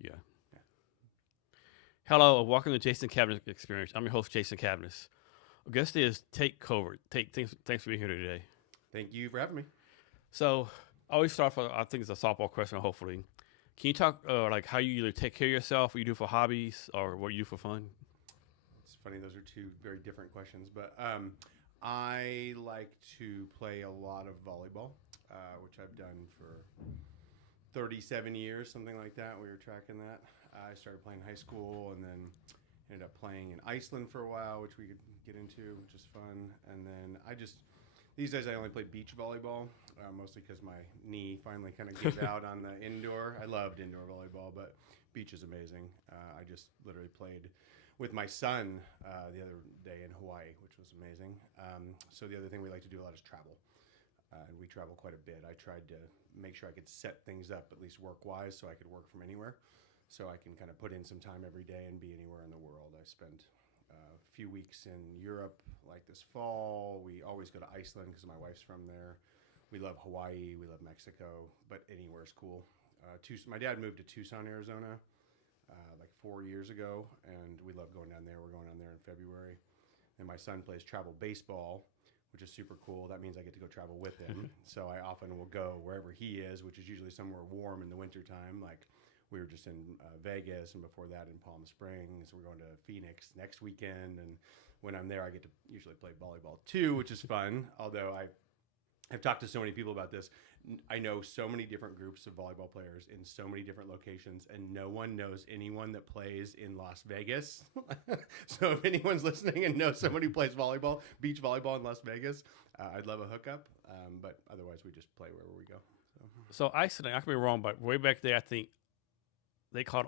Yeah. Yeah. Hello, and welcome to Jason Cavness Experience. I'm your host, Jason Cavness. Our guest is Tait Covert. Tait, thanks for being here today. Thank you for having me. So, I always start for, I think it's a softball question, hopefully. Can you talk like how you either take care of yourself, what you do for hobbies, or what you do for fun? It's funny; those are two very different questions. But I like to play a lot of volleyball, which I've done for 37 years, something like that. We were tracking that. I started playing in high school, and then ended up playing in Iceland for a while, which we could get into, which is fun. And then these days I only play beach volleyball, mostly because my knee finally kind of gave out on the indoor. I loved indoor volleyball, but beach is amazing. I just literally played with my son the other day in Hawaii, which was amazing. So the other thing we like to do a lot is travel. And we travel quite a bit. I tried to make sure I could set things up, at least work-wise, so I could work from anywhere. So I can kind of put in some time every day and be anywhere in the world. I spent a few weeks in Europe, like this fall. We always go to Iceland because my wife's from there. We love Hawaii. We love Mexico, but anywhere's cool. My dad moved to Tucson, Arizona, like 4 years ago, and we love going down there. We're going down there in February. And my son plays travel baseball, which is super cool. That means I get to go travel with him. So I often will go wherever he is, which is usually somewhere warm in the wintertime. Like we were just in Vegas, and before that in Palm Springs. We're going to Phoenix next weekend. And when I'm there, I get to usually play volleyball too, which is fun. Although I've talked to so many people about this. I know so many different groups of volleyball players in so many different locations, and no one knows anyone that plays in Las Vegas. So if anyone's listening and knows somebody who plays volleyball, beach volleyball in Las Vegas, I'd love a hookup. But otherwise, we just play wherever we go. So Iceland, I could be wrong, but way back there, I think they called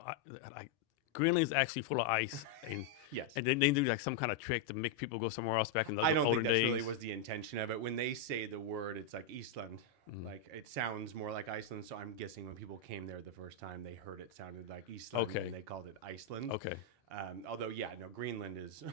like Greenland's actually full of ice, and Yes. and then they do like some kind of trick to make people go somewhere else back in the I don't olden think that days. really was the intention of it. When they say the word, it's like Eastland. Like it sounds more like Iceland. So I'm guessing when people came there the first time, they heard it sounded like Eastland, Okay. and they called it Iceland. Okay. Although, yeah, no, Greenland is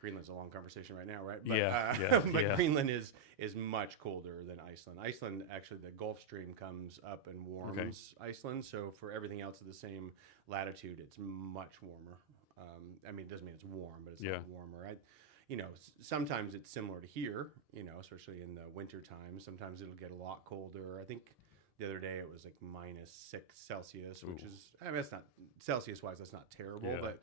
Greenland's a long conversation right now, right? Yeah, But Greenland is much colder than Iceland. Iceland, actually, the Gulf Stream comes up and warms Iceland. So for everything else of the same latitude, it's much warmer. I mean, it doesn't mean it's warm, but it's not warmer. Sometimes it's similar to here, especially in the winter time. Sometimes it'll get a lot colder. I think the other day it was like -6 Celsius, which is, I mean, it's not Celsius wise, that's not terrible, but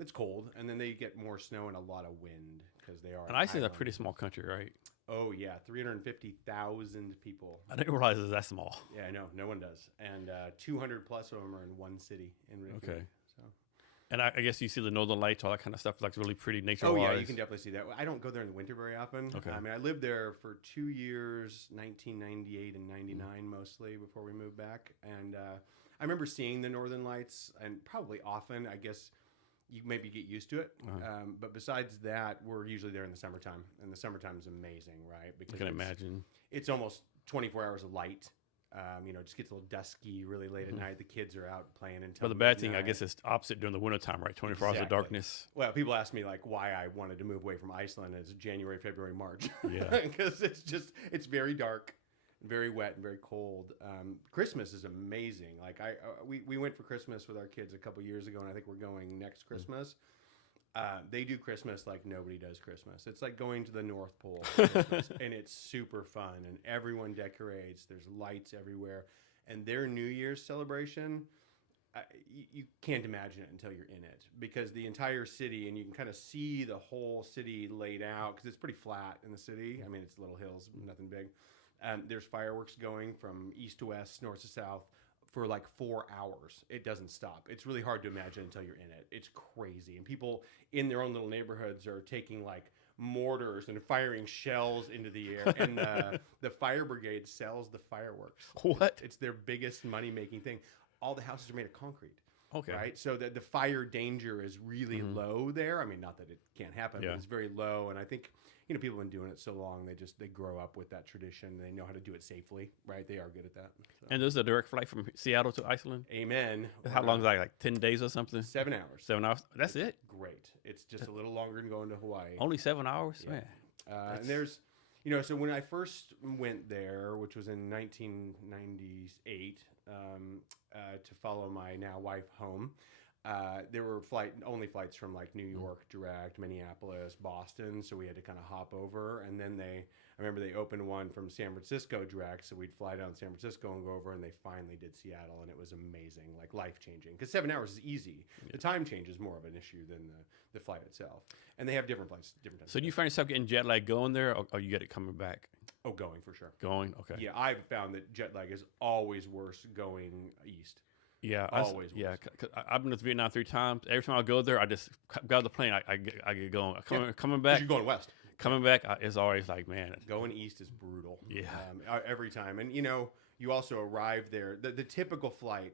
it's cold. And then they get more snow and a lot of wind because they are. And Iceland's a pretty small country, right? Oh, yeah. 350,000 people. I didn't realize it was that small. Yeah, I know. No one does. And 200 plus of them are in one city in Reykjavik. Okay. So. And I guess you see the northern lights, all that kind of stuff, like really pretty nature-wise. Oh, yeah, you can definitely see that. I don't go there in the winter very often. Okay. I mean, I lived there for 2 years, 1998 and 99 mostly, before we moved back. And I remember seeing the northern lights, and probably often, I guess you maybe get used to it. But besides that, we're usually there in the summertime. And the summertime is amazing, right? Because I can imagine. It's almost 24 hours of light. It just gets a little dusky really late at night. The kids are out playing until But the bad thing, I midnight. guess, is opposite during the wintertime, right? 24 hours of Exactly. darkness. Well, people ask me like why I wanted to move away from Iceland. It's January, February, March. Yeah. Because it's very dark, very wet, and very cold. Christmas is amazing. Like we went for Christmas with our kids a couple years ago, and I think we're going next Christmas. They do Christmas like nobody does Christmas. It's like going to the North Pole for Christmas, and it's super fun, and everyone decorates. There's lights everywhere. And their New Year's celebration, you can't imagine it until you're in it, because the entire city, and you can kind of see the whole city laid out, because it's pretty flat in the city. I mean, it's little hills, nothing big. There's fireworks going from east to west, north to south, for like 4 hours. It doesn't stop. It's really hard to imagine until you're in it. It's crazy. And people in their own little neighborhoods are taking like mortars and firing shells into the air. And the fire brigade sells the fireworks. What? It's their biggest money-making thing. All the houses are made of concrete. Okay. Right? So the fire danger is really low there. I mean, not that it can't happen, but it's very low. And I think, people have been doing it so long, they grow up with that tradition. They know how to do it safely, right? They are good at that. So. And there's a direct flight from Seattle to Iceland? Amen. How long is that, like 10 days or something? 7 hours. 7 hours? That's it? Great. It's just a little longer than going to Hawaii. Only 7 hours? Yeah. Man. And there's, So when I first went there, which was in 1998, to follow my now wife home, there were only flights from like New York direct, Minneapolis, Boston. So we had to kind of hop over, and then I remember they opened one from San Francisco direct, so we'd fly down to San Francisco and go over, and they finally did Seattle, and it was amazing, like life-changing. Because 7 hours is easy. Yeah. The time change is more of an issue than the flight itself. And they have different flights, different times. So do you find yourself getting jet lag going there, or you get it coming back? Oh, going for sure. Going? Okay. Yeah, I've found that jet lag is always worse going east. Yeah, always. Yeah, cause I've been to Vietnam 3 times. Every time I go there, I just got the plane. I get going. Coming back. You're going west. Coming back, it's always like, man. Going east is brutal. Yeah. Every time. And, you also arrive there. The typical flight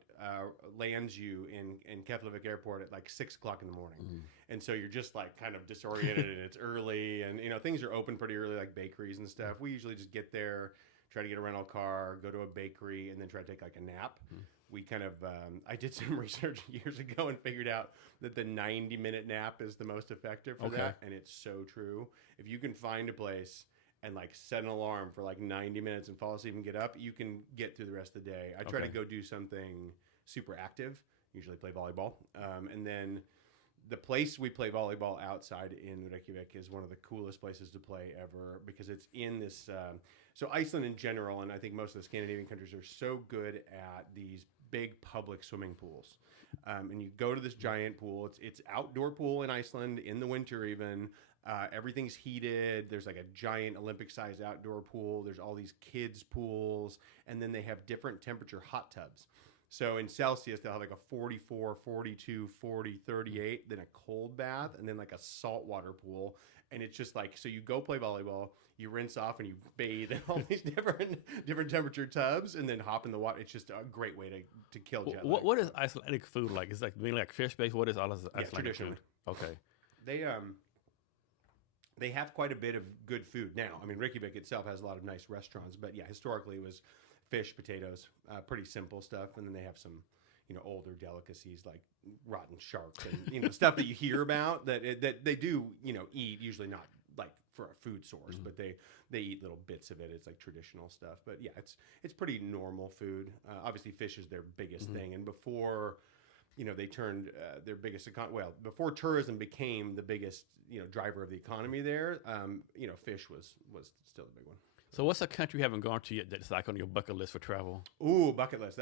lands you in Keflavik Airport at like 6 o'clock in the morning. Mm-hmm. And so you're just like kind of disoriented and it's early. And, things are open pretty early, like bakeries and stuff. We usually just get there, try to get a rental car, go to a bakery, and then try to take like a nap. Mm-hmm. We kind of, I did some research years ago and figured out that the 90-minute nap is the most effective for that. And it's so true. If you can find a place and like set an alarm for like 90 minutes and fall asleep and get up, you can get through the rest of the day. I try to go do something super active, usually play volleyball. And then the place we play volleyball outside in Reykjavik is one of the coolest places to play ever because it's in this, so Iceland in general, and I think most of the Scandinavian countries are so good at these big public swimming pools. And you go to this giant pool. It's outdoor pool in Iceland in the winter even. Everything's heated. There's like a giant Olympic-sized outdoor pool. There's all these kids' pools. And then they have different temperature hot tubs. So in Celsius, they'll have like a 44, 42, 40, 38, then a cold bath, and then like a saltwater pool. And it's just like, so you go play volleyball, you rinse off and you bathe in all these different temperature tubs and then hop in the water. It's just a great way to kill jet lag. What is Icelandic food like? It's like mainly like fish-based. What is Icelandic food? Okay. They have quite a bit of good food now. I mean, Reykjavik itself has a lot of nice restaurants, but yeah, historically it was fish, potatoes, pretty simple stuff. And then they have some, older delicacies like rotten sharks and, stuff that you hear about that they do, eat, usually not like for a food source, but they eat little bits of it. It's like traditional stuff. But yeah, it's pretty normal food. Obviously, fish is their biggest thing. And before, they turned their biggest before tourism became the biggest, driver of the economy there, fish was still the big one. So what's a country you haven't gone to yet that's like on your bucket list for travel? Ooh, bucket list.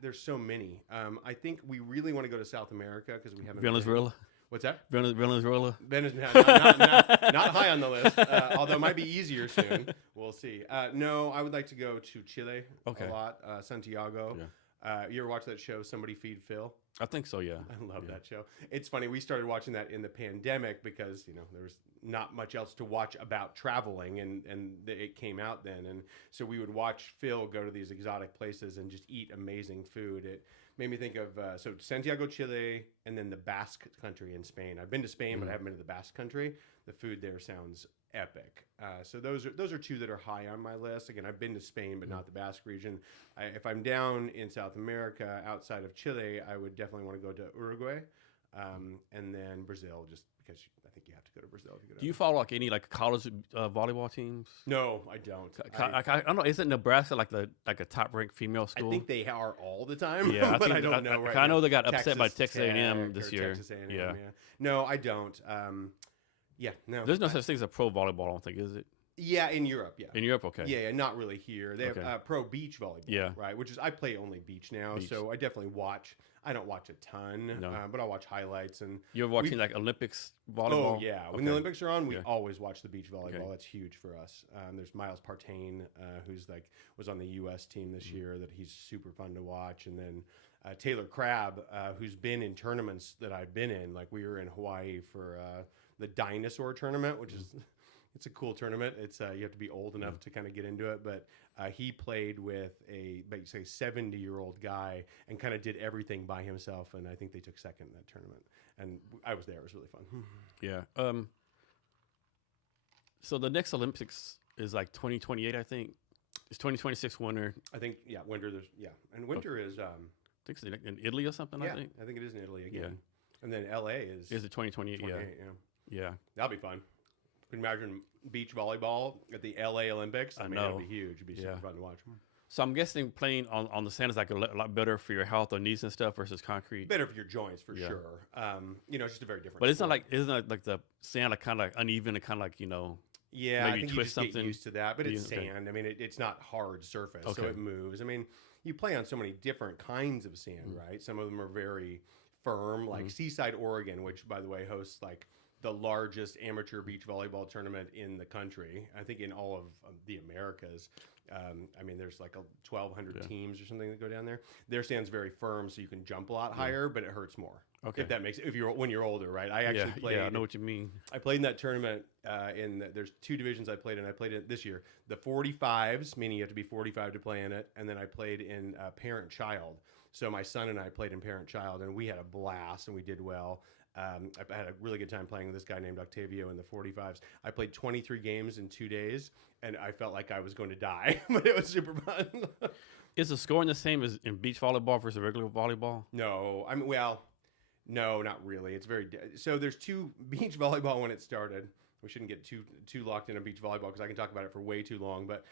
There's so many. I think we really want to go to South America because we haven't. Venezuela? What's that? Venezuela? Not high on the list, although it might be easier soon. We'll see. No, I would like to go to Chile a lot, Santiago. Yeah. You ever watch that show, Somebody Feed Phil? I think so, yeah. I love that show. It's funny. We started watching that in the pandemic because, there was not much else to watch about traveling, and it came out then. And so we would watch Phil go to these exotic places and just eat amazing food. It made me think of, so Santiago, Chile, and then the Basque country in Spain. I've been to Spain, but I haven't been to the Basque country. The food there sounds epic. So those are two that are high on my list. Again, I've been to Spain, but not the Basque region. If I'm down in South America outside of Chile, I would definitely want to go to Uruguay, and then Brazil, just because I think you have to go to Brazil if you go. Do you follow like any like college volleyball teams? No, I don't. I don't know. Isn't Nebraska like a top ranked female school? I think they are all the time. Yeah, but I don't know. Right I know they got upset by Texas A&M this year. Texas A&M, yeah. No, I don't. Yeah, no. There's no such thing as a pro volleyball, I don't think, is it? Yeah, in Europe, yeah. In Europe, okay. Yeah, not really here. They have pro beach volleyball, right? Which is, I play only beach now, so I definitely watch. I don't watch a ton, but I'll watch highlights. And you're watching like Olympics volleyball? Oh, yeah. When the Olympics are on, we always watch the beach volleyball. Okay. That's huge for us. There's Miles Partain, who's was on the U.S. team this year, that he's super fun to watch. And then Taylor Crabb, who's been in tournaments that I've been in. Like we were in Hawaii for the Dinosaur tournament, which is it's a cool tournament. It's you have to be old enough to kind of get into it, but he played with a 70-year-old guy and kind of did everything by himself, and I think they took second in that tournament. And I was there; it was really fun. Yeah. So the next Olympics is like 2028, I think. It's 2026 winter. I think winter. And winter is I think it's in Italy or something. Yeah, I think it is in Italy again. Yeah. And then LA is it 2028? Yeah. Yeah, that'll be fun. Imagine beach volleyball at the LA Olympics. I mean, know. it'd be huge. It'd be super fun to watch. So I'm guessing playing on the sand is like a lot better for your health or knees and stuff versus concrete. Better for your joints for sure. You know, it's just a very different. But sport. isn't it like the sand like kind of like uneven and kind of like Yeah, maybe I think you twist just get something? used to that. But it's Okay. sand. I mean, it's not hard surface, so Okay. it moves. I mean, you play on so many different kinds of sand, right? Some of them are very firm, like Seaside, Oregon, which, by the way, hosts like the largest amateur beach volleyball tournament in the country. I think in all of the Americas. I mean, there's like 1,200 teams or something that go down there. Their sand's very firm, so you can jump a lot higher, but it hurts more. Okay. If that makes when you're older, right? I actually played. Yeah, I know what you mean. I played in that tournament. There's 2 divisions I played in. I played it this year. The 45s, meaning you have to be 45 to play in it, and then I played in parent-child. So my son and I played in parent-child, and we had a blast, and we did well. I had a really good time playing with this guy named Octavio in the 45s. I played 23 games in 2 days, and I felt like I was going to die, but it was super fun. Is the scoring the same as in beach volleyball versus regular volleyball? No, I mean, well, no, not really. It's very so. There's 2 beach volleyball when it started. We shouldn't get too locked into beach volleyball because I can talk about it for way too long. But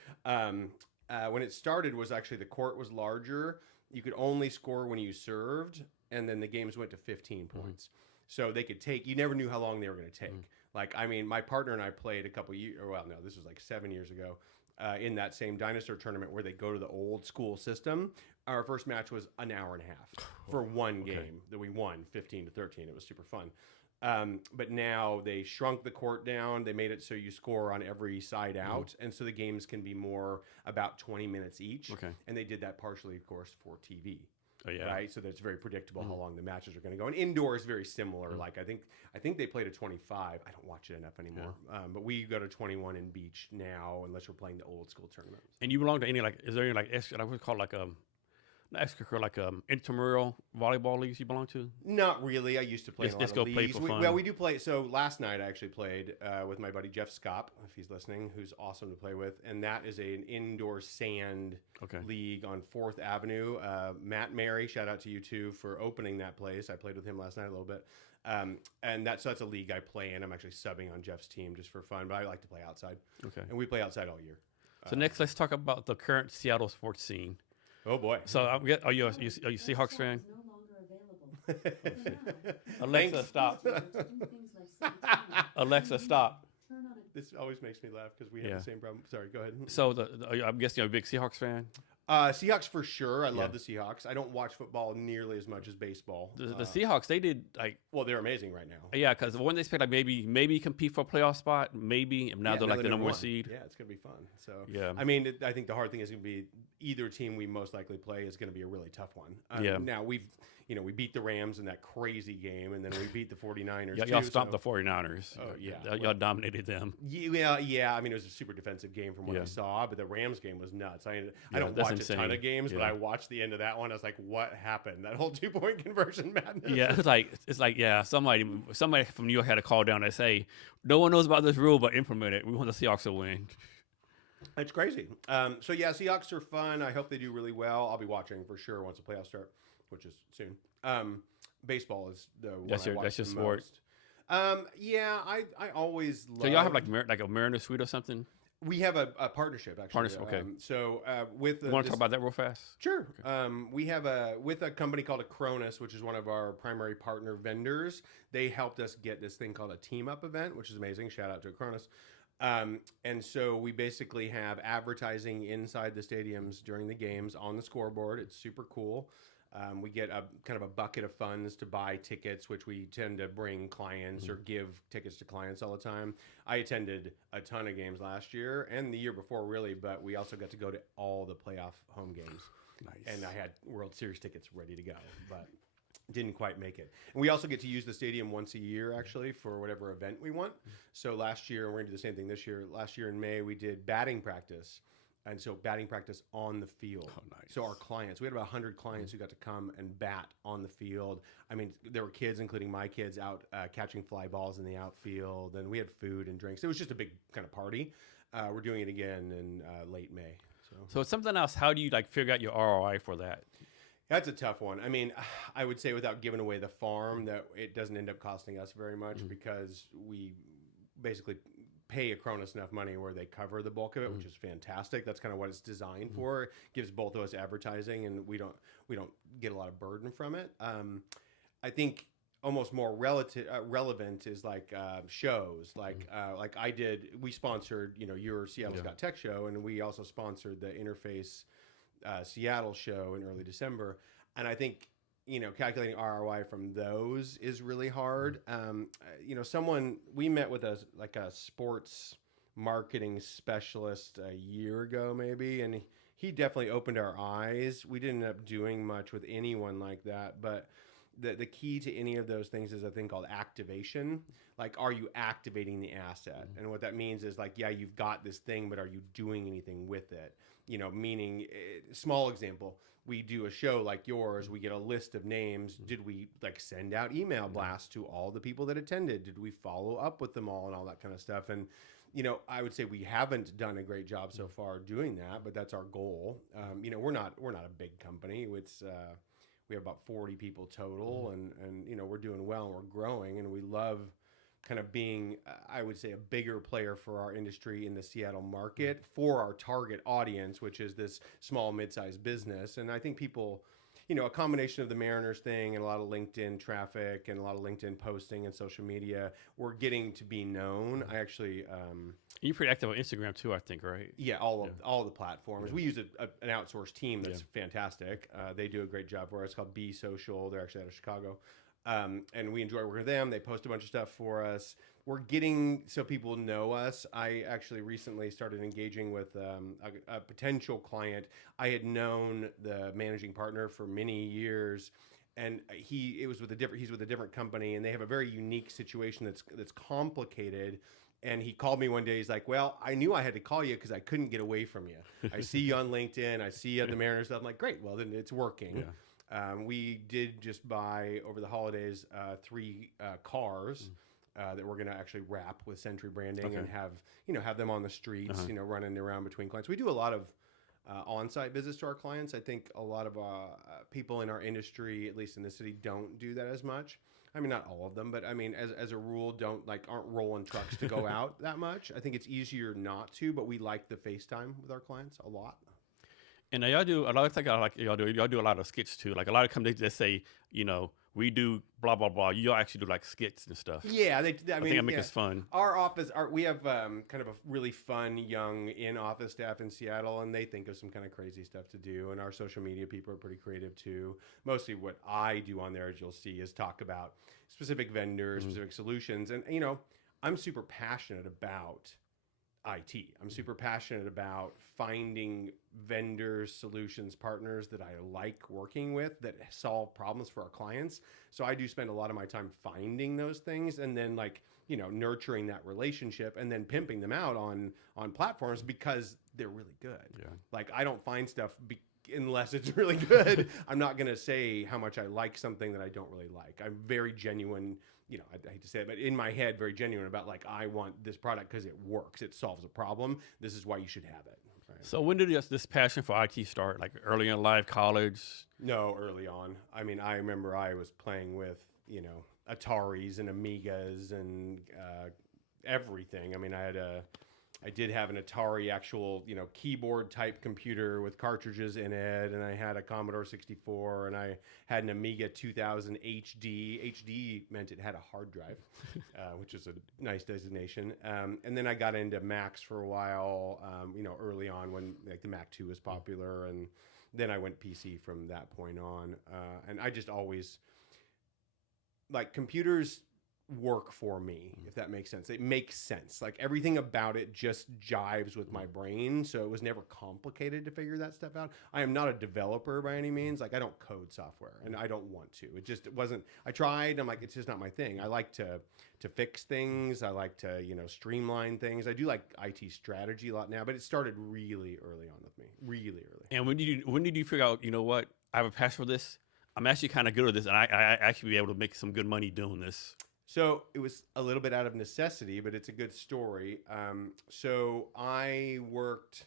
when it started, was actually the court was larger. You could only score when you served, and then the games went to 15 points. So they could take. You never knew how long they were going to take. Like, I mean, my partner and I played a couple years. Well, no, this was like 7 years ago. In that same dinosaur tournament where they go to the old school system. Our first match was an hour and a half for one game that we won 15-13. It was super fun. But now they shrunk the court down. They made it so you score on every side out. And so the games can be more about 20 minutes each. Okay. And they did that partially, of course, for TV. Oh, yeah. Right, so that it's very predictable how long the matches are going to go. And indoor is very similar. Like I think they played a 25. I don't watch it enough anymore. But we go to 21 in beach now, unless we're playing the old school tournaments. And you belong to any is there any like I would call like not extracurricular like intramural volleyball leagues you belong to? Not really. I used to play in a lot Just of go play leagues. for fun. Well, we do play. So last night I actually played with my buddy Jeff Scott, if he's listening, who's awesome to play with. And that is an indoor sand league on 4th Avenue. Matt Mary, shout out to you too for opening that place. I played with him last night a little bit. And that's a league I play in. I'm actually subbing on Jeff's team just for fun, but I like to play outside. Okay. And we play outside all year. So next, let's talk about the current Seattle sports scene. Oh boy! So are you a Seahawks fan? No longer available. Alexa, stop. Alexa, stop. This always makes me laugh because we have the same problem. Sorry, go ahead. So I'm guessing you're a big Seahawks fan. Seahawks for sure. I love the Seahawks. I don't watch football nearly as much as baseball. The Seahawks, they did like. Well, they're amazing right now. Yeah, because when they expect like maybe compete for a playoff spot, maybe, and now they're like the number 1 seed. Yeah, it's gonna be fun. So yeah, I mean, I think the hard thing is gonna be either team we most likely play is gonna be a really tough one. Now we beat the Rams in that crazy game, and then we beat the 49ers. Y'all stomped the 49ers. Oh yeah, y'all dominated them. Yeah. I mean, it was a super defensive game from what I saw, but the Rams game was nuts. I don't watch a ton of games, but I watched the end of that one. I was like, what happened? That whole 2-point conversion madness. Yeah, it's like somebody from New York had a call down that say, no one knows about this rule, but implement it. We want the Seahawks to win. It's crazy. So yeah, Seahawks are fun. I hope they do really well. I'll be watching for sure once the playoffs start, which is soon. Baseball is the one that's your sport. Yeah, I always love. So y'all have like a Mariner suite or something? We have a partnership actually. Partnership, okay. With you want to talk about that real fast? Sure. Okay. We have with a company called Acronis, which is one of our primary partner vendors. They helped us get this thing called a Team Up event, which is amazing. Shout out to Acronis. And so we basically have advertising inside the stadiums during the games on the scoreboard. It's super cool. We get a kind of a bucket of funds to buy tickets, which we tend to bring clients or give tickets to clients all the time. I attended a ton of games last year and the year before, really, but we also got to go to all the playoff home games. Nice. And I had World Series tickets ready to go, but didn't quite make it. And we also get to use the stadium once a year, actually, for whatever event we want. So last year, we're going to do the same thing this year. Last year in May, we did batting practice. And so batting practice on the field. Oh, nice. So our clients, we had about 100 clients who got to come and bat on the field. I mean, there were kids, including my kids, out catching fly balls in the outfield. And we had food and drinks. It was just a big kind of party. We're doing it again in late May. So it's something else. How do you figure out your ROI for that? That's a tough one. I mean, I would say without giving away the farm that it doesn't end up costing us very much because we basically pay Acronis enough money where they cover the bulk of it, which is fantastic. That's kind of what it's designed for. It gives both of us advertising, and we don't get a lot of burden from it. I think almost more relevant is like shows like we sponsored your Seattle's Got Tech show, and we also sponsored the Interface Seattle show in early December. And I think calculating ROI from those is really hard. We met with a sports marketing specialist a year ago maybe, and he definitely opened our eyes. We didn't end up doing much with anyone like that, but the key to any of those things is a thing called activation. Like, are you activating the asset? And what that means is like, yeah, you've got this thing, but are you doing anything with it? Meaning, small example, we do a show like yours, we get a list of names. Did we send out email blasts to all the people that attended? Did we follow up with them all and all that kind of stuff? And I would say we haven't done a great job so far doing that, but that's our goal. We're not a big company. We have about 40 people total, and we're doing well and we're growing, and we love kind of being, I would say, a bigger player for our industry in the Seattle market for our target audience, which is this small, mid-sized business. And I think people, a combination of the Mariners thing and a lot of LinkedIn traffic and a lot of LinkedIn posting and social media, we're getting to be known. I actually... You're pretty active on Instagram too, I think, right? Yeah, all the platforms. We use an outsourced team that's fantastic. They do a great job for us. It's called Be Social. They're actually out of Chicago. And we enjoy working with them. They post a bunch of stuff for us. We're getting so people know us. I actually recently started engaging with a potential client. I had known the managing partner for many years, and he's with a different company, and they have a very unique situation that's complicated. And he called me one day. He's like, well, I knew I had to call you because I couldn't get away from you. I see you on LinkedIn. I see you at the Mariners stuff. I'm like, great. Well, then it's working. Yeah. We did just buy, over the holidays, 3 cars that we're going to actually wrap with Sentry branding and have them on the streets, running around between clients. We do a lot of on-site visits to our clients. I think a lot of people in our industry, at least in the city, don't do that as much. I mean, not all of them, but I mean, as a rule, aren't rolling trucks to go out that much. I think it's easier not to, but we like the FaceTime with our clients a lot. And now y'all do a lot of things. Y'all do a lot of skits too. Like a lot of companies that say, we do blah blah blah. You all actually do like skits and stuff. Yeah, I think that makes it fun. Our office, we have kind of a really fun young in-office staff in Seattle, and they think of some kind of crazy stuff to do. And our social media people are pretty creative too. Mostly what I do on there, as you'll see, is talk about specific vendors, specific solutions, and I'm super passionate about IT. I'm super passionate about finding vendors, solutions, partners that I like working with that solve problems for our clients. So I do spend a lot of my time finding those things and then nurturing that relationship and then pimping them out on platforms because they're really good. Yeah. Like, I don't find stuff unless it's really good. I'm not going to say how much I like something that I don't really like. I'm very genuine. I hate to say it, but in my head, very genuine about I want this product because it works. It solves a problem. This is why you should have it. Right? So when did this passion for IT start? Like early in life, college? No, early on. I mean, I remember I was playing with, Ataris and Amigas and everything. I mean, I did have an Atari actual, keyboard type computer with cartridges in it, and I had a Commodore 64, and I had an Amiga 2000 HD. HD meant it had a hard drive, which is a nice designation. And then I got into Macs for a while, early on when the Mac 2 was popular, and then I went PC from that point on. And I just always, computers work for me, if that makes sense. It makes sense. Everything about it just jives with my brain, so it was never complicated to figure that stuff out. I am not a developer by any means. I don't code software, and I don't want to. It wasn't. I tried. I'm it's just not my thing. I like to fix things. I like to streamline things. I do like IT strategy a lot now, but it started really early on with me. Really early. And when did you figure out? You know what? I have a passion for this. I'm actually kind of good at this, and I actually be able to make some good money doing this. So it was a little bit out of necessity, but it's a good story. So I worked,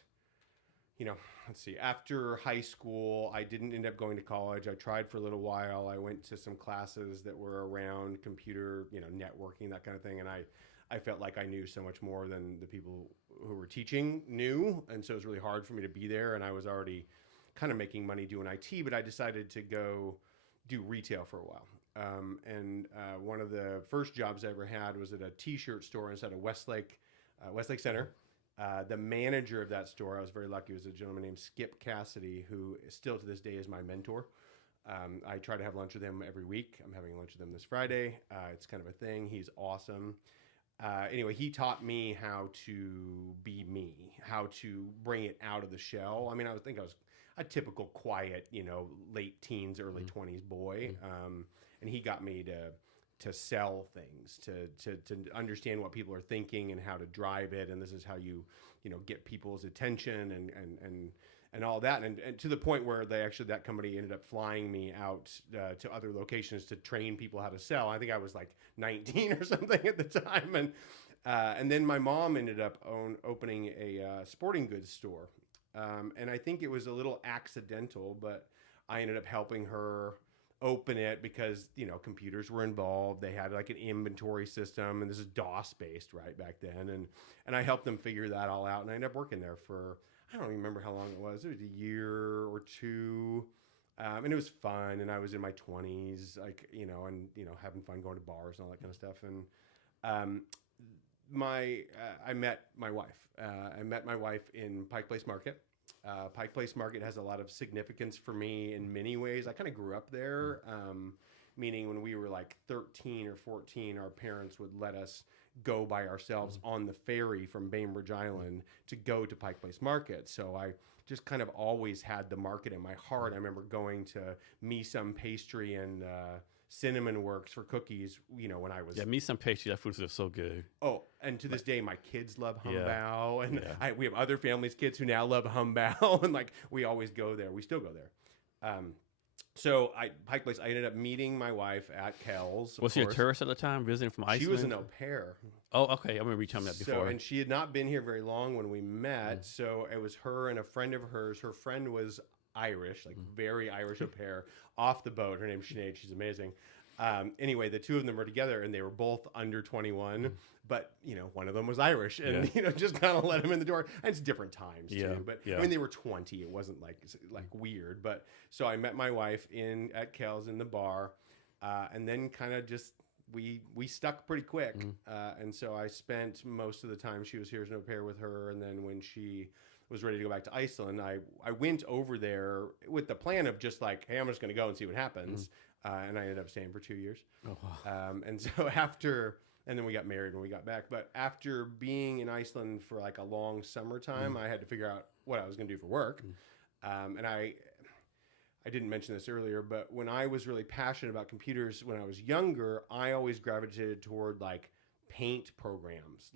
let's see, after high school, I didn't end up going to college. I tried for a little while. I went to some classes that were around computer, networking, that kind of thing. And I felt like I knew so much more than the people who were teaching knew. And so it was really hard for me to be there. And I was already kind of making money doing IT, but I decided to go do retail for a while. One of the first jobs I ever had was at a t-shirt store inside of Westlake Center. The manager of that store, I was very lucky, was a gentleman named Skip Cassidy, who still to this day is my mentor. I try to have lunch with him every week. I'm having lunch with him this Friday. It's kind of a thing. He's awesome. Anyway, he taught me how to be me, how to bring it out of the shell. I mean, I think I was a typical quiet, late teens, early 20s boy. And he got me to sell things, to understand what people are thinking and how to drive it. And this is how you get people's attention and all that. And to the point where that company ended up flying me out to other locations to train people how to sell. I think I was like 19 or something at the time. And then my mom ended up opening a sporting goods store. And I think it was a little accidental, but I ended up helping her open it because, computers were involved. They had like an inventory system, and this is DOS based right back then. And I helped them figure that all out. And I ended up working there for, I don't even remember how long it was. It was a year or two. And it was fun. And I was in my 20s, having fun going to bars and all that kind of stuff. And I met my wife. I met my wife in Pike Place Market. Pike Place Market has a lot of significance for me in many ways. I kind of grew up there, meaning when we were like 13 or 14, our parents would let us go by ourselves on the ferry from Bainbridge Island to go to Pike Place Market. So I just kind of always had the market in my heart. I remember going to Me Some Pastry and Cinnamon Works for cookies, when I was... Yeah, Me Some Pastry, that food is so good. Oh, and to this day, my kids love Humbao. And we have other families' kids who now love Humbao. And we always go there. We still go there. So Pike Place, I ended up meeting my wife at Kells. Was she a tourist at the time, visiting from Iceland? She was an au pair. Oh, okay. I remember you telling me that before. And she had not been here very long when we met. So it was her and a friend of hers. Her friend was Irish, very Irish au pair, off the boat. Her name's Sinead. She's amazing. Anyway, the two of them were together, and they were both under 21. But one of them was Irish, and just kind of let them in the door. And it's different times too. But I mean, they were 20. It wasn't like weird. But so I met my wife at Kells in the bar, and then kind of just we stuck pretty quick. And so I spent most of the time she was here as an au pair with her, and then when she was ready to go back to Iceland, I went over there with the plan of just hey, I'm just going to go and see what happens. And I ended up staying for 2 years. Oh, wow. And so and then we got married when we got back. But after being in Iceland for a long summertime, I had to figure out what I was going to do for work. And I didn't mention this earlier, but when I was really passionate about computers when I was younger, I always gravitated toward paint programs,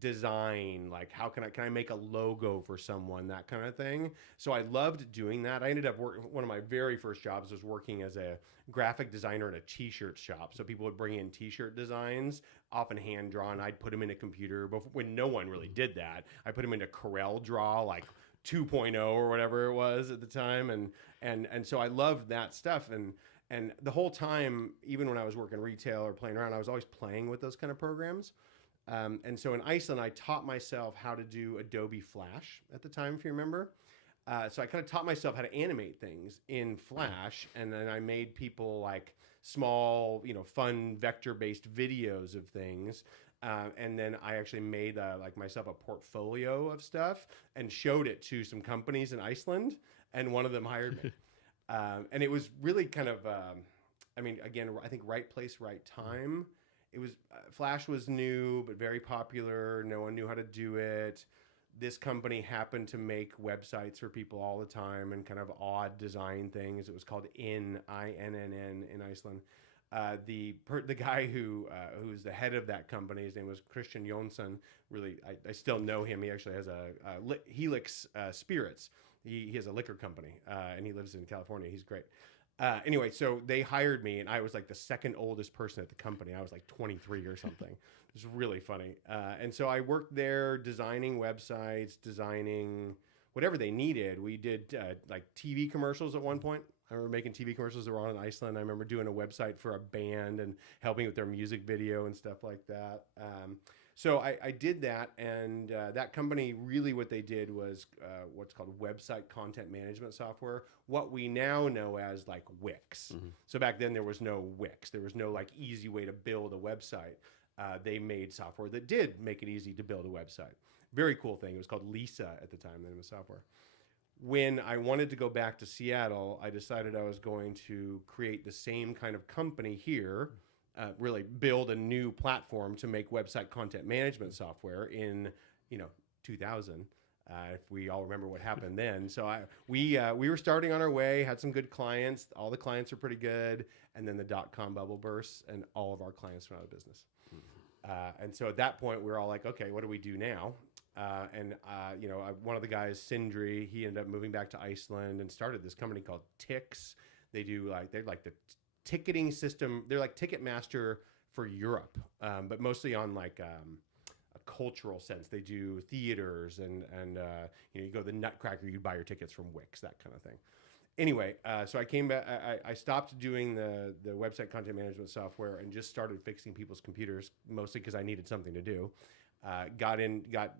design, how can I make a logo for someone, that kind of thing. So I loved doing that. I ended up one of my very first jobs was working as a graphic designer in a t-shirt shop. So people would bring in t-shirt designs, often hand drawn. I'd put them in a computer, but when no one really did that, I put them into Corel Draw, 2.0 or whatever it was at the time. And so I loved that stuff. And the whole time, even when I was working retail or playing around, I was always playing with those kind of programs. And so in Iceland, I taught myself how to do Adobe Flash at the time, if you remember. So I kind of taught myself how to animate things in Flash. And then I made people small, fun vector-based videos of things. And then I actually made myself a portfolio of stuff and showed it to some companies in Iceland. And one of them hired me. And it was really kind of, again, I think right place, right time. It was Flash was new, but very popular. No one knew how to do it. This company happened to make websites for people all the time and kind of odd design things. It was called INN in Iceland. The guy who's the head of that company, his name was Christian Jonsson. Really, I still know him. He actually has a Helix Spirits. He has a liquor company, and he lives in California. He's great. Anyway, so they hired me, and I was the second oldest person at the company. I was 23 or something. It was really funny. And so I worked there designing websites, designing whatever they needed. We did TV commercials at one point. I remember making TV commercials that were on in Iceland. I remember doing a website for a band and helping with their music video and stuff like that. So I did that, and that company really what they did was what's called website content management software, what we now know as like Wix. So back then there was no Wix. There was no like easy way to build a website. They made software that did make it easy to build a website. Very cool thing. It was called Lisa at the time, the name of the software. When I wanted to go back to Seattle, I decided I was going to create the same kind of company here, really build a new platform to make website content management software in, 2000. If we all remember what happened then. So we were starting on our way, had some good clients. All the clients are pretty good. And then the dot-com bubble burst and all of our clients went out of business. And so at that point, we were all like, okay, what do we do now? One of the guys, Sentry, he ended up moving back to Iceland and started this company called Tix. They're like the ticketing system. They're like Ticketmaster for Europe, but mostly on like a cultural sense. They do theaters and you go to the Nutcracker, you buy your tickets from Wix, that kind of thing. Anyway, so I came back. I stopped doing the website content management software and just started fixing people's computers, mostly because I needed something to do. Got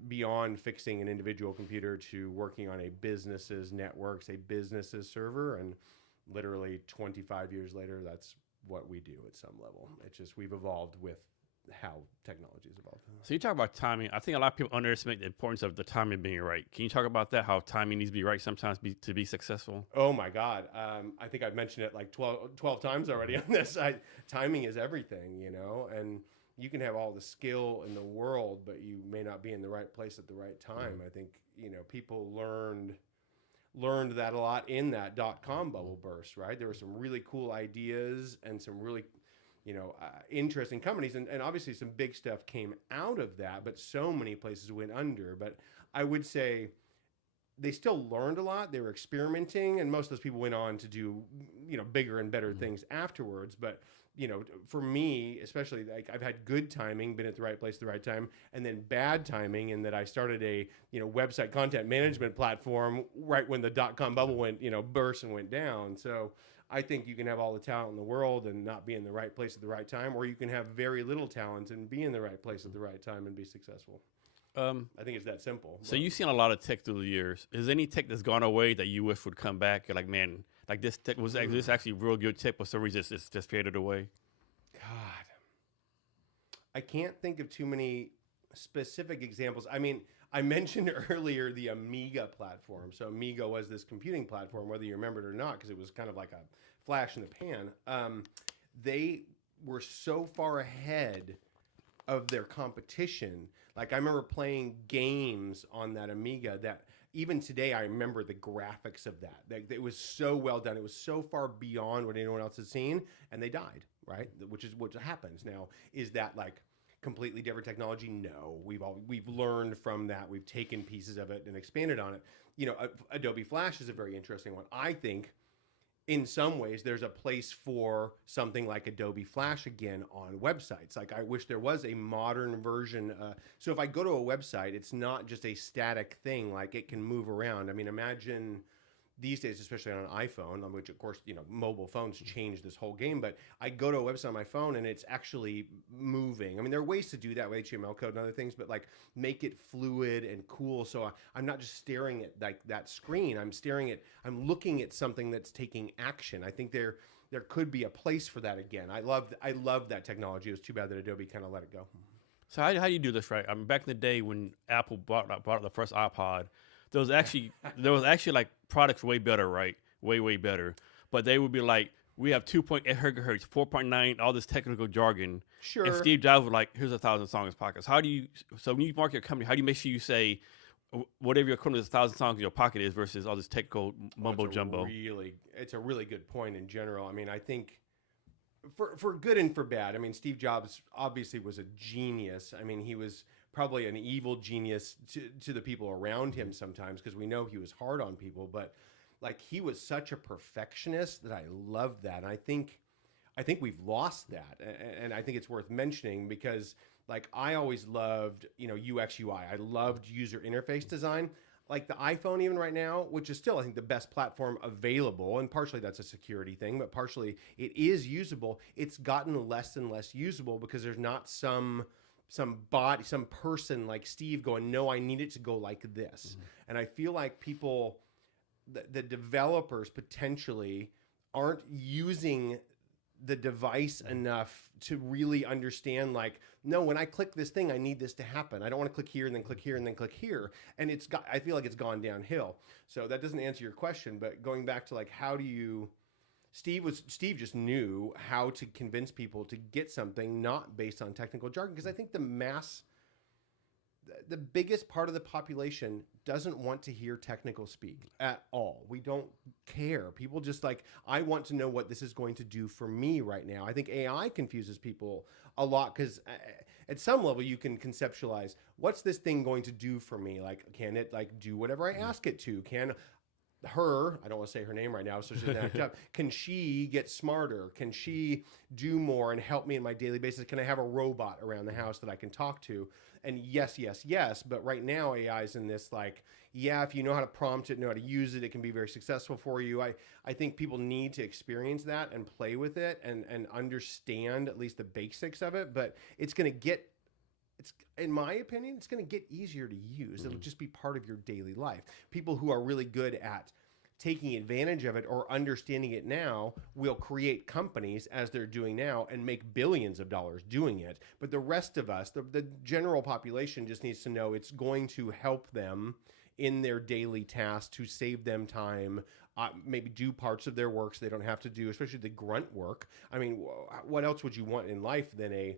beyond fixing an individual computer to working on a business's networks, a business's server, and literally 25 years later, that's what we do at some level. It's just we've evolved with how technology has evolved. So you talk about timing. I think a lot of people underestimate the importance of the timing being right. Can you talk about that, how timing needs to be right sometimes to be successful? Oh, my God. I think I've mentioned it like 12 times already on this. Timing is everything, and you can have all the skill in the world, but you may not be in the right place at the right time. I think, people learned that a lot in that dot-com bubble burst, right? There were some really cool ideas and some really, interesting companies. And obviously some big stuff came out of that, but so many places went under. But I would say they still learned a lot. They were experimenting, and most of those people went on to do, bigger and better things afterwards. But for me, especially, like I've had good timing, been at the right place at the right time, and then bad timing in that I started a, website content management platform right when the dot-com bubble went, burst and went down. So I think you can have all the talent in the world and not be in the right place at the right time, or you can have very little talent and be in the right place at the right time and be successful. I think it's that simple. So you've seen a lot of tech through the years. Is there any tech that's gone away that you wish would come back? You're like, man, like this tech was this actually real good tech, but for some reason it's just faded away. God, I can't think of too many specific examples. I mean, I mentioned earlier the Amiga platform. So Amiga was this computing platform, whether you remember it or not, because it was kind of like a flash in the pan. They were so far ahead of their competition. Like I remember playing games on that Amiga that even today I remember the graphics of that. It was so well done. It was so far beyond what anyone else had seen, and they died, right? Which is what happens now. Is that like completely different technology? No, we've learned from that. We've taken pieces of it and expanded on it. Adobe Flash is a very interesting one. I think in some ways there's a place for something like Adobe Flash again on websites. Like I wish there was a modern version. So if I go to a website, it's not just a static thing. Like it can move around. I mean, imagine these days, especially on an iPhone, on which of course, mobile phones change this whole game, but I go to a website on my phone and it's actually moving. I mean, there are ways to do that with HTML code and other things, but like make it fluid and cool. So I'm not just staring at like that screen. I'm looking at something that's taking action. I think there could be a place for that again. I love that technology. It was too bad that Adobe kind of let it go. So how do you do this, right? I mean, back in the day when Apple brought out the first iPod, there was actually like products way better, right? Way better. But they would be like, we have 2.8 gigahertz, 4.9, all this technical jargon. Sure. And Steve Jobs was like, here's 1,000 songs pockets. So when you market your company, how do you make sure you say whatever your equivalent is 1,000 songs in your pocket is versus all this technical mumbo jumbo? It's a really good point in general. I mean, I think for good and for bad. I mean, Steve Jobs obviously was a genius. I mean, he was probably an evil genius to the people around him sometimes, because we know he was hard on people, but like he was such a perfectionist that I love that. And I think we've lost that. And I think it's worth mentioning because like I always loved, UX UI. I loved user interface design. Like the iPhone even right now, which is still, I think, the best platform available, and partially that's a security thing, but partially it is usable. It's gotten less and less usable because there's not some body, some person like Steve going, no, I need it to go like this. And I feel like people, the developers potentially aren't using the device enough to really understand, like, no, when I click this thing, I need this to happen. I don't want to click here and then click here and then click here. And I feel like it's gone downhill. So that doesn't answer your question, but going back to like, how do you, Steve just knew how to convince people to get something not based on technical jargon. Because I think the biggest part of the population doesn't want to hear technical speak at all. We don't care. People just like, I want to know what this is going to do for me right now. I think AI confuses people a lot because at some level you can conceptualize, what's this thing going to do for me? Like, can it like do whatever I ask it to? Can her, I don't want to say her name right now, so she doesn't act up. Can she get smarter? Can she do more and help me in my daily basis? Can I have a robot around the house that I can talk to? And yes. But right now AI is in this like, yeah, if you know how to prompt it, know how to use it, it can be very successful for you. I think people need to experience that and play with it and understand at least the basics of it. But it's going to get, in my opinion, it's going to get easier to use. It'll just be part of your daily life. People who are really good at taking advantage of it or understanding it now will create companies as they're doing now and make billions of dollars doing it. But the rest of us, the general population, just needs to know it's going to help them in their daily tasks to save them time, maybe do parts of their work so they don't have to do, especially the grunt work. I mean, what else would you want in life than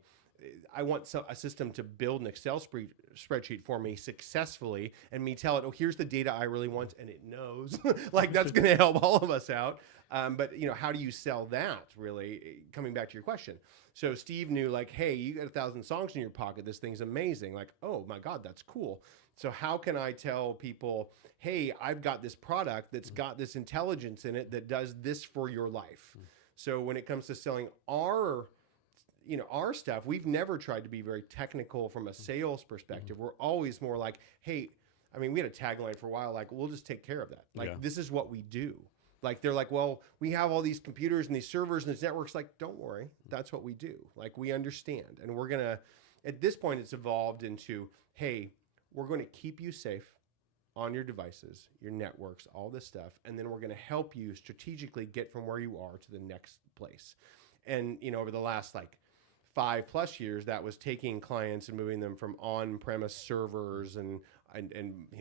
I want a system to build an Excel spreadsheet for me successfully and me tell it, oh, here's the data I really want, and it knows. Like, that's going to help all of us out. But, how do you sell that, really, coming back to your question? So Steve knew, like, hey, you got 1,000 songs in your pocket. This thing's amazing. Like, oh, my God, that's cool. So how can I tell people, hey, I've got this product that's got this intelligence in it that does this for your life? So when it comes to selling our stuff, we've never tried to be very technical from a sales perspective. We're always more like, hey, I mean, we had a tagline for a while, like, we'll just take care of that. Like, this is what we do. Like, they're like, well, we have all these computers and these servers and these networks. Like, don't worry. That's what we do. Like, we understand. And we're going to, at this point, it's evolved into, hey, we're going to keep you safe on your devices, your networks, all this stuff. And then we're going to help you strategically get from where you are to the next place. And, over the last, like, 5+ years, that was taking clients and moving them from on-premise servers and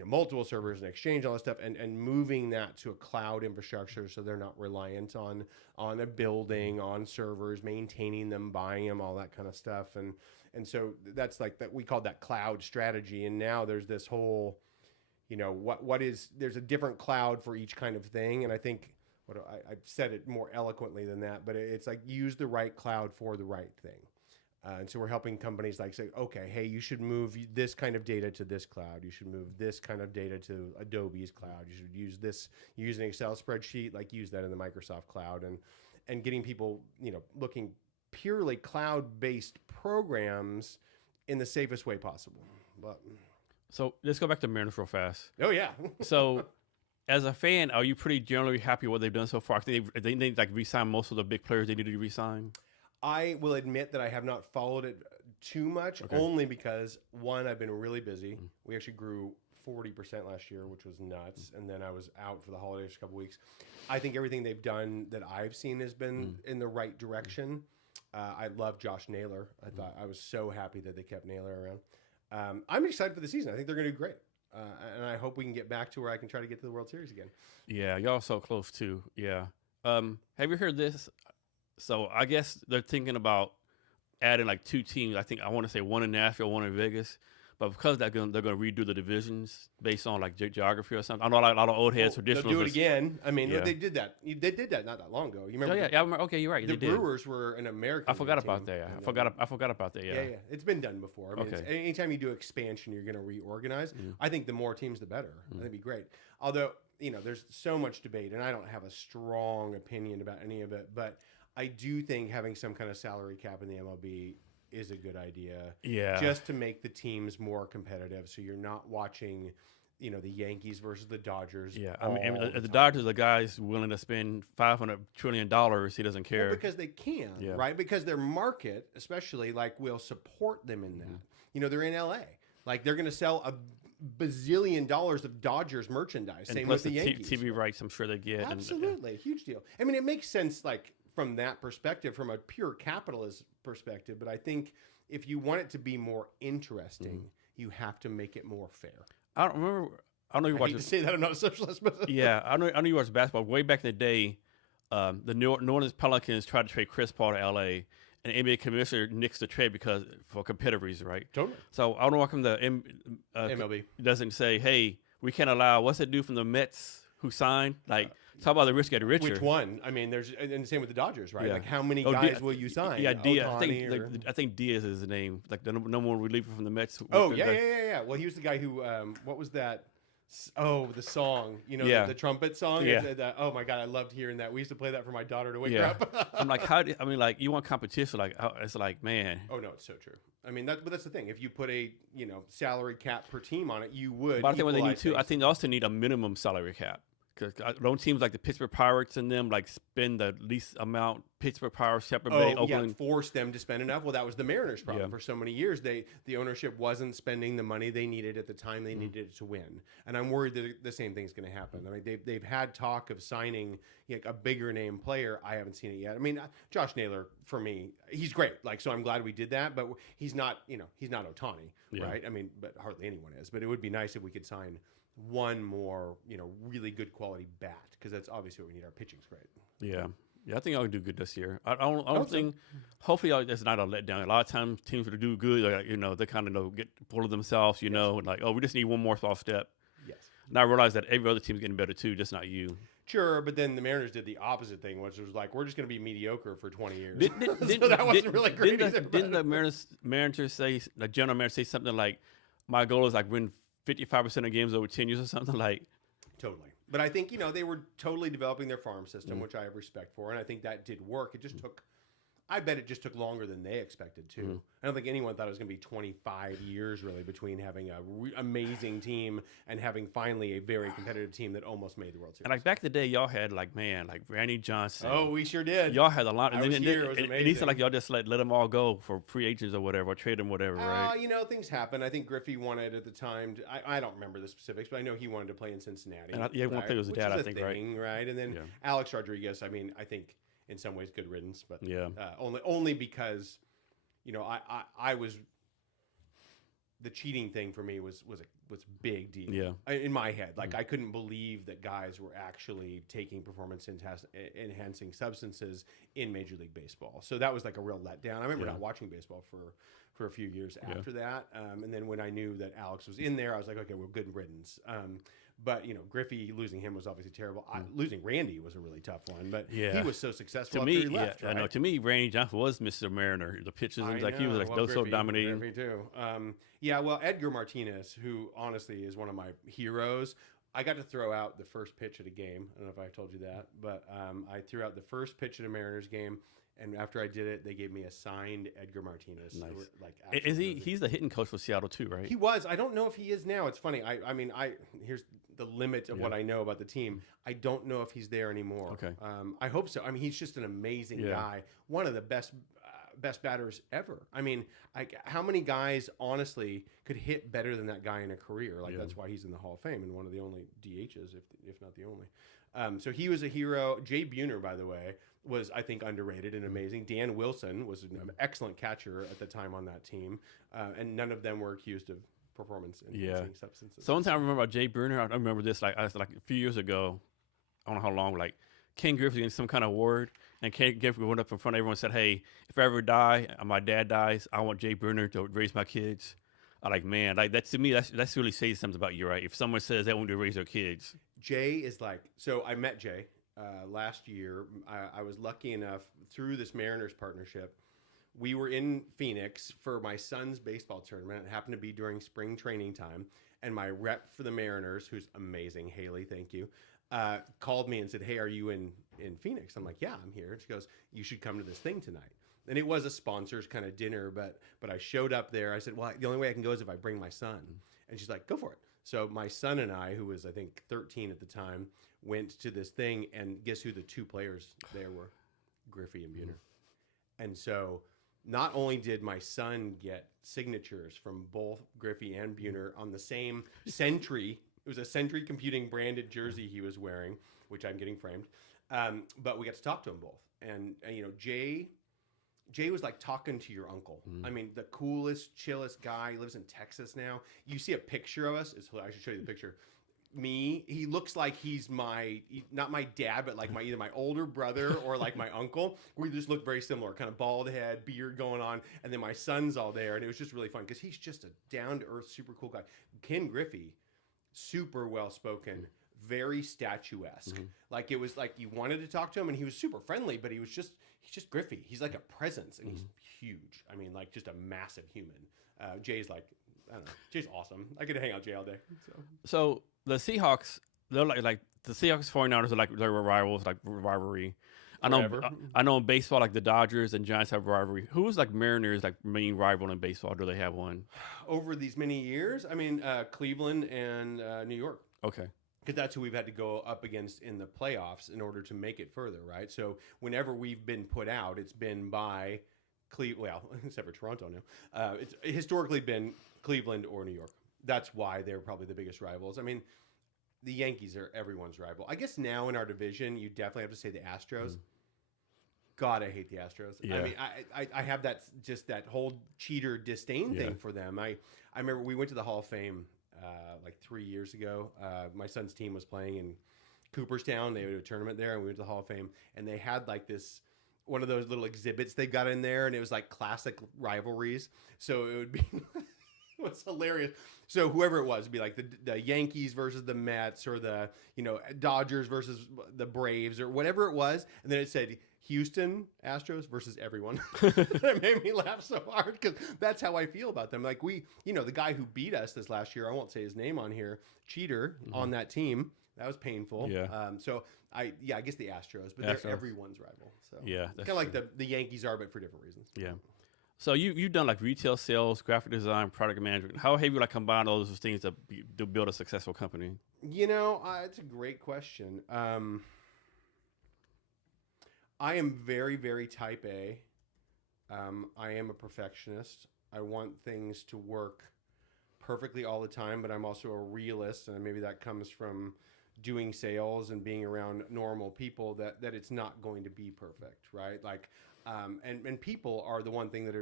multiple servers and Exchange, all that stuff, and moving that to a cloud infrastructure so they're not reliant on a building, on servers, maintaining them, buying them, all that kind of stuff. And so that's like that, we called that cloud strategy. And now there's this whole, there's a different cloud for each kind of thing. And I think I've said it more eloquently than that, but it's like, use the right cloud for the right thing. And so we're helping companies like say, okay, hey, you should move this kind of data to this cloud. You should move this kind of data to Adobe's cloud. You should use an Excel spreadsheet, like use that in the Microsoft cloud, and getting people, looking purely cloud-based programs in the safest way possible. But So let's go back to Mariners real fast. oh yeah. So as a fan, are you pretty generally happy with what they've done so far? I think they like re-sign most of the big players they needed to re-sign. I will admit that I have not followed it too much, only because, one, I've been really busy. We actually grew 40% last year, which was nuts. And then I was out for the holidays for a couple weeks. I think everything they've done that I've seen has been in the right direction. I love Josh Naylor. I was so happy that they kept Naylor around. I'm excited for the season. I think they're going to do great. And I hope we can get back to where I can try to get to the World Series again. Yeah, y'all so close too. Yeah. Have you heard this? So I guess they're thinking about adding like 2 teams. I want to say one in Nashville, one in Vegas. But because they're going to redo the divisions based on like geography or something. I know a lot of old heads traditionalists. They'll do it again. I mean, they did that. They did that not that long ago. You remember? Yeah, I remember. Okay, you're right. The Brewers were an American. I forgot about that. I forgot about that. Yeah. Yeah. It's been done before. I mean, anytime you do expansion, you're going to reorganize. I think the more teams, the better. That'd be great. Although, there's so much debate, and I don't have a strong opinion about any of it, but I do think having some kind of salary cap in the MLB is a good idea. Yeah. Just to make the teams more competitive, so you're not watching the Yankees versus the Dodgers. Yeah, I all mean, the the time. Dodgers, the guy's willing to spend $500 trillion. He doesn't care. Well, because they can, Yeah. right? Because their market, especially, like, will support them in that. They're in LA. Like, they're going to sell a bazillion dollars of Dodgers merchandise. And Same plus with the the Yankees. TV rights, I'm sure they get. Absolutely. Huge deal. I mean, it makes sense, like, from that perspective, from a pure capitalist perspective. But I think if you want it to be more interesting, you have to make it more fair. I don't remember. I don't know if you I watched hate to say that I'm not a socialist, but Yeah, I know you watched basketball. Way back in the day, the New Orleans Pelicans tried to trade Chris Paul to LA, and the NBA commissioner nixed the trade for competitive reasons, right? totally. So I don't know how come the MLB. doesn't say, hey, we can't allow, what's that dude from the Mets who signed? Like, talk about the rich getting richer. Which one? I mean, and the same with the Dodgers, right? Yeah. Like, how many Oh, guys will you sign? Yeah, Diaz. Ohtani I think Diaz is his name. Like the number one reliever from the Mets. Oh, yeah. Well, he was the guy who, what was that? Oh, the song, Yeah. the trumpet song. Yeah. Oh my God, I loved hearing that. We used to play that for my daughter to wake her Yeah. up. I'm like, like, you want competition? Like, it's like, man. Oh no, it's so true. I mean, but that's the thing. If you put a salary cap per team on it, you would. But I think what they need equalize too, I things. think they also need a minimum salary cap. Because don't teams like the Pittsburgh Pirates and them like spend the least amount? Pittsburgh Pirates, Shepherd Bay, Oakland. Force them to spend enough. Well, that was the Mariners' problem Yeah. for so many years. The ownership wasn't spending the money they needed at the time they needed it to win. And I'm worried that the same thing's going to happen. I mean, they've had talk of signing a bigger name player. I haven't seen it yet. I mean, Josh Naylor, for me, he's great. Like, so I'm glad we did that. But he's not Ohtani, Yeah. right? I mean, but hardly anyone is. But it would be nice if we could sign one more, really good quality bat, because that's obviously what we need. Our pitching's great. Yeah. Yeah, I think I'll do good this year. I don't think. Hopefully, it's not a letdown. A lot of times, teams that do good, like, they kind of get full of themselves, and like, oh, we just need one more soft step. Yes. And I realize that every other team's getting better too, just not you. Sure, but then the Mariners did the opposite thing, which was like, we're just going to be mediocre for 20 years. Didn't- So that wasn't really great either, Didn't the manager say, the general manager say something like, my goal is like win 55% of games over 10 years or something like? Totally. But I think, they were totally developing their farm system, which I have respect for. And I think that did work. It just took, I bet it just took longer than they expected to. I don't think anyone thought it was going to be 25 years really between having a amazing team and having finally a very competitive team that almost made the World Series. And like back in the day, y'all had like Randy Johnson. Oh, we sure did. Y'all had a lot. I was here. It was and it's amazing. like y'all just let them all go for free agents or whatever, or trade them, whatever, right? Things happen. I think Griffey wanted at the time. I don't remember the specifics, but I know he wanted to play in Cincinnati. And he wanted to play with his dad, I think, right? Right. And then Yeah. Alex Rodriguez. I mean, I think in some ways good riddance, but Yeah. only because, I was. The cheating thing for me was a big deal. Yeah. In my head, like I couldn't believe that guys were actually taking performance enhancing substances in Major League Baseball. So that was like a real letdown. I remember not watching baseball for a few years after that, and then when I knew that Alex was in there, I was like, okay, well, good riddance. But Griffey, losing him was obviously terrible. Losing Randy was a really tough one, but he was so successful. To me, after he left, right? I know. To me, Randy Johnson was Mr. Mariner. The pitches, I like he was like know. so Griffey, dominating. Griffey too. Well, Edgar Martinez, who honestly is one of my heroes. I got to throw out the first pitch at a game. I don't know if I told you that, but I threw out the first pitch at a Mariners game. And after I did it, they gave me a signed Edgar Martinez. Nice. Like, Is he? He's the hitting coach for Seattle too, right? He was. I don't know if he is now. It's funny. I mean, here's the limit of what I know about the team. I don't know if he's there anymore. Okay. I hope so. I mean, he's just an amazing guy. One of the best batters ever. I mean, how many guys honestly could hit better than that guy in a career? Like that's why he's in the Hall of Fame and one of the only DHs, if not the only. So he was a hero. Jay Buhner, by the way, was, I think, underrated and amazing. Dan Wilson was an excellent catcher at the time on that team, and none of them were accused of performance enhancing substances. So one time I remember about Jay Bruner. I remember this like a few years ago. I don't know how long. Like Ken Griffey getting some kind of award, and Ken Griffey went up in front of everyone and said, "Hey, if I ever die, my dad dies, I want Jay Bruner to raise my kids." I like, man, like that to me. That's really says something about you, right? If someone says they want to raise their kids. Jay is like, so I met Jay last year. I was lucky enough through this Mariners partnership. We were in Phoenix for my son's baseball tournament. It happened to be during spring training time. And my rep for the Mariners, who's amazing, Haley, thank you, called me and said, "Hey, are you in Phoenix?" I'm like, "Yeah, I'm here." And she goes, "You should come to this thing tonight." And it was a sponsors kind of dinner, but I showed up there. I said, "Well, the only way I can go is if I bring my son." And she's like, "Go for it." So my son and I, who was I think 13 at the time, went to this thing, and guess who the two players there were? Griffey and Buhner. And so not only did my son get signatures from both Griffey and Buhner on the same Sentry, it was a Sentry Computing branded jersey he was wearing, which I'm getting framed, but we got to talk to them both. And you know, Jay was like talking to your uncle. I mean, the coolest, chillest guy. He lives in Texas now. You see a picture of us. I should show you the picture. Me, he looks like he's not my dad, but like either my older brother or like my uncle. We just look very similar, kind of bald head, beard going on. And then my son's all there. And it was just really fun because he's just a down-to-earth, super cool guy. Ken Griffey, super well-spoken, very statuesque. Like it was like you wanted to talk to him, and he was super friendly, but he's just Griffey. He's like a presence, and he's huge. I mean, like just a massive human. Jay's like, I don't know. Jay's awesome. I could hang out with Jay all day. So the Seahawks, they're like the Seahawks 49ers are like they're rivals, like rivalry. I know in baseball, like the Dodgers and Giants have a rivalry. Who's like Mariners, like main rival in baseball? Do they have one? Over these many years, I mean, Cleveland and New York. Okay. Because that's who we've had to go up against in the playoffs in order to make it further, right? So whenever we've been put out, it's been by Cleveland, well, except for Toronto now. It's historically been Cleveland or New York. That's why they're probably the biggest rivals. I mean, the Yankees are everyone's rival. I guess now in our division, you definitely have to say the Astros. God, I hate the Astros. Yeah. I mean, I have that whole cheater disdain thing for them. I remember we went to the Hall of Fame like 3 years ago. My son's team was playing in Cooperstown. They had a tournament there, and we went to the Hall of Fame, and they had like one of those little exhibits they got in there, and it was like classic rivalries. So it would be, it was hilarious. So whoever it was, it'd be like the Yankees versus the Mets, or the Dodgers versus the Braves, or whatever it was, and then it said Houston Astros versus everyone. That made me laugh so hard because that's how I feel about them. Like the guy who beat us this last year, I won't say his name on here, cheater on that team. That was painful. Yeah. So I guess the Astros, but they're everyone's rival. So yeah, kind of like the Yankees are, but for different reasons. Yeah. So you've done like retail sales, graphic design, product management. How have you like combined all those things to build a successful company? It's a great question. I am very, very type A. I am a perfectionist. I want things to work perfectly all the time, but I'm also a realist, and maybe that comes from doing sales and being around normal people that it's not going to be perfect, right? Like, and people are the one thing that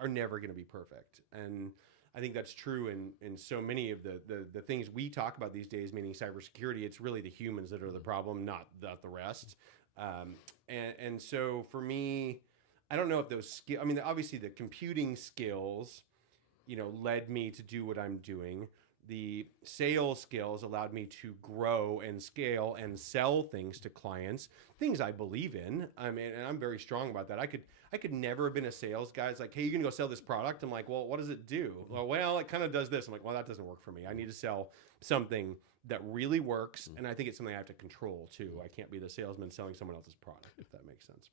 are never going to be perfect. And I think that's true in so many of the things we talk about these days, meaning cybersecurity. It's really the humans that are the problem, not the rest. And so for me, I don't know if those skills, I mean, obviously the computing skills, led me to do what I'm doing. The sales skills allowed me to grow and scale and sell things to clients, things I believe in. I mean, and I'm very strong about that. I could never have been a sales guy. It's like, hey, you're going to go sell this product. I'm like, well, what does it do? Well, it kind of does this. I'm like, well, that doesn't work for me. I need to sell something that really works. And I think it's something I have to control too. I can't be the salesman selling someone else's product, if that makes sense.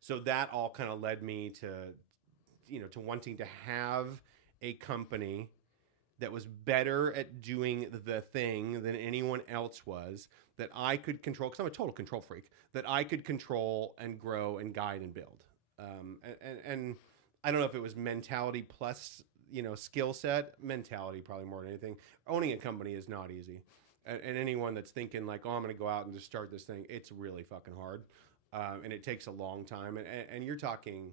So that all kind of led me to wanting to have a company that was better at doing the thing than anyone else was, that I could control, because I'm a total control freak, that I could control and grow and guide and build. And I don't know if it was mentality plus, skill set. Mentality probably more than anything. Owning a company is not easy. And anyone that's thinking like, oh, I'm going to go out and just start this thing, it's really fucking hard. And it takes a long time. And you're talking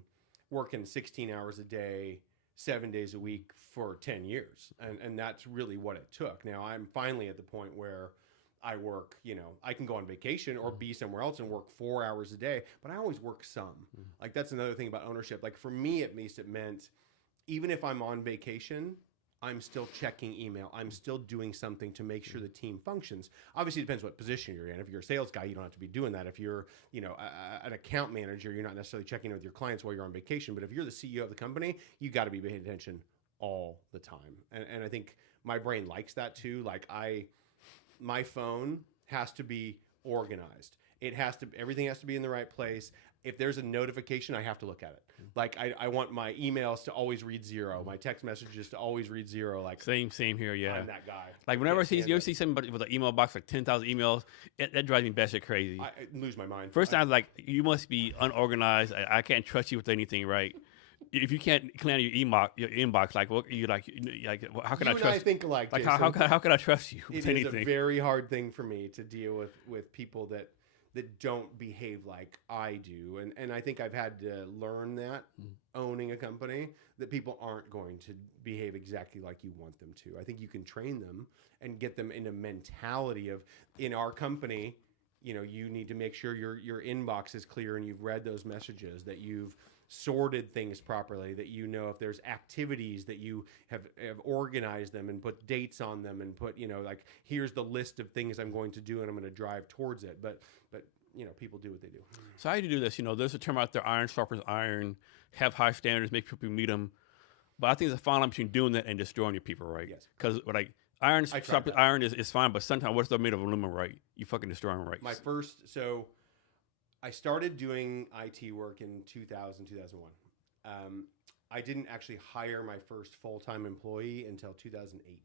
working 16 hours a day, 7 days a week for 10 years. And that's really what it took. Now I'm finally at the point where I work, I can go on vacation or be somewhere else and work 4 hours a day, but I always work some. Like that's another thing about ownership. Like for me, at least, it meant even if I'm on vacation, I'm still checking email. I'm still doing something to make sure the team functions. Obviously, it depends what position you're in. If you're a sales guy, you don't have to be doing that. If you're, an account manager, you're not necessarily checking in with your clients while you're on vacation. But if you're the CEO of the company, you got to be paying attention all the time. And I think my brain likes that too. Like my phone has to be organized. Everything has to be in the right place. if there's a notification, I have to look at it. Like I want my emails to always read 0, my text messages to always read 0. Like Same here. Yeah. I'm that guy. Like whenever Can't stand you it. see somebody with an email box like 10,000 emails, that drives me batshit crazy. I lose my mind. First time, like you must be unorganized. I can't trust you with anything, right? If you can't clean your inbox, like what you like how can I you and trust? I think alike. Like Jason. how can I trust you with It is anything? a very hard thing for me to deal with people that don't behave like I do. And I think I've had to learn that owning a company, that people aren't going to behave exactly like you want them to. I think you can train them and get them in a mentality of, in our company, you know, you need to make sure your inbox is clear and you've read those messages, that you've sorted things properly, that you know if there's activities that you have organized them and put dates on them and put, you know, like here's the list of things I'm going to do and I'm going to drive towards it. But you know, people do what they do. So how do you do this? You know, there's a term out there: iron sharpens iron. Have high standards, make people meet them. But I think there's a fine line between doing that and destroying your people, right? Yes. Because like iron I tried sharpens that. iron is fine, but sometimes what if they're made of aluminum, right? You fucking destroy them, right? So I started doing IT work in 2001. I didn't actually hire my first full-time employee until 2008.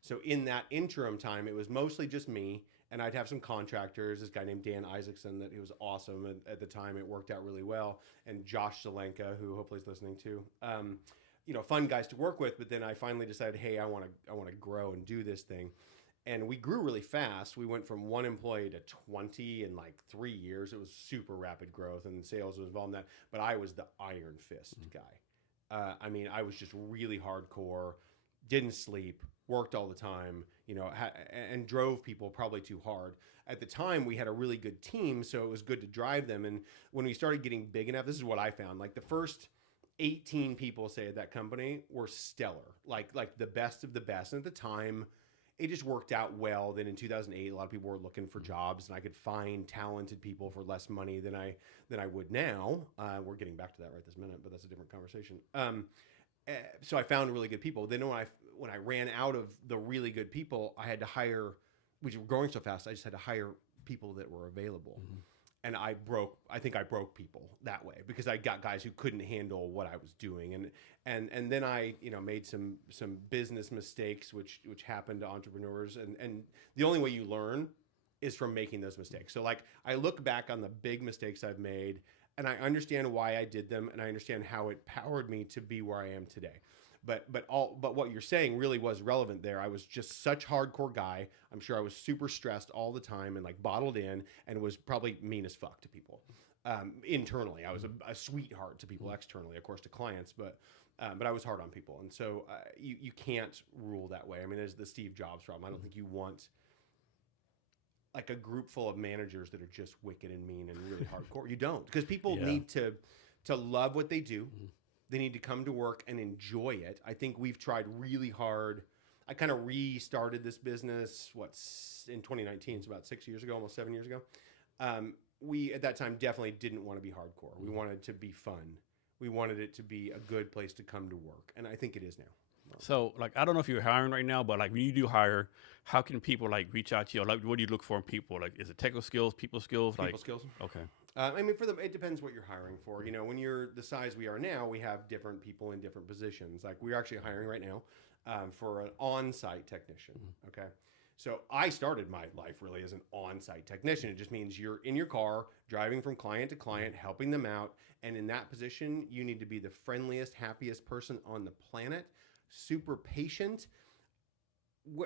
So in that interim time, it was mostly just me, and I'd have some contractors, this guy named Dan Isaacson, that he was awesome at the time. It worked out really well. And Josh Zelenka, who hopefully is listening too. You know, fun guys to work with, but then I finally decided, hey, I want to grow and do this thing. And we grew really fast. We went from 1 employee to 20 in like 3 years. It was super rapid growth, and sales was involved in that. But I was the iron fist guy. I mean, I was just really hardcore, didn't sleep, worked all the time, you know, and drove people probably too hard. At the time, we had a really good team, so it was good to drive them. And when we started getting big enough, this is what I found. Like the first 18 people, say, at that company were stellar, like the best of the best. And at the time, it just worked out well. Then in 2008, a lot of people were looking for jobs, and I could find talented people for less money than I would now. We're getting back to that right this minute, but that's a different conversation. So I found really good people. Then when I ran out of the really good people, I had to hire, which were growing so fast, I just had to hire people that were available. Mm-hmm. And I think I broke people that way, because I got guys who couldn't handle what I was doing. And then I, you know, made some business mistakes, which happen to entrepreneurs. And the only way you learn is from making those mistakes. So like I look back on the big mistakes I've made, and I understand why I did them, and I understand how it powered me to be where I am today. But what you're saying really was relevant there. I was just such a hardcore guy. I'm sure I was super stressed all the time and like bottled in, and was probably mean as fuck to people. Internally, I was a sweetheart to people. Externally, of course, to clients, but I was hard on people. And so you can't rule that way. I mean, there's the Steve Jobs problem. I don't think you want like a group full of managers that are just wicked and mean and really hardcore. You don't, because people need to love what they do. Mm-hmm. They need to come to work and enjoy it. I think we've tried really hard. I kind of restarted this business, in 2019, it's about 6 years ago, almost 7 years ago. We, at that time, definitely didn't want to be hardcore. We wanted it to be fun. We wanted it to be a good place to come to work. And I think it is now. So, like, I don't know if you're hiring right now, but like when you do hire, how can people like reach out to you? Like, what do you look for in people? Like, is it technical skills, people skills? People skills. Okay. I mean, it depends what you're hiring for. You know, when you're the size we are now, we have different people in different positions. Like we're actually hiring right now for an on-site technician. Mm-hmm. Okay. So I started my life really as an on-site technician. It just means you're in your car, driving from client to client, helping them out. And in that position, you need to be the friendliest, happiest person on the planet, super patient.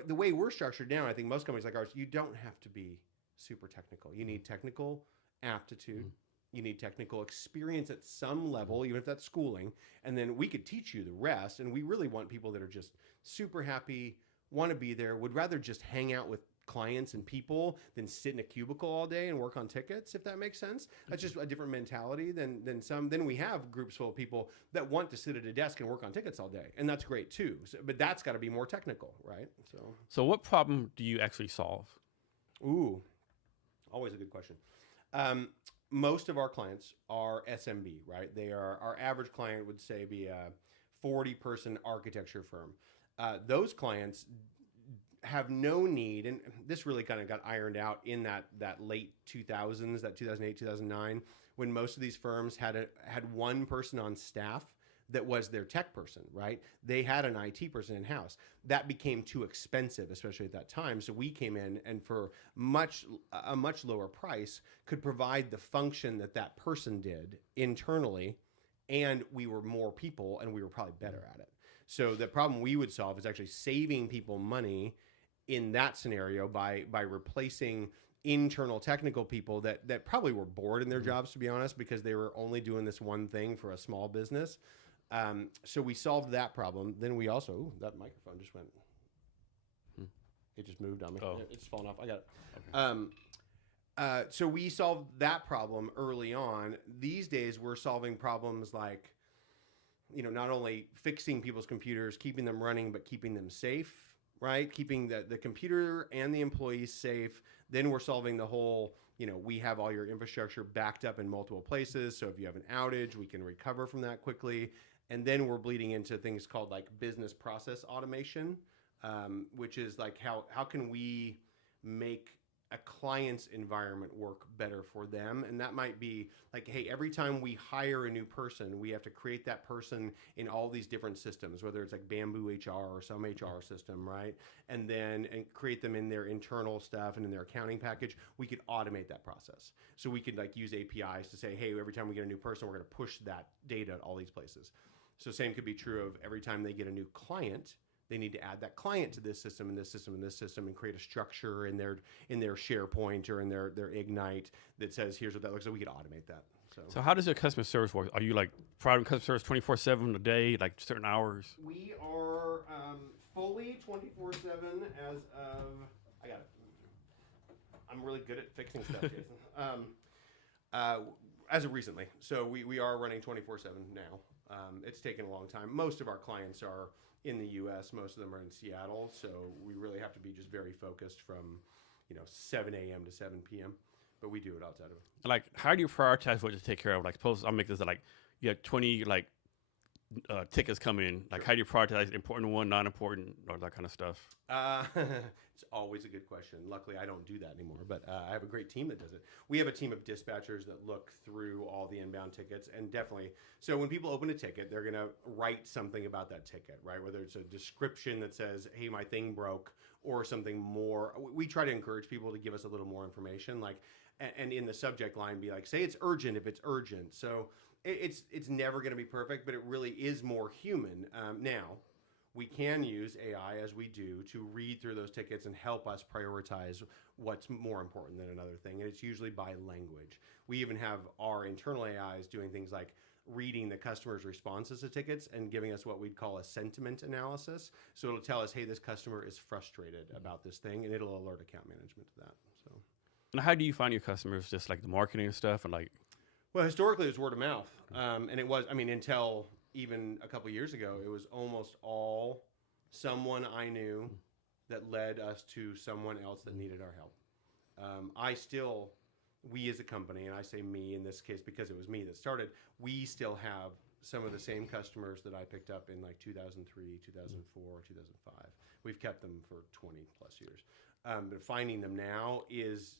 The way we're structured now, I think most companies like ours, you don't have to be super technical. You need technical aptitude. Mm-hmm. You need technical experience at some level, even if that's schooling. And then we could teach you the rest. And we really want people that are just super happy, want to be there, would rather just hang out with clients and people than sit in a cubicle all day and work on tickets, if that makes sense. That's just a different mentality than some. Then we have groups full of people that want to sit at a desk and work on tickets all day. And that's great too. So, but that's got to be more technical, right? So what problem do you actually solve? Ooh, always a good question. Most of our clients are SMB, right? They are, our average client would say be a 40-person architecture firm. Those clients have no need, and this really kind of got ironed out in that late 2000s, that 2008, 2009, when most of these firms had one person on staff that was their tech person, right? They had an IT person in house. That became too expensive, especially at that time. So we came in and for a much lower price could provide the function that that person did internally, and we were more people and we were probably better at it. So the problem we would solve is actually saving people money in that scenario by replacing internal technical people that probably were bored in their jobs, to be honest, because they were only doing this one thing for a small business. So we solved that problem. Then we also, ooh, that microphone just went, it just moved on me. Oh. It's fallen off. I got it. Okay. So we solved that problem early on. These days we're solving problems like, not only fixing people's computers, keeping them running, but keeping them safe, right? Keeping the computer and the employees safe. Then we're solving the whole, we have all your infrastructure backed up in multiple places. So if you have an outage, we can recover from that quickly. And then we're bleeding into things called like business process automation, which is like how can we make a client's environment work better for them. And that might be like, hey, every time we hire a new person, we have to create that person in all these different systems, whether it's like Bamboo HR or some HR system, right? And create them in their internal stuff and in their accounting package. We could automate that process. So we could like use APIs to say, hey, every time we get a new person, we're going to push that data at all these places. So same could be true of every time they get a new client, they need to add that client to this system and this system and this system and create a structure in their SharePoint or in their Ignite that says, here's what that looks like. We could automate that. So how does your customer service work? Are you like providing customer service 24/7 a day, like certain hours? We are fully 24/7 as of, I got it. I'm really good at fixing stuff, Jason. As of recently. So we are running 24/7 now. It's taken a long time. Most of our clients are in the U.S. Most of them are in Seattle. So we really have to be just very focused from, 7 a.m. to 7 p.m. But we do it outside of it. Like, how do you prioritize what to take care of? Like, suppose I'll make this like, you have 20 like tickets come in. Like, how do you prioritize important one, non-important, or that kind of stuff? It's always a good question. Luckily, I don't do that anymore, but I have a great team that does it. We have a team of dispatchers that look through all the inbound tickets, and definitely, so when people open a ticket, they're going to write something about that ticket, right? Whether it's a description that says, hey, my thing broke, or something more. We try to encourage people to give us a little more information, like, and in the subject line be like, say it's urgent if it's urgent. So it's never going to be perfect, but it really is more human. Now, we can use AI as we do to read through those tickets and help us prioritize what's more important than another thing. And it's usually by language. We even have our internal AIs doing things like reading the customer's responses to tickets and giving us what we'd call a sentiment analysis. So it'll tell us, hey, this customer is frustrated about this thing, and it'll alert account management to that. So, and how do you find your customers? Just like the marketing and stuff, and like? Well, historically, it was word of mouth. And it was, until even a couple years ago, it was almost all someone I knew that led us to someone else that needed our help. We as a company, and I say me in this case because it was me that started, we still have some of the same customers that I picked up in like 2003, 2004, 2005. We've kept them for 20 plus years. But finding them now is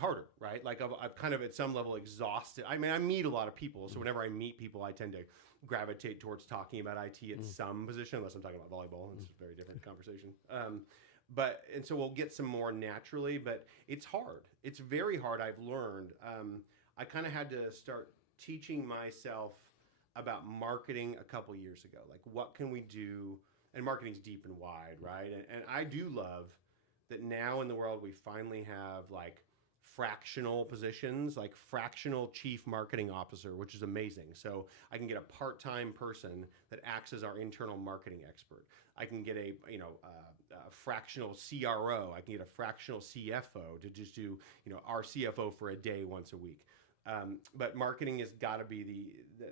harder, right? Like I've kind of at some level exhausted. I meet a lot of people, so whenever I meet people, I tend to gravitate towards talking about IT at some position, unless I'm talking about volleyball. It's a very different conversation. And so we'll get some more naturally, but it's hard. It's very hard, I've learned. I kind of had to start teaching myself about marketing a couple years ago. Like, what can we do? And marketing's deep and wide, right? And I do love that now in the world we finally have like fractional positions, like fractional chief marketing officer, which is amazing. So I can get a part-time person that acts as our internal marketing expert. I can get a fractional CRO. I can get a fractional CFO to just do, our CFO for a day once a week. But marketing has got to be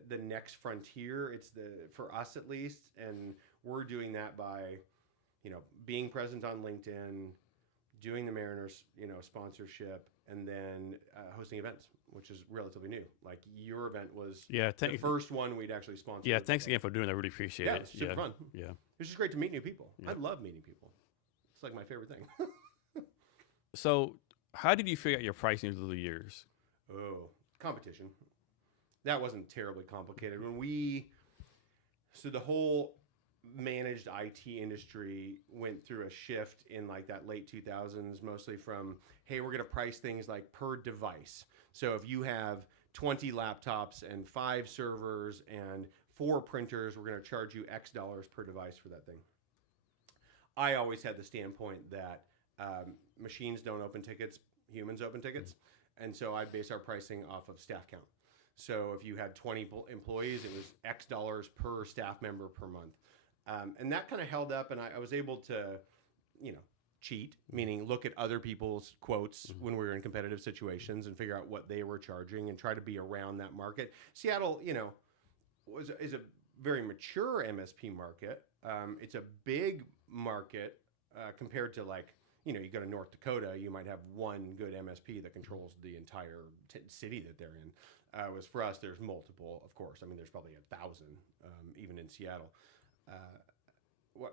the next frontier. It's for us at least, and we're doing that by, being present on LinkedIn, doing the Mariners, sponsorship, and then hosting events, which is relatively new. Like your event was the first one we'd actually sponsored. Yeah, thanks again for doing that. I really appreciate it. It's super fun. Yeah. It's just great to meet new people. Yeah. I love meeting people. It's like my favorite thing. So how did you figure out your pricing through the years? Oh, competition. that wasn't terribly complicated. So the whole managed IT industry went through a shift in like that late 2000s, mostly from, hey, we're going to price things like per device. So if you have 20 laptops and 5 servers and 4 printers, we're going to charge you X dollars per device for that thing. I always had the standpoint that machines don't open tickets, humans open tickets. And so I base our pricing off of staff count. So if you had 20 employees, it was X dollars per staff member per month. And that kind of held up, and I was able to, cheat, meaning look at other people's quotes when we were in competitive situations and figure out what they were charging and try to be around that market. Seattle, is a very mature MSP market. It's a big market compared to like, you go to North Dakota, you might have one good MSP that controls the entire city that they're in. Whereas for us, there's multiple, of course. I mean, there's probably 1,000 even in Seattle. What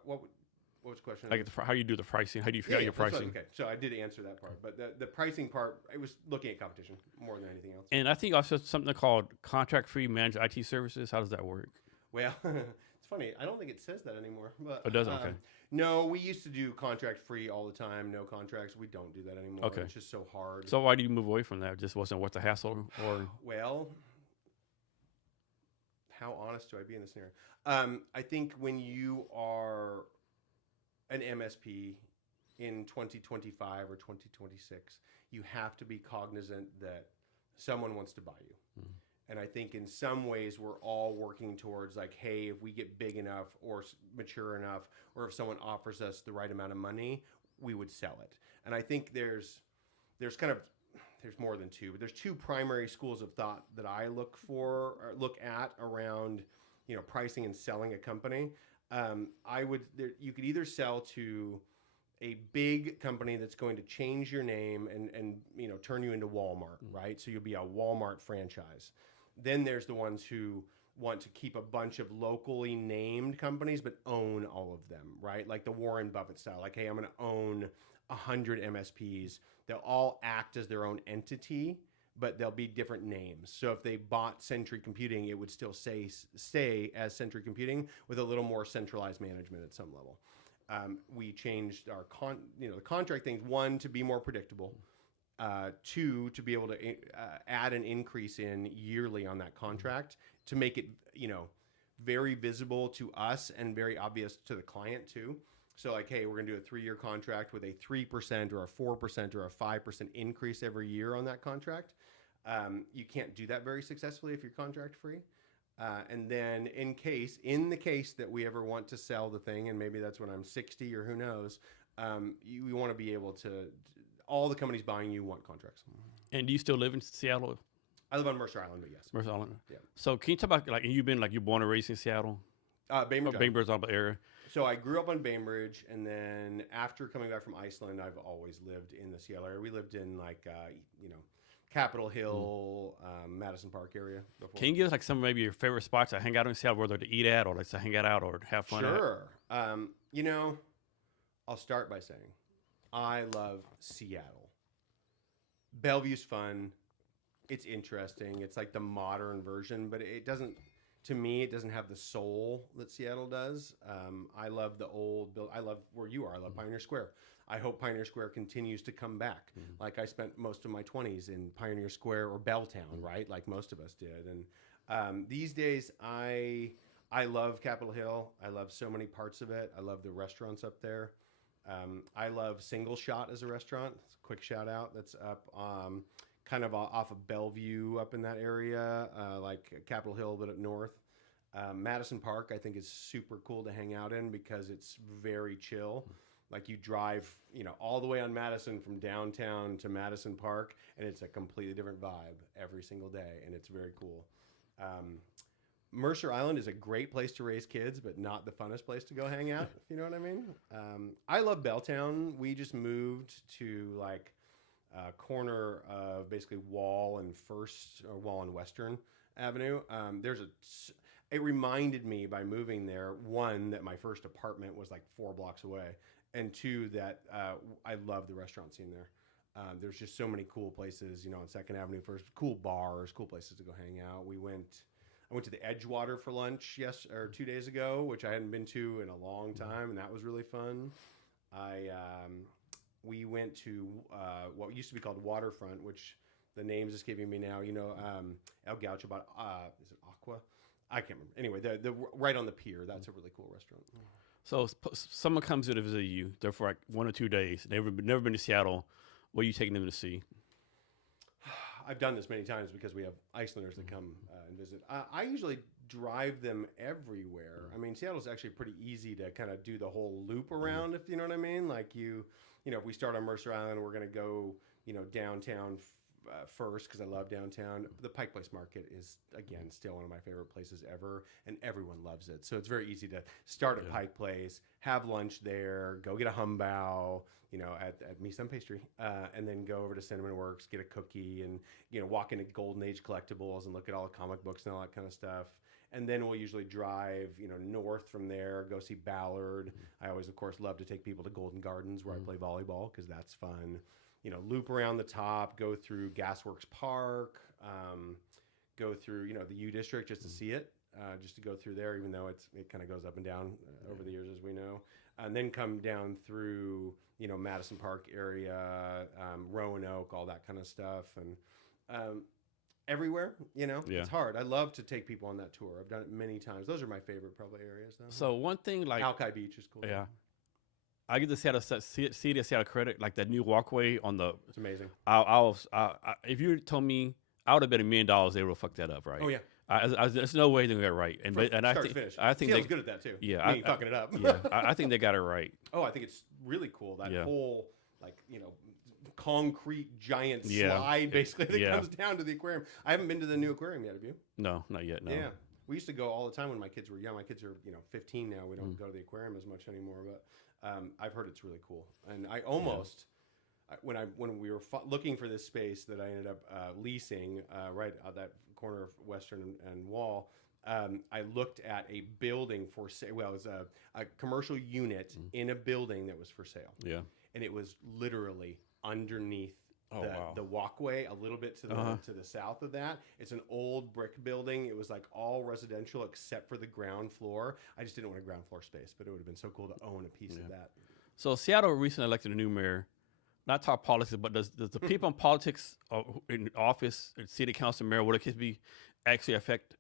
was the question? Like how you do the pricing? How do you figure out your pricing? Okay, so I did answer that part, but the pricing part, I was looking at competition more than anything else. And I think also something called contract-free managed IT services. How does that work? Well, it's funny. I don't think it says that anymore. But, it doesn't? Okay. No, we used to do contract-free all the time, no contracts. We don't do that anymore. Okay. It's just so hard. So why do you move away from that? It just wasn't worth the hassle? Or Well, how honest do I be in this scenario? I think when you are an MSP in 2025 or 2026, you have to be cognizant that someone wants to buy you. Mm-hmm. And I think in some ways we're all working towards like, hey, if we get big enough or mature enough, or if someone offers us the right amount of money, we would sell it. And I think there's more than two, but there's 2 primary schools of thought that I look at around, pricing and selling a company. You could either sell to a big company that's going to change your name and turn you into Walmart, right? So you'll be a Walmart franchise. Then there's the ones who want to keep a bunch of locally named companies but own all of them, right? Like the Warren Buffett style. Like, hey, I'm going to own 100 MSPs. They'll all act as their own entity, but they'll be different names. So if they bought Sentry Computing, it would still stay as Sentry Computing with a little more centralized management at some level. We changed our the contract things, 1, to be more predictable, 2, to be able to add an increase in yearly on that contract to make it, very visible to us and very obvious to the client too. So like, hey, we're going to do a 3-year contract with a 3% or a 4% or a 5% increase every year on that contract. You can't do that very successfully if you're contract free. And then in the case that we ever want to sell the thing, and maybe that's when I'm 60 or who knows, you want to be able to, all the companies buying you want contracts. And do you still live in Seattle? I live on Mercer Island, but yes. Mercer Island? Yeah. So can you talk about, you're born and raised in Seattle? Bainbridge. Bainbridge area. So I grew up on Bainbridge, and then after coming back from Iceland, I've always lived in the Seattle area. We lived in Capitol Hill, Madison Park area before. Can you give us some maybe your favorite spots to hang out in Seattle, whether to eat at or to hang out or have fun Sure. I'll start by saying I love Seattle. Bellevue's fun. It's interesting. It's like the modern version, but it doesn't have the soul that Seattle does. I love the old I love where you are. I love Pioneer Square. I hope Pioneer Square continues to come back. Mm-hmm. Like I spent most of my 20s in Pioneer Square or Belltown, right? Like most of us did. And these days, I love Capitol Hill. I love so many parts of it. I love the restaurants up there. I love Single Shot as a restaurant. It's a quick shout out. That's up kind of off of Bellevue up in that area, like Capitol Hill, but up north. Madison Park, I think, is super cool to hang out in because it's very chill. Like you drive, all the way on Madison from downtown to Madison Park, and it's a completely different vibe every single day, and it's very cool. Mercer Island is a great place to raise kids, but not the funnest place to go hang out, if you know what I mean. I love Belltown. We just moved to corner of basically Wall and Western Avenue. It reminded me by moving there, 1, that my first apartment was like 4 blocks away, and 2, that I love the restaurant scene there. There's just so many cool places, on Second Avenue First, cool bars, cool places to go hang out. I went to the Edgewater for lunch 2 days ago, which I hadn't been to in a long time, and that was really fun. We went to what used to be called Waterfront, which the name's escaping me now. El Gaucho, is it Aqua? I can't remember. Anyway, the right on the pier. That's a really cool restaurant. So someone comes to visit you. They're for like 1 or 2 days. Never been to Seattle. What are you taking them to see? I've done this many times because we have Icelanders that come and visit. I usually drive them everywhere. I mean, Seattle's actually pretty easy to kind of do the whole loop around, if you know what I mean. Like if we start on Mercer Island, we're going to go, downtown first because I love downtown. The Pike Place Market is, again, still one of my favorite places ever, and everyone loves it. So it's very easy to start at Pike Place, have lunch there, go get a humbao, at Me Some Pastry, and then go over to Cinnamon Works, get a cookie, and, walk into Golden Age Collectibles and look at all the comic books and all that kind of stuff. And then we'll usually drive, north from there, go see Ballard. I always, of course, love to take people to Golden Gardens where I play volleyball because that's fun. Loop around the top, go through Gasworks Park, go through, the U District just to see it, just to go through there, even though it kind of goes up and down over the years, as we know. And then come down through, Madison Park area, Roanoke, all that kind of stuff. And everywhere, it's hard. I love to take people on that tour. I've done it many times. Those are my favorite probably areas, though. So one thing like Alki Beach is cool. Yeah. I get to see the Seattle credit, like that new walkway on the. It's amazing. If you told me, I would have bet $1 million they would have fucked that up, right? Oh yeah. There's no way they're gonna get it right, and I think Seattle's good at that too. Yeah, meaning fucking it up. Yeah, I think they got it right. Oh, I think it's really cool that whole concrete giant slide basically that comes down to the aquarium. I haven't been to the new aquarium yet. Have you? No, not yet. No. Yeah. We used to go all the time when my kids were young. My kids are 15 now. We don't go to the aquarium as much anymore, but I've heard it's really cool. And I almost when we were looking for this space that I ended up leasing right at that corner of Western and Wall, I looked at a building for sale. Well, it was a commercial unit in a building that was for sale. Yeah, and it was literally underneath wow. the walkway, a little bit to the south of that. It's an old brick building. It was like all residential except for the ground floor. I just didn't want a ground floor space, but it would have been so cool to own a piece of that. So Seattle recently elected a new mayor. Not talk politics, but does the people in politics in office, city council, mayor, what it could be, actually affect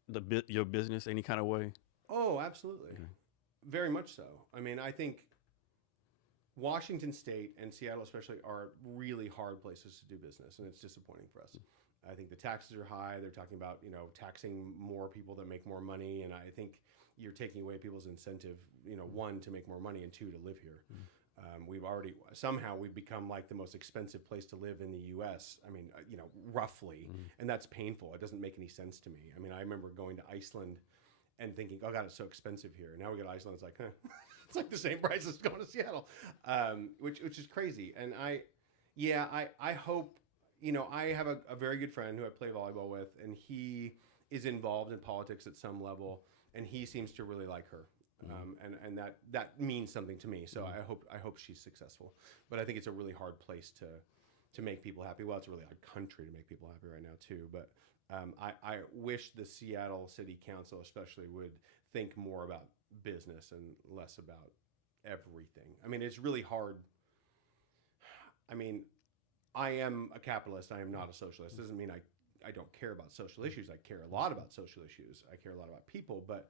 your business any kind of way? Oh, absolutely. Okay. Very much so. I mean, I think Washington State and Seattle especially are really hard places to do business, and it's disappointing for us. I think the taxes are high. They're talking about, taxing more people that make more money, and I think you're taking away people's incentive, one, to make more money, and two, to live here. We've become like the most expensive place to live in the U.S. I mean, roughly, and that's painful. It doesn't make any sense to me. I mean, I remember going to Iceland and thinking, oh God, it's so expensive here. Now we go to Iceland, it's like, it's like the same price as going to Seattle, which is crazy. And I hope, I have a very good friend who I play volleyball with, and he is involved in politics at some level, and he seems to really like her. And that means something to me. So I hope she's successful. But I think it's a really hard place to make people happy. Well, it's a really hard country to make people happy right now too. But I wish the Seattle City Council especially would think more about business and less about everything. I mean, it's really hard. I mean, I am a capitalist. I am not a socialist. Doesn't mean I don't care about social issues. I care a lot about social issues. I care a lot about people, but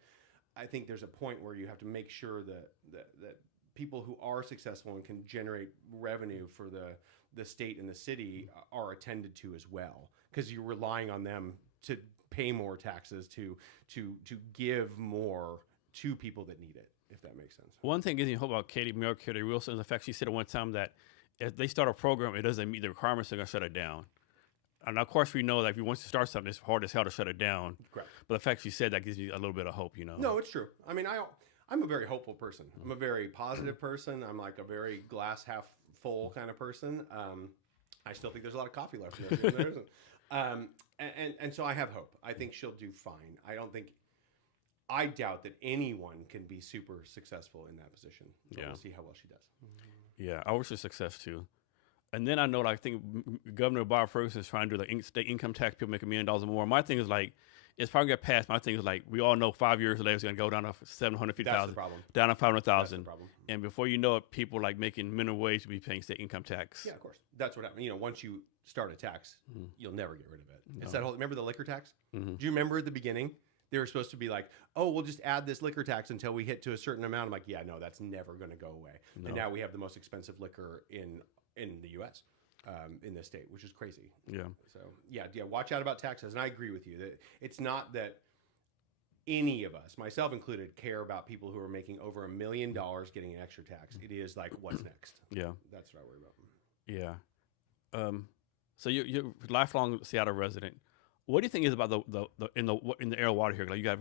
I think there's a point where you have to make sure that people who are successful and can generate revenue for the state and the city are attended to as well, because you're relying on them to pay more taxes, to give more to people that need it, if that makes sense. One thing is, you hope about Mayor Katie Wilson, the fact she said at one time that if they start a program, it doesn't meet the requirements, they're going to shut it down. And of course, we know that if you want to start something, it's hard as hell to shut it down. Correct. But the fact she said that gives you a little bit of hope, No, it's true. I mean, I'm a very hopeful person. I'm a very positive person. I'm like a very glass half full kind of person. I still think there's a lot of coffee left in there. There isn't. And so I have hope. I think she'll do fine. I doubt that anyone can be super successful in that position. But we'll see how well she does. Yeah, I wish her success too. And then I know, like, I think Governor Bob Ferguson is trying to do the state income tax. People make $1 million or more. My thing is like, it's probably gonna pass. My thing is like, we all know 5 years later it's gonna go down to That's 750,000, the problem. down to That's the 500,000, problem. and before you know it, people like making minimum wage to be paying state income tax. Yeah, of course. That's what happens. Once you start a tax, Mhm. you'll never get rid of it. No. It's that whole. Remember the liquor tax? Mhm. Do you remember at the beginning? They were supposed to be like, oh, we'll just add this liquor tax until we hit to a certain amount. I'm like, yeah, no, that's never going to go away. No. And now we have the most expensive liquor in the U.S. In this state, which is crazy. Yeah. So yeah, watch out about taxes. And I agree with you that it's not that any of us, myself included, care about people who are making over $1 million getting an extra tax. It is like, what's next? Yeah. That's what I worry about. Yeah. So you're a lifelong Seattle resident. What do you think is about the in the air and water here? Like you have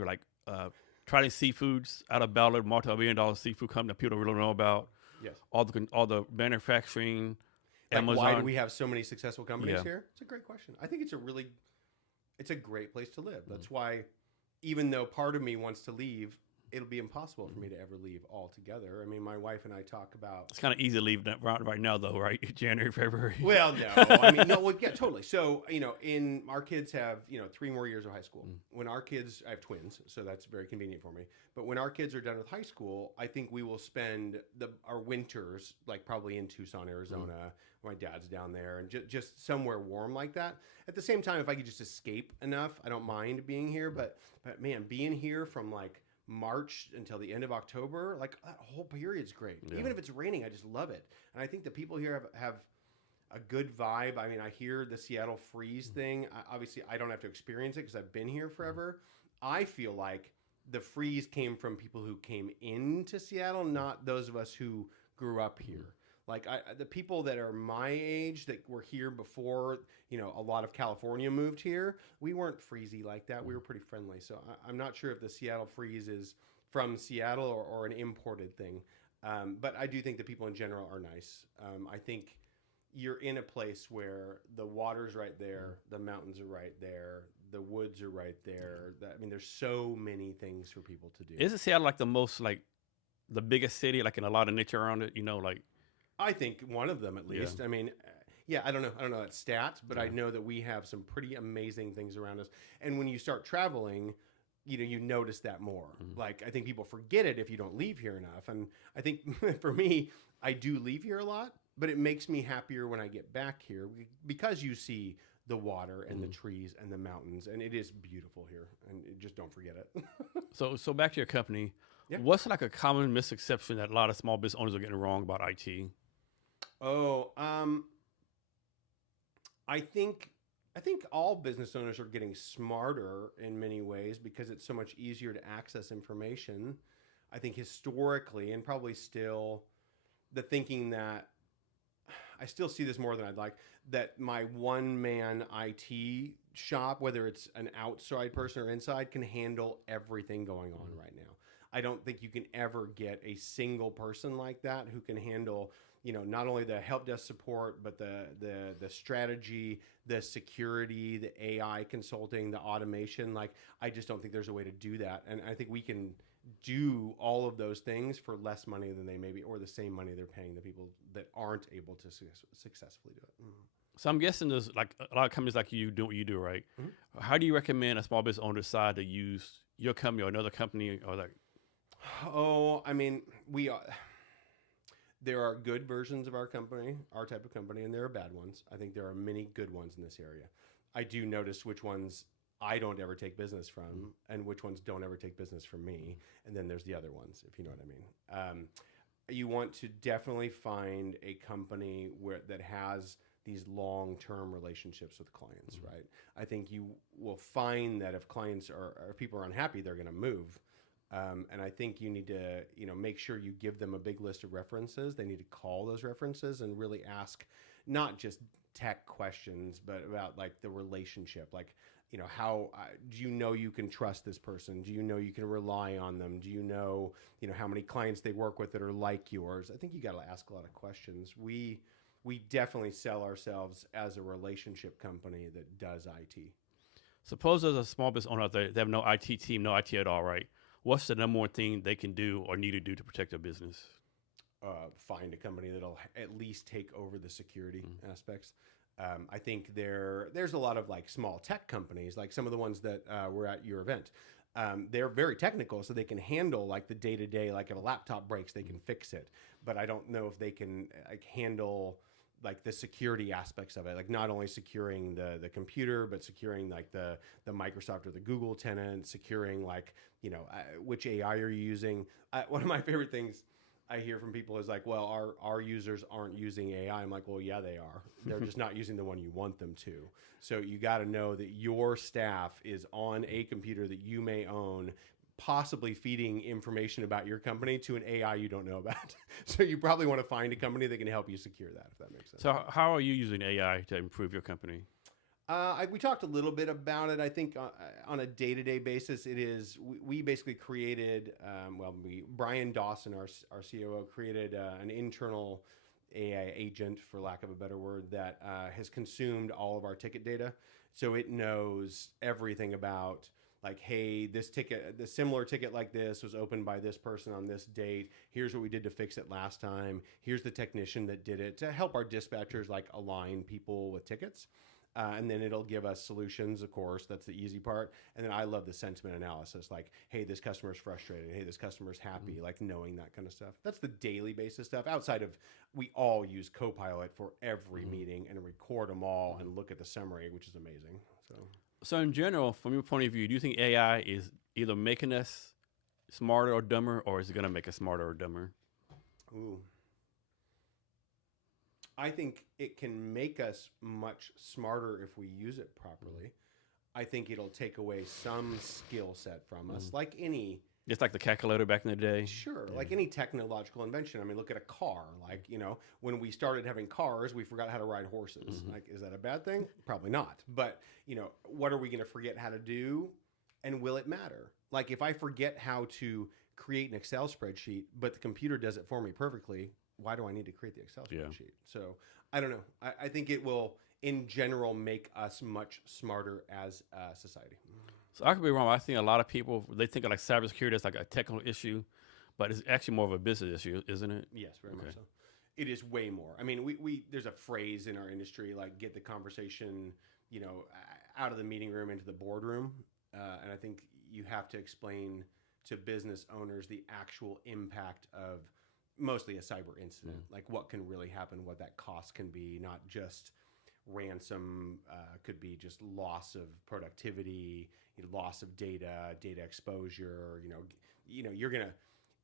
Trident Seafoods out of Ballard, multi-billion-dollar seafood company that people don't really know about. Yes. All the manufacturing. Like, Amazon. why do we have so many successful companies Yeah. here? It's a great question. I think it's a great place to live. That's why, even though part of me wants to leave, it'll be impossible for me to ever leave altogether. I mean, my wife and I talk about. It's kind of easy to leave right now, though, right? January, February. Well, no, I mean, no, well, yeah, totally. So, in our kids have 3 more years of high school. When our kids, I have twins, so that's very convenient for me. But when our kids are done with high school, I think we will spend our winters like probably in Tucson, Arizona. My dad's down there, and just somewhere warm like that. At the same time, if I could just escape enough, I don't mind being here. But man, being here from like March until the end of October, like that whole period's great. Yeah. Even if it's raining, I just love it. And I think the people here have a good vibe. I mean, I hear the Seattle freeze thing. Obviously, I don't have to experience it because I've been here forever. I feel like the freeze came from people who came into Seattle, not those of us who grew up here. Like the people that are my age that were here before, a lot of California moved here, we weren't freezy like that. We were pretty friendly. So I'm not sure if the Seattle freeze is from Seattle or an imported thing. But I do think the people in general are nice. I think you're in a place where the water's right there, the mountains are right there, the woods are right there. There's so many things for people to do. Isn't Seattle like the biggest city, like in a lot of nature around it? I think one of them at least. Yeah. I mean, I don't know that stats, but I know that we have some pretty amazing things around us. And when you start traveling, you notice that more. Mm-hmm. Like I think people forget it if you don't leave here enough. And I think for me, I do leave here a lot, but it makes me happier when I get back here because you see the water and the trees and the mountains, and it is beautiful here. And just don't forget it. So back to your company. Yeah. What's like a common misconception that a lot of small business owners are getting wrong about IT? I think all business owners are getting smarter in many ways because it's so much easier to access information. I think historically, and probably still, the thinking that I still see this more than I'd like, that my one-man IT shop, whether it's an outside person or inside, can handle everything going on right now. I don't think you can ever get a single person like that who can handle, not only the help desk support, but the strategy, the security, the AI consulting, the automation. Like, I just don't think there's a way to do that. And I think we can do all of those things for less money than they maybe, or the same money they're paying the people that aren't able to successfully do it. So I'm guessing there's like a lot of companies like you do what you do, right? Mm-hmm. How do you recommend a small business owner decide to use your company or another company or like? Oh, I mean, there are good versions of our company, our type of company, and there are bad ones. I think there are many good ones in this area. I do notice which ones I don't ever take business from and which ones don't ever take business from me. And then there's the other ones, if you know what I mean. You want to definitely find a company that has these long-term relationships with clients, right? I think you will find that if clients or if people are unhappy, they're going to move. And I think you need to, make sure you give them a big list of references. They need to call those references and really ask not just tech questions, but about like the relationship. Like, how do you can trust this person? Do you can rely on them? Do how many clients they work with that are like yours? I think you got to ask a lot of questions. We definitely sell ourselves as a relationship company that does IT. Suppose there's a small business owner out there, they have no IT team, no IT at all, right? What's the number one thing they can do or need to do to protect their business? find a company that'll at least take over the security aspects. I think there's a lot of like small tech companies, like some of the ones that were at your event. They're very technical, so they can handle like the day to day. Like if a laptop breaks, they can fix it. But I don't know if they can like handle like the security aspects of it, like not only securing the computer, but securing like the Microsoft or the Google tenant, securing like, you know, which AI are you using? One of my favorite things I hear from people is like, well, our users aren't using AI. I'm like, well, yeah, they are. They're just not using the one you want them to. So you got to know that your staff is on a computer that you may own, possibly feeding information about your company to an AI you don't know about. So you probably want to find a company that can help you secure that, if that makes sense. So how are you using AI to improve your company? We talked a little bit about it. I think on a day-to-day basis, it is, we basically created, Brian Dawson, our COO, created an internal AI agent, for lack of a better word, that has consumed all of our ticket data. So it knows everything about, like, hey, this similar ticket like this was opened by this person on this date. Here's what we did to fix it last time. Here's the technician that did it, to help our dispatchers like align people with tickets. And then it'll give us solutions, of course. That's the easy part. And then I love the sentiment analysis, like, hey, this customer's frustrated. Hey, this customer's happy, like knowing that kind of stuff. That's the daily basis stuff. Outside of, we all use Copilot for every meeting and record them all and look at the summary, which is amazing. So in general, from your point of view, do you think AI is either making us smarter or dumber, or is it going to make us smarter or dumber? Ooh. I think it can make us much smarter if we use it properly. I think it'll take away some skill set from us, like any... It's like the calculator back in the day. Sure, like any technological invention. I mean, look at a car. Like, you know, when we started having cars, we forgot how to ride horses. Like, is that a bad thing? Probably not. But, you know, what are we going to forget how to do? And will it matter? Like, if I forget how to create an Excel spreadsheet, but the computer does it for me perfectly, why do I need to create the Excel spreadsheet? So I don't know. I think it will, in general, make us much smarter as a society. So I could be wrong. I think a lot of people, they think of like cybersecurity as like a technical issue, but it's actually more of a business issue, isn't it? Yes, very much so. It is way more. I mean, we there's a phrase in our industry, like, get the conversation, you know, out of the meeting room into the boardroom. And I think you have to explain to business owners the actual impact of mostly a cyber incident, like what can really happen, what that cost can be, not just ransom, could be just loss of productivity, loss of data exposure. You know, you're gonna,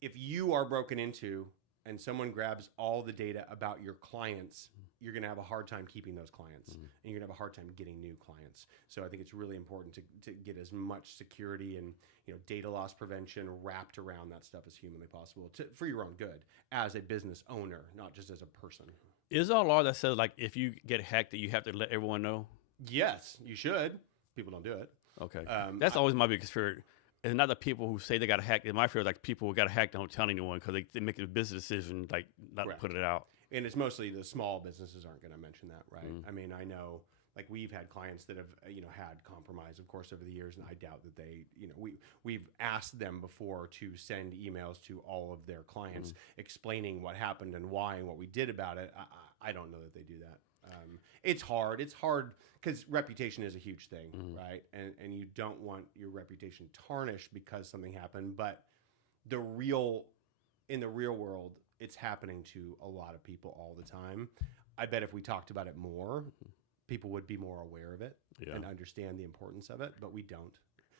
if you are broken into and someone grabs all the data about your clients, you're gonna have a hard time keeping those clients, and you're gonna have a hard time getting new clients. So I think it's really important to get as much security and, you know, data loss prevention wrapped around that stuff as humanly possible, for your own good as a business owner, not just as a person. Is there a law that says like if you get hacked that you have to let everyone know? Yes, you should. People don't do it. Okay, that's always my biggest fear. It's not the people who say they got hacked. In my fear, like people who got hacked don't tell anyone because they make a business decision like not to put it out. And it's mostly the small businesses aren't going to mention that, right? I mean, I know, like, we've had clients that have, you know, had compromise, of course, over the years, and I doubt that they, you know, we've asked them before to send emails to all of their clients explaining what happened and why and what we did about it. I don't know that they do that. It's hard. It's hard because reputation is a huge thing, right? And you don't want your reputation tarnished because something happened. But in the real world, it's happening to a lot of people all the time. I bet if we talked about it more, people would be more aware of it and understand the importance of it. But we don't.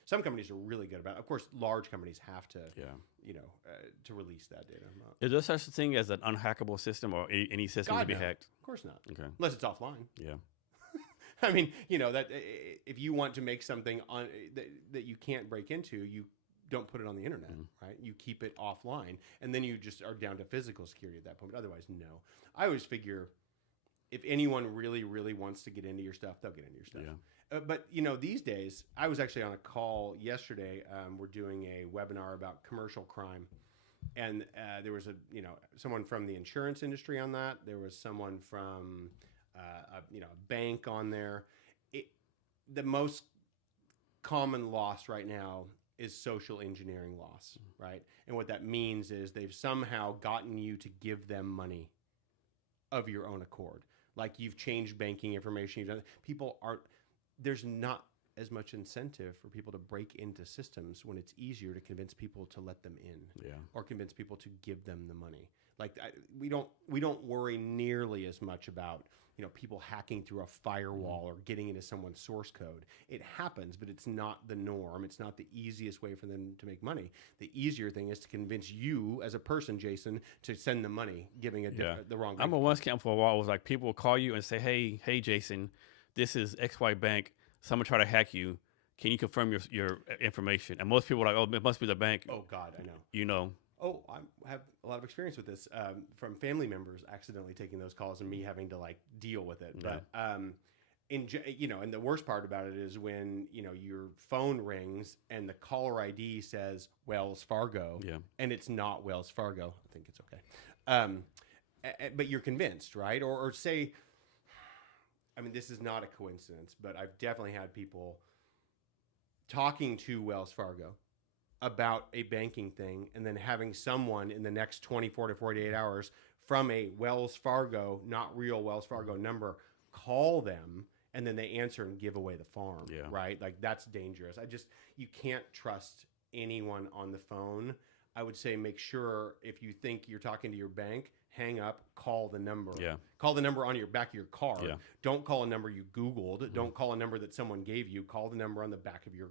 Some companies are really good about it. Of course, large companies have to, you know, to release that data. Is there such a thing as an unhackable system or any system to be hacked? Of course not. Okay. Unless it's offline. Yeah. I mean, you know, that if you want to make something that you can't break into, you don't put it on the internet, right? You keep it offline, and then you just are down to physical security at that point. But otherwise, no. I always figure if anyone really, really wants to get into your stuff, they'll get into your stuff. Yeah. But, you know, these days, I was actually on a call yesterday. We're doing a webinar about commercial crime. And there was someone from the insurance industry on that. There was someone from, a bank on there. The most common loss right now is social engineering loss, right? And what that means is they've somehow gotten you to give them money of your own accord. Like you've changed banking information. You've done, people aren't, there's not as much incentive for people to break into systems when it's easier to convince people to let them in or convince people to give them the money. Like we don't worry nearly as much about, you know, people hacking through a firewall or getting into someone's source code. It happens, but it's not the norm. It's not the easiest way for them to make money. The easier thing is to convince you as a person, Jason, to send them money, giving the wrong. I'm a one scam for a while. It was like people will call you and say, hey, Jason, this is XY Bank. Someone try to hack you. Can you confirm your information? And most people are like, oh, it must be the bank. Oh God, I know. You know. Oh, I have a lot of experience with this from family members accidentally taking those calls and me having to like deal with it. Yeah. But and the worst part about it is when, you know, your phone rings and the caller ID says Wells Fargo, and it's not Wells Fargo. I think it's okay. But you're convinced, right? Or say, I mean, this is not a coincidence, but I've definitely had people talking to Wells Fargo about a banking thing and then having someone in the next 24 to 48 hours from a Wells Fargo, not real Wells Fargo number, call them and then they answer and give away the farm, right? Like that's dangerous. You can't trust anyone on the phone. I would say make sure if you think you're talking to your bank, hang up, call the number. Call the number on your back of your card. Don't call a number you Googled. Don't call a number that someone gave you. Call the number on the back of your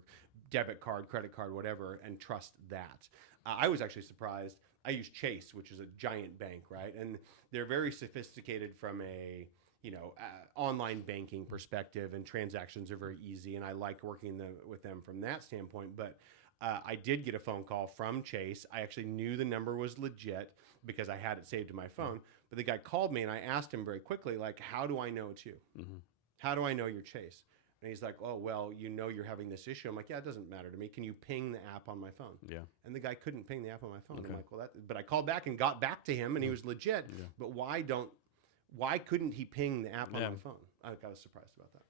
debit card, credit card, whatever, and trust that. I was actually surprised. I use Chase, which is a giant bank, right? And they're very sophisticated from a, you know, online banking perspective, and transactions are very easy. And I like working with them from that standpoint. But I did get a phone call from Chase. I actually knew the number was legit because I had it saved to my phone. But the guy called me and I asked him very quickly, like, how do I know it's you? How do I know you're Chase? And he's like, oh, well, you know you're having this issue. I'm like, yeah, it doesn't matter to me. Can you ping the app on my phone? And the guy couldn't ping the app on my phone. I'm like, well, but I called back and got back to him and he was legit. But why couldn't he ping the app on my phone? I was surprised about that.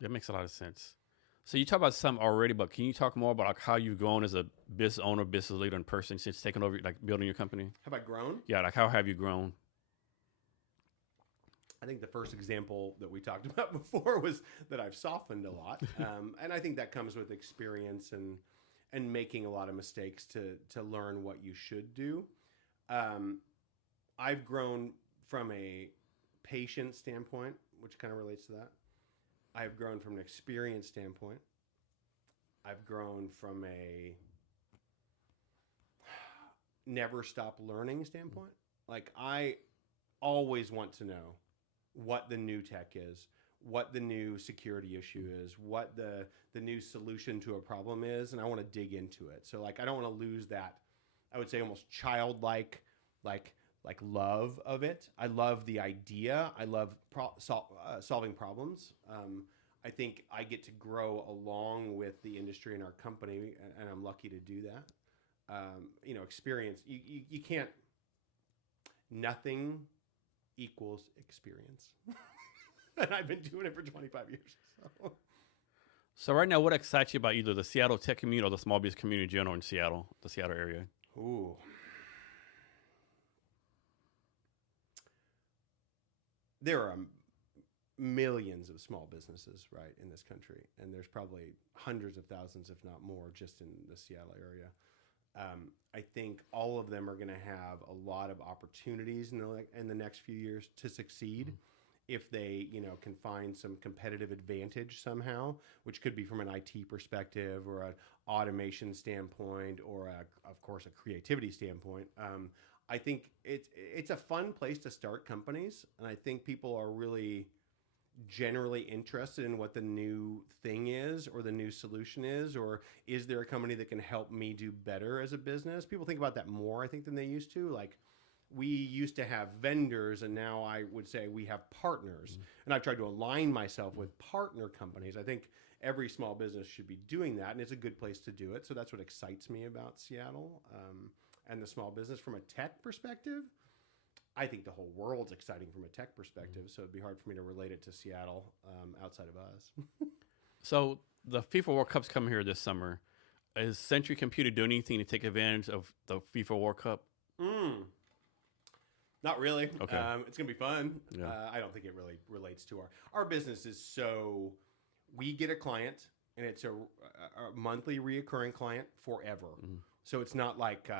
That makes a lot of sense. So you talk about some already, but can you talk more about like how you've grown as a business owner, business leader, and person since taking over, like building your company? Have I grown? Yeah, like how have you grown? I think the first example that we talked about before was that I've softened a lot. And I think that comes with experience and making a lot of mistakes to learn what you should do. I've grown from a patient standpoint, which kind of relates to that. I've grown from an experience standpoint. I've grown from a never stop learning standpoint. Like I always want to know what the new tech is, what the new security issue is, what the new solution to a problem is, and I want to dig into it. So like I don't want to lose that, I would say almost childlike like love of it. I love the idea. I love solving problems. I think I get to grow along with the industry and our company, and I'm lucky to do that. You know, experience. You can't. Nothing equals experience, and I've been doing it for 25 years. So right now, what excites you about either the Seattle tech community or the small business community in general in Seattle, the Seattle area? Ooh. There are millions of small businesses, right, in this country, and there's probably hundreds of thousands, if not more, just in the Seattle area. I think all of them are going to have a lot of opportunities in the next few years to succeed if they, you know, can find some competitive advantage somehow, which could be from an IT perspective or an automation standpoint or, of course, a creativity standpoint. I think it's a fun place to start companies, and I think people are really generally interested in what the new thing is or the new solution is, or is there a company that can help me do better as a business? People think about that more, I think, than they used to. Like we used to have vendors, and now I would say we have partners. And I've tried to align myself with partner companies. I think every small business should be doing that, and it's a good place to do it. So that's what excites me about Seattle and the small business. From a tech perspective, I think the whole world's exciting from a tech perspective, so it'd be hard for me to relate it to Seattle outside of us. So the FIFA World Cup's coming here this summer. is Sentry Computing doing anything to take advantage of the FIFA World Cup? Not really. Okay. It's gonna be fun. Yeah. I don't think it really relates to our business. Is so we get a client and it's a monthly reoccurring client forever. So it's not like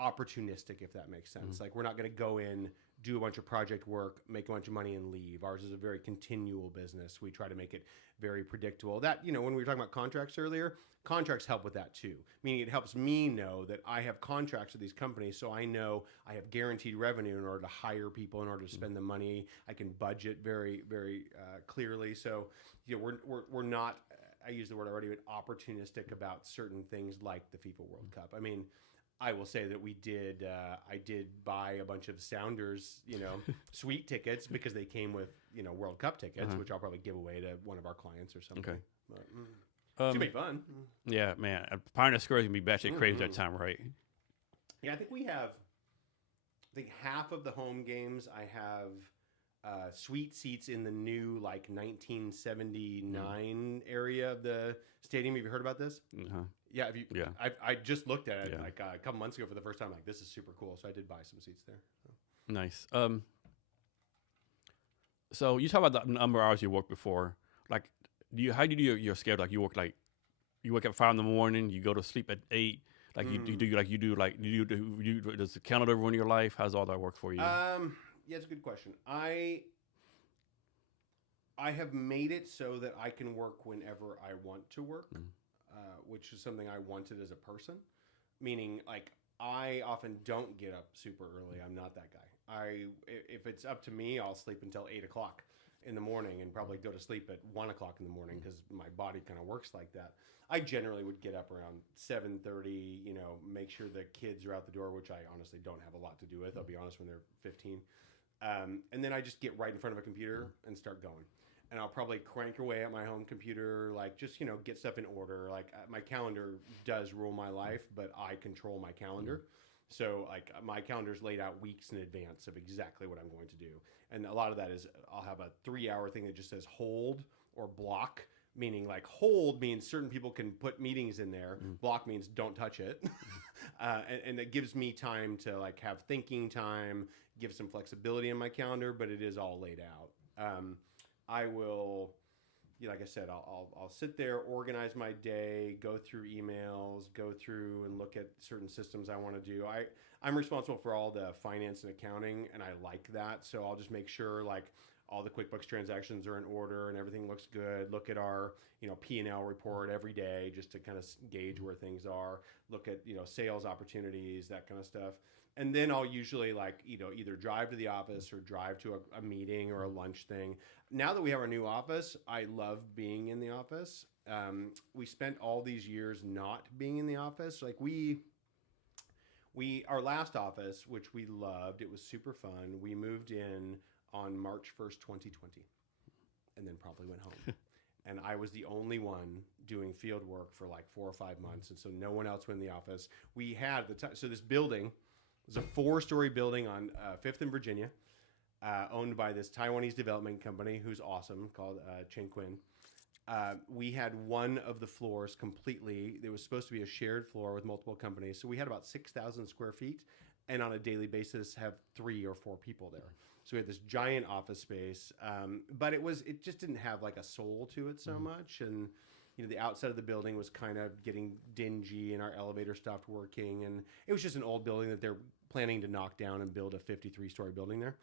opportunistic, if that makes sense. Like we're not going to go in, do a bunch of project work, make a bunch of money, and leave. Ours is a very continual business. We try to make it very predictable. That, when we were talking about contracts earlier, contracts help with that too. Meaning it helps me know that I have contracts with these companies, so I know I have guaranteed revenue in order to hire people, in order to spend the money. I can budget very, very clearly. So, we're not, I use the word already, but opportunistic about certain things like the FIFA World Cup. I mean, I will say that I did buy a bunch of Sounders, suite tickets because they came with, World Cup tickets, which I'll probably give away to one of our clients or something. Okay. But, it's gonna be fun. Yeah, man. Pioneer Square is gonna be batshit crazy that time, right? Yeah, I think half of the home games I have suite seats in the new 1979 area of the stadium. Have you heard about this? Yeah, Yeah. I just looked at it Yeah. a couple months ago for the first time. Like, this is super cool. So I did buy some seats there. So. Nice. So you talk about the number of hours you work before. Like, how do you do your schedule? Like, you wake up 5 a.m, you go to sleep at 8. Like, does the calendar run your life? How's all that work for you? Yeah, it's a good question. I have made it so that I can work whenever I want to work, which is something I wanted as a person. Meaning, like, I often don't get up super early. I'm not that guy. If it's up to me, I'll sleep until 8 o'clock in the morning and probably go to sleep at 1 o'clock in the morning because my body kind of works like that. I generally would get up around 7:30, make sure the kids are out the door, which I honestly don't have a lot to do with. I'll be honest, when they're 15. And then I just get right in front of a computer and start going. And I'll probably crank away at my home computer, like just, get stuff in order. Like my calendar does rule my life, but I control my calendar. So like my calendar's laid out weeks in advance of exactly what I'm going to do. And a lot of that is I'll have a 3-hour thing that just says hold or block, meaning like hold means certain people can put meetings in there. Block means don't touch it. And it gives me time to like have thinking time, give some flexibility in my calendar, but it is all laid out. I will, like I said, I'll sit there, organize my day, go through emails, go through and look at certain systems I want to do. I'm responsible for all the finance and accounting, and I like that. So I'll just make sure like all the QuickBooks transactions are in order and everything looks good. Look at our, P&L report every day just to kind of gauge where things are. Look at, sales opportunities, that kind of stuff. And then I'll usually either drive to the office or drive to a meeting or a lunch thing. Now that we have our new office, I love being in the office. We spent all these years not being in the office. Like our last office, which we loved, it was super fun. We moved in on March 1st, 2020, and then probably went home. And I was the only one doing field work for like 4 or 5 months. And so no one else went in the office. We had so this building was a 4-story building on 5th and Virginia, owned by this Taiwanese development company who's awesome, called Chen Quinn. We had one of the floors completely. There was supposed to be a shared floor with multiple companies. So we had about 6,000 square feet, and on a daily basis have 3 or 4 people there. So we had this giant office space, but it just didn't have like a soul to it so much. And the outside of the building was kind of getting dingy, and our elevator stopped working, and it was just an old building that they're planning to knock down and build a 53-story building there.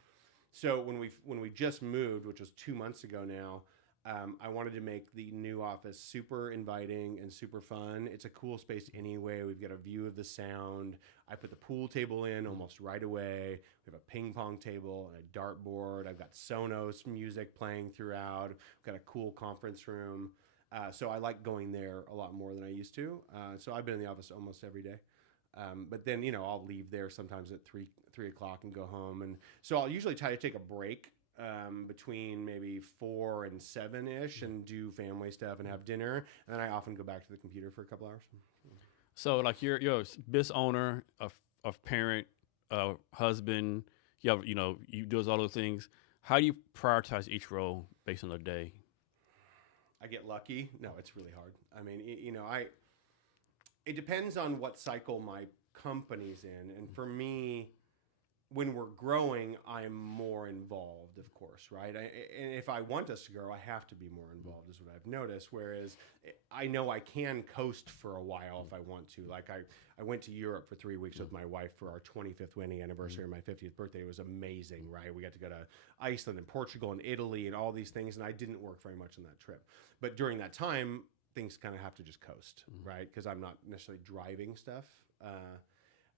So when we just moved, which was 2 months ago now, I wanted to make the new office super inviting and super fun. It's a cool space anyway. We've got a view of the sound. I put the pool table in almost right away. We have a ping pong table and a dartboard. I've got Sonos music playing throughout. We've got a cool conference room. So I like going there a lot more than I used to. So I've been in the office almost every day. But then, I'll leave there sometimes at 3 o'clock and go home. And so I'll usually try to take a break between maybe 4 and 7-ish and do family stuff and have dinner. And then I often go back to the computer for a couple hours. So like you're a business owner, a parent, a husband, you do all those things. How do you prioritize each role based on the day? I get lucky. No, it's really hard. I mean, it depends on what cycle my company's in. And for me, when we're growing, I'm more involved, of course, right? And if I want us to grow, I have to be more involved, is what I've noticed. Whereas I know I can coast for a while if I want to. Like I went to Europe for 3 weeks with my wife for our 25th wedding anniversary and my 50th birthday. It was amazing, right? We got to go to Iceland and Portugal and Italy and all these things, and I didn't work very much on that trip. But during that time, things kind of have to just coast, right? Because I'm not necessarily driving stuff.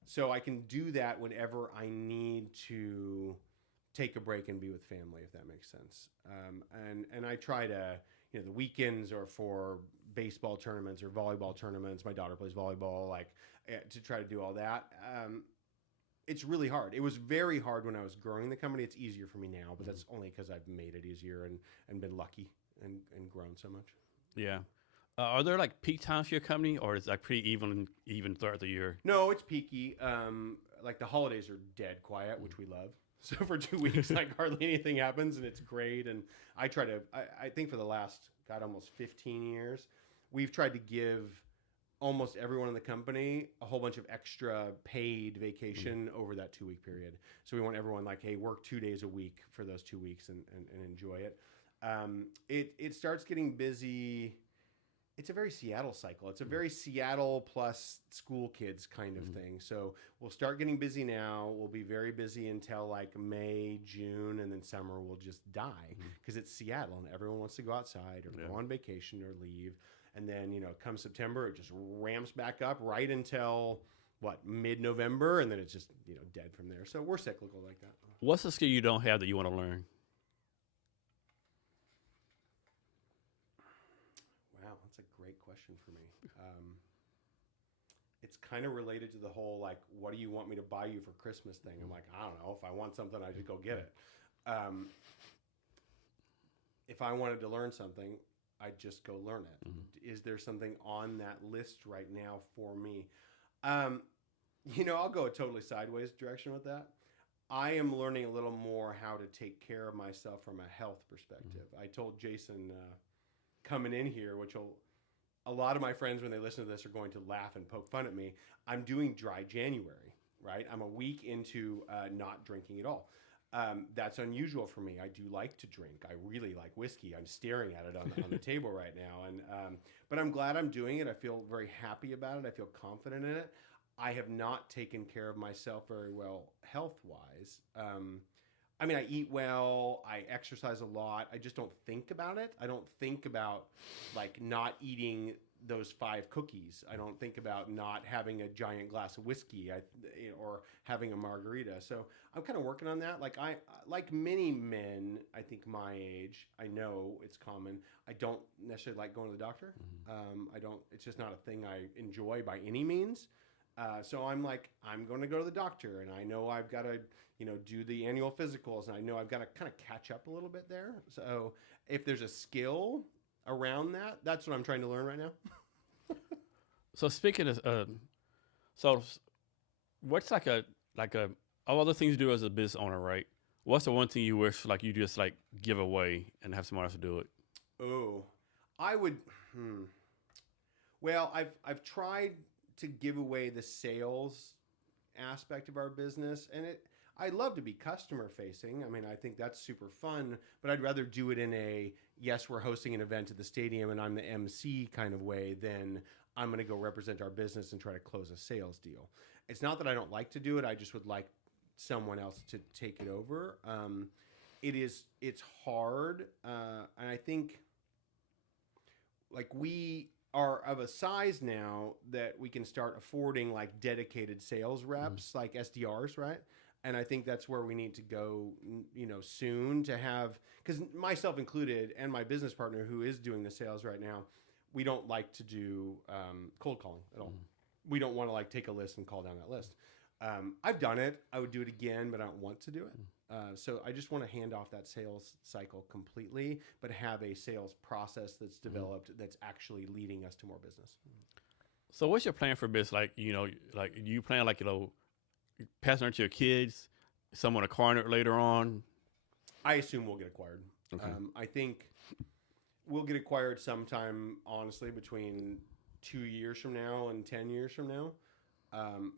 So I can do that whenever I need to take a break and be with family, if that makes sense. And I try to, the weekends are for baseball tournaments or volleyball tournaments. My daughter plays volleyball, to try to do all that. It's really hard. It was very hard when I was growing the company. It's easier for me now, but that's only because I've made it easier and been lucky and grown so much. Yeah. Are there like peak times for your company, or is it like pretty even throughout the year? No, it's peaky. Like the holidays are dead quiet, which we love. So for 2 weeks, like hardly anything happens, and it's great. And I try to, I think for the last, almost 15 years, we've tried to give almost everyone in the company a whole bunch of extra paid vacation over that 2 week period. So we want everyone like, hey, work 2 days a week for those 2 weeks and enjoy it. It starts getting busy. It's a very Seattle cycle. It's a very Seattle plus school kids kind of thing. So we'll start getting busy now. We'll be very busy until like May, June, and then summer will just die because it's Seattle and everyone wants to go outside or go on vacation or leave. And then, come September, it just ramps back up right until mid-November, and then it's just, dead from there. So we're cyclical like that. What's the skill you don't have that you want to learn? Great question for me. It's kind of related to the whole, like, what do you want me to buy you for Christmas thing? I'm like, I don't know. If I want something, I just go get it. If I wanted to learn something, I'd just go learn it. Is there something on that list right now for me? I'll go a totally sideways direction with that. I am learning a little more how to take care of myself from a health perspective. I told Jason coming in here, a lot of my friends, when they listen to this, are going to laugh and poke fun at me. I'm doing dry January, right? I'm a week into not drinking at all. That's unusual for me. I do like to drink. I really like whiskey. I'm staring at it on the table right now. But I'm glad I'm doing it. I feel very happy about it. I feel confident in it. I have not taken care of myself very well health-wise. I eat well, I exercise a lot. I just don't think about it. I don't think about like not eating those 5 cookies. I don't think about not having a giant glass of whiskey or having a margarita. So I'm kind of working on that. Like many men, I think my age, I know it's common. I don't necessarily like going to the doctor. It's just not a thing I enjoy by any means. So I'm like, I'm going to go to the doctor, and I know I've got to, do the annual physicals, and I know I've got to kind of catch up a little bit there. So if there's a skill around that, that's what I'm trying to learn right now. So speaking of, what's like all other things you do as a business owner, right? What's the one thing you wish like you just like give away and have someone else do it? Oh, I would. Well, I've tried to give away the sales aspect of our business, and I'd love to be customer facing. I think that's super fun, but I'd rather do it in a, yes, we're hosting an event at the stadium and I'm the MC kind of way than I'm going to go represent our business and try to close a sales deal. It's not that I don't like to do it. I just would like someone else to take it over. It's hard. And I think like we are of a size now that we can start affording like dedicated sales reps, like SDRs, right? And I think that's where we need to go, soon to have, because myself included and my business partner who is doing the sales right now, we don't like to do cold calling at all. We don't want to like take a list and call down that list. I've done it. I would do it again, but I don't want to do it. So I just want to hand off that sales cycle completely, but have a sales process that's developed that's actually leading us to more business. So what's your plan for business? Like, you plan passing on to your kids, someone acquiring it later on? I assume we'll get acquired. Okay. I think we'll get acquired sometime, honestly, between 2 years from now and 10 years from now.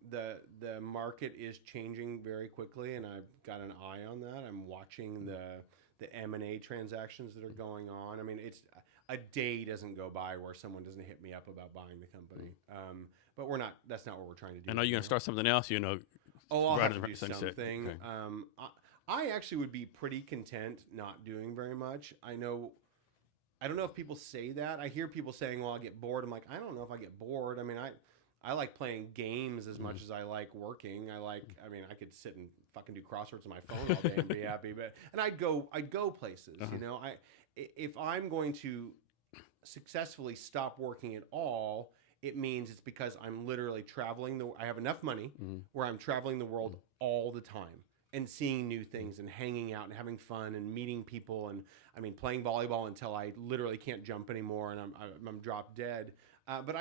The market is changing very quickly, and I've got an eye on that. I'm watching the M&A transactions that are going on. I mean, it's a day doesn't go by where someone doesn't hit me up about buying the company. But we're not. That's not what we're trying to do. And are you going to start something else? You know. Oh, I'll right have at to the do sunset. something. Okay. I actually would be pretty content not doing very much. I don't know if people say that. I hear people saying, well, I get bored. I'm like, I don't know if I get bored. I mean, I like playing games as much as I like working. I mean, I could sit and fucking do crosswords on my phone all day and be happy. And I'd go places, you know. If I'm going to successfully stop working at all, it means it's because I'm literally traveling. I have enough money where I'm traveling the world all the time and seeing new things and hanging out and having fun and meeting people. And I mean, playing volleyball until I literally can't jump anymore and I'm drop dead. But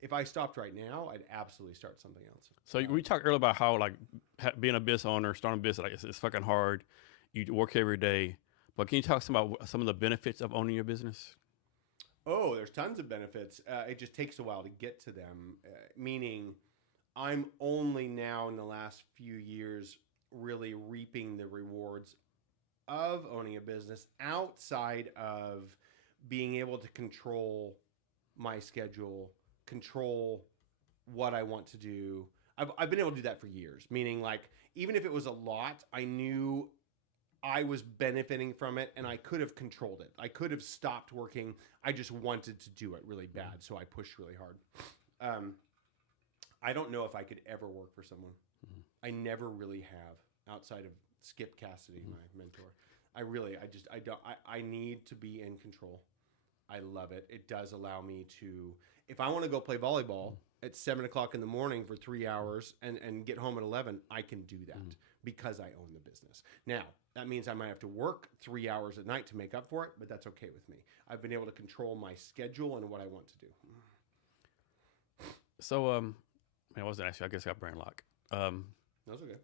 if I stopped right now, I'd absolutely start something else. So we talked earlier about how like being a business owner, starting a business, like it's fucking hard. You work every day. But can you talk about some of the benefits of owning your business? Oh, there's tons of benefits. It just takes a while to get to them, meaning I'm only now in the last few years really reaping the rewards of owning a business outside of being able to control my schedule, control what I want to do. I've been able to do that for years, meaning like even if it was a lot, I knew I was benefiting from it and I could have controlled it. I could have stopped working. I just wanted to do it really bad, so I pushed really hard. I don't know if I could ever work for someone. I never really have, outside of Skip Cassidy, my mentor. I need to be in control. I love it. It does allow me to, if I want to go play volleyball at 7 o'clock in the morning for 3 hours and get home at 11, I can do that because I own the business. Now, that means I might have to work 3 hours at night to make up for it, but that's okay with me. I've been able to control my schedule and what I want to do. So, I wasn't actually, I guess I got brain lock. That's okay.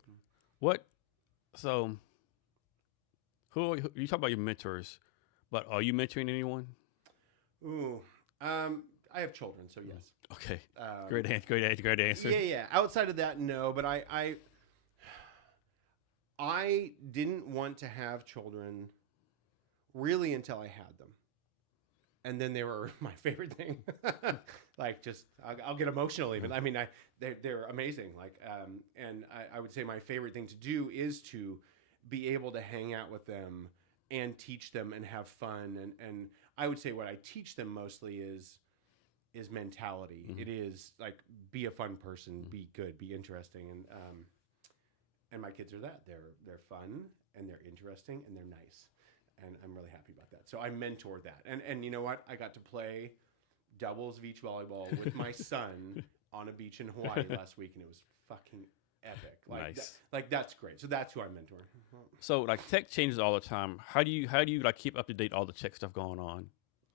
You talk about your mentors, but are you mentoring anyone? Ooh, I have children, so yes. Okay, great answer. Yeah. Outside of that, no. But I didn't want to have children really until I had them, and then they were my favorite thing. Like, just I'll get emotional even. I mean, they're amazing. Like, and I would say my favorite thing to do is to be able to hang out with them and teach them and have fun. And I would say what I teach them mostly is mentality. It is like, be a fun person, be good, be interesting. And my kids are that. They're fun and they're interesting and they're nice. And I'm really happy about that. So I mentor that. And you know what? I got to play doubles beach volleyball with my son on a beach in Hawaii last week, and it was fucking epic. Like, nice. That's great. So that's who I mentor. So like tech changes all the time. How do you like keep up to date all the tech stuff going on?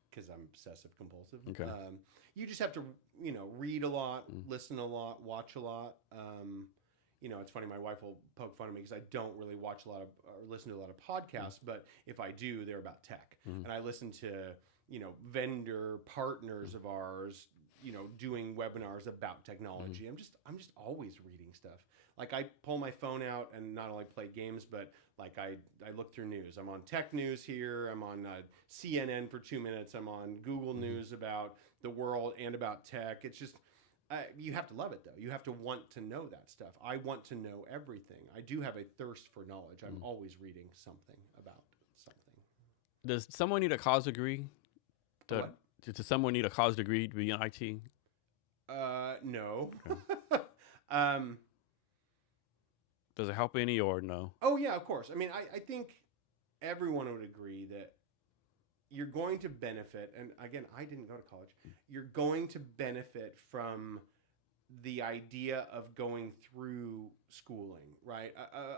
Because I'm obsessive compulsive. Okay. You just have to, read a lot, listen a lot, watch a lot. It's funny. My wife will poke fun at me because I don't really watch a lot of or listen to a lot of podcasts, but if I do, they're about tech. And I listen to, vendor partners of ours, doing webinars about technology. I'm just always reading stuff. Like, I pull my phone out and not only play games, but like I look through news. I'm on tech news here. I'm on CNN for 2 minutes. I'm on Google News about the world and about tech. It's just, you have to love it, though. You have to want to know that stuff. I want to know everything. I do have a thirst for knowledge. I'm always reading something about something. Does someone need a college degree? Does someone need a college degree to be in IT? No. Okay. Does it help any or no? Oh, yeah, of course. I mean, I think everyone would agree that you're going to benefit, and again, I didn't go to college. You're going to benefit from the idea of going through schooling, right?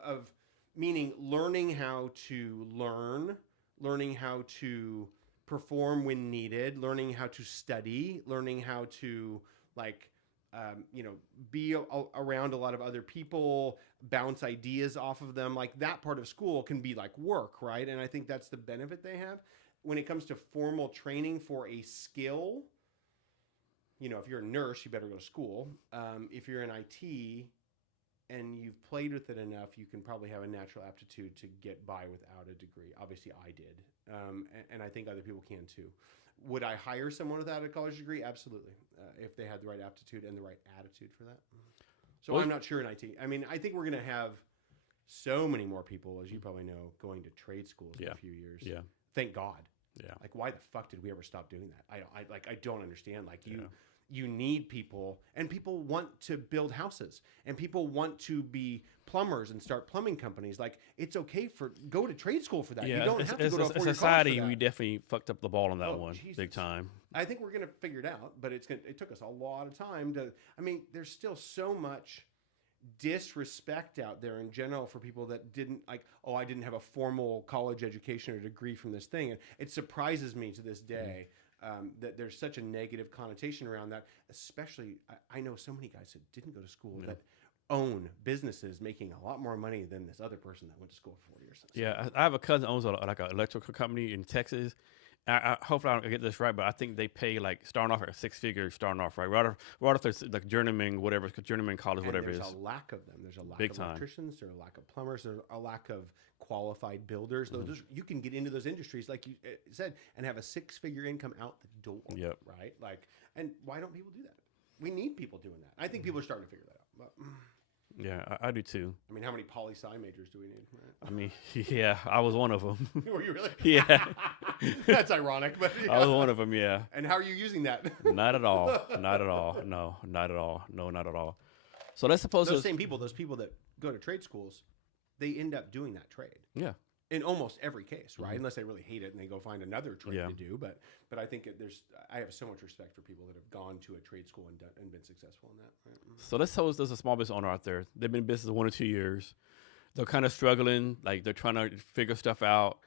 Of meaning learning how to learning how to perform when needed, learning how to study, learning how to be around a lot of other people, bounce ideas off of them. Like, that part of school can be like work, right? And I think that's the benefit they have. When it comes to formal training for a skill, if you're a nurse, you better go to school. If you're in IT and you've played with it enough, you can probably have a natural aptitude to get by without a degree. Obviously, I did, and I think other people can too. Would I hire someone without a college degree? Absolutely, if they had the right aptitude and the right attitude for that. So I'm not sure in IT. I mean, I think we're going to have so many more people, as you probably know, going to trade schools in a few years. Yeah. Thank God. Yeah. Like, why the fuck did we ever stop doing that? I don't understand. Like, you need people, and people want to build houses, and people want to be plumbers and start plumbing companies. Like, it's okay go to trade school for that. Yeah, you don't have to go to a 4-year society. college for We that. definitely fucked up the ball on that one, Jesus. big time. I think we're going to figure it out, but it took us a lot of time to. I mean, there's still so much disrespect out there in general for people that didn't I didn't have a formal college education or degree from this thing, and it surprises me to this day that there's such a negative connotation around that. Especially, I know so many guys that didn't go to school that own businesses making a lot more money than this other person that went to school for 4 years. Yeah, I have a cousin that owns an electrical company in Texas. I hopefully I don't get this right, but I think they pay starting off at 6 figures, starting off right if there's like journeyman, whatever, journeyman college, And whatever it is. There's a lack of them. There's a lack Big of time. electricians. There's a lack of plumbers. There's a lack of qualified builders. You can get into those industries, like you said, and have a 6-figure income out the door. Yep. Right. And why don't people do that? We need people doing that. I think people are starting to figure that out. But, Yeah, I do too. I mean, how many poli-sci majors do we need? Right? I mean, yeah, I was one of them. Were you really? Yeah. That's ironic, but I was one of them. Yeah. And how are you using that? Not at all. Not at all. No, not at all. No, not at all. So let's suppose Those people that go to trade schools, they end up doing that trade. Yeah. In almost every case, right? Unless they really hate it and they go find another trade to do. But I think I have so much respect for people that have gone to a trade school and been successful in that. Right? So let's suppose there's a small business owner out there. They've been in business 1 or 2 years. They're kind of struggling. Like, they're trying to figure stuff out.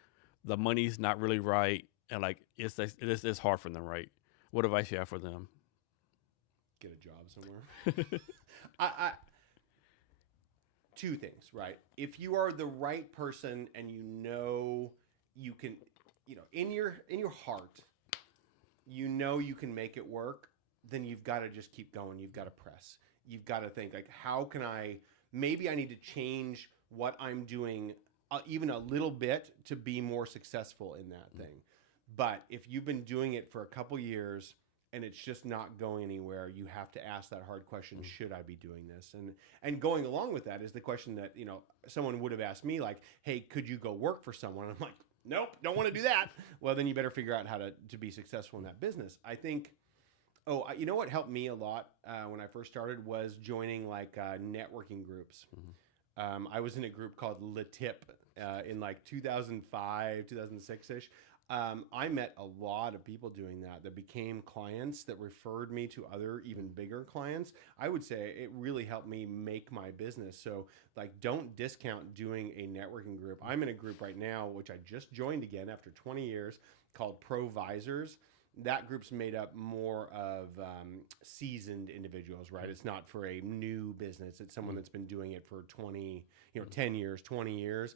The money's not really right. And it's hard for them, right? What advice you have for them? Get a job somewhere. I two things, right? If you are the right person and you can, in your heart, you can make it work, then you've got to just keep going. You've got to press. You've got to think, like, how can maybe I need to change what I'm doing even a little bit to be more successful in that thing. But if you've been doing it for a couple years and it's just not going anywhere, you have to ask that hard question, should I be doing this? And going along with that is the question that, someone would have asked me, like, hey, could you go work for someone? I'm like, nope, don't want to do that. Well, then you better figure out how to be successful in that business. I think, you know what helped me a lot when I first started was joining networking groups. I was in a group called Le Tip in 2005, 2006-ish. I met a lot of people doing that became clients that referred me to other even bigger clients. I would say it really helped me make my business. So don't discount doing a networking group. I'm in a group right now, which I just joined again after 20 years, called Provisors. That group's made up more of seasoned individuals, right? It's not for a new business. It's someone that's been doing it for 10 years, 20 years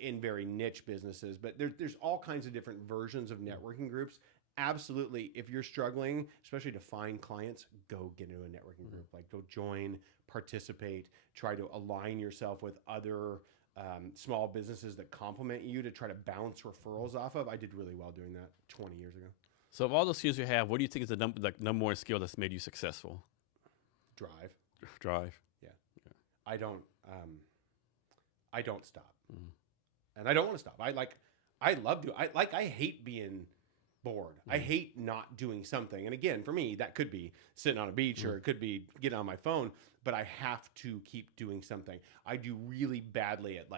in very niche businesses. But there's all kinds of different versions of networking groups. Absolutely. If you're struggling, especially to find clients, go get into a networking group. Go join, participate, try to align yourself with other small businesses that complement you to try to bounce referrals off of. I did really well doing that 20 years ago. So of all those skills you have, what do you think is the number one skill that's made you successful? Drive. Yeah. I don't stop. And I don't want to stop. I love to. I hate being bored. I hate not doing something. And again, for me, that could be sitting on a beach or it could be getting on my phone, but I have to keep doing something. I do really badly at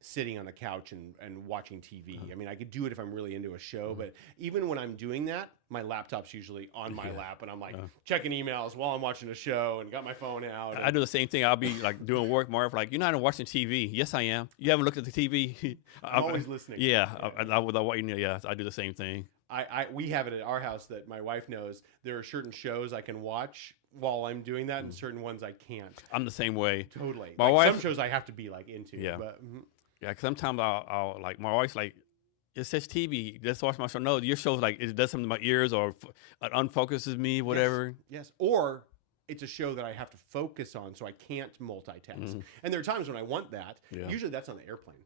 sitting on the couch and watching TV. I mean, I could do it if I'm really into a show, but even when I'm doing that, my laptop's usually on my lap and I'm checking emails while I'm watching a show and got my phone out. I do the same thing. I'll be doing work, Marv, you're not watching TV. Yes, I am. You haven't looked at the TV. I'm always listening. Yeah. I do the same thing. We have it at our house that my wife knows there are certain shows I can watch while I'm doing that and certain ones I can't. I'm the same way. Totally. My wife, some shows I have to be into. Yeah. But, Yeah, because sometimes I'll my wife's it says TV. Let's watch my show. No, your show's like it does something to my ears or it unfocuses me, whatever. Yes. Or it's a show that I have to focus on, so I can't multitask. And there are times when I want that. Yeah. Usually that's on the airplane.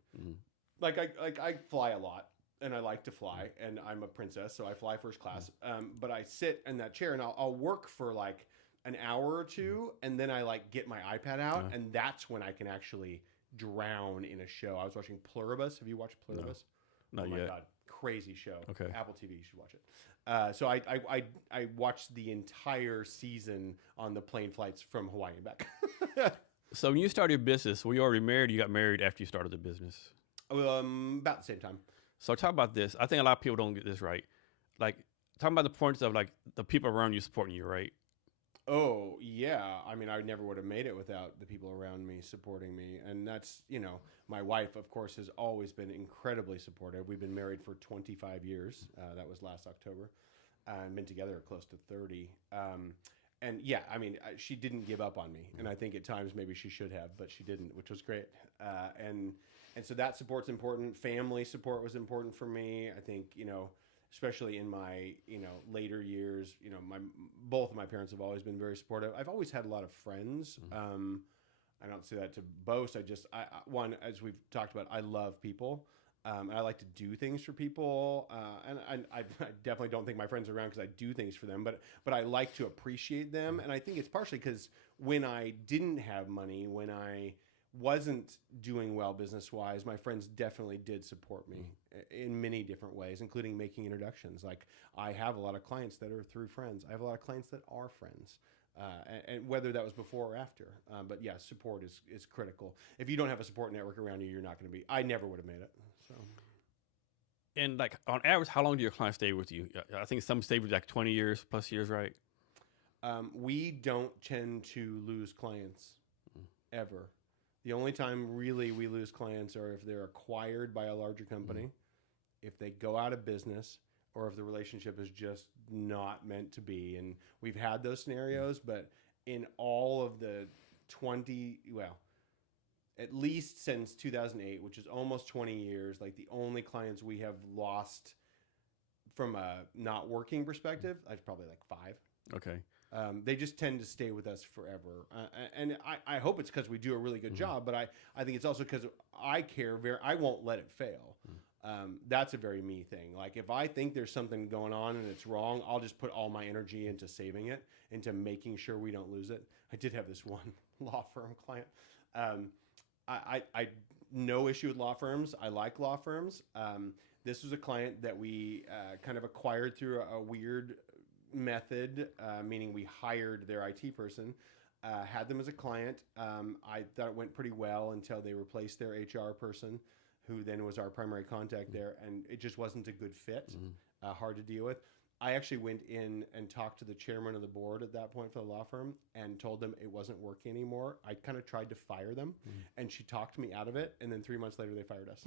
Like I fly a lot, and I like to fly, and I'm a princess, so I fly first class. But I sit in that chair, and I'll work for like an hour or two, and then I like get my iPad out, and that's when I can actually drown in a show. I was watching Pluribus. Have you watched Pluribus? Not oh my yet. God, crazy show. Okay. Apple TV, you should watch it. So I watched the entire season on the plane flights from Hawaii and back. So when you started your business, were you already married? Or you got married after you started the business. About the same time. So talk about this. I think a lot of people don't get this right. Like talking about the importance of like the people around you supporting you, right? Oh, yeah. I mean, I never would have made it without the people around me supporting me. And that's, my wife, of course, has always been incredibly supportive. We've been married for 25 years. That was last October. And been together close to 30. And yeah, I mean, she didn't give up on me. And I think at times maybe she should have, but she didn't, which was great. And so that support's important. Family support was important for me. I think, especially in my, later years, both of my parents have always been very supportive. I've always had a lot of friends. I don't say that to boast. One, as we've talked about, I love people. And I like to do things for people. And I definitely don't think my friends are around because I do things for them, but I like to appreciate them. And I think it's partially because when I didn't have money, when I wasn't doing well business-wise, my friends definitely did support me in many different ways, including making introductions. Like I have a lot of clients that are through friends. I have a lot of clients that are friends, and whether that was before or after. But yeah, support is critical. If you don't have a support network around you, you're not going to be. I never would have made it. So. And like on average, how long do your clients stay with you? I think some stay with you like 20 years plus years, right? We don't tend to lose clients ever. The only time really we lose clients are if they're acquired by a larger company, if they go out of business, or if the relationship is just not meant to be. And we've had those scenarios, but in all of the at least since 2008, which is almost 20 years, like the only clients we have lost from a not working perspective, that's probably like 5. Okay. They just tend to stay with us forever. And I hope it's because we do a really good job, but I think it's also because I care I won't let it fail. That's a very me thing. Like if I think there's something going on and it's wrong, I'll just put all my energy into saving it, into making sure we don't lose it. I did have this one law firm client. I no issue with law firms. I like law firms. This was a client that we kind of acquired through a weird method, meaning we hired their IT person, had them as a client. I thought it went pretty well until they replaced their HR person, who then was our primary contact there, and it just wasn't a good fit, hard to deal with. I actually went in and talked to the chairman of the board at that point for the law firm and told them it wasn't working anymore. I kind of tried to fire them, and she talked me out of it, and then 3 months later they fired us.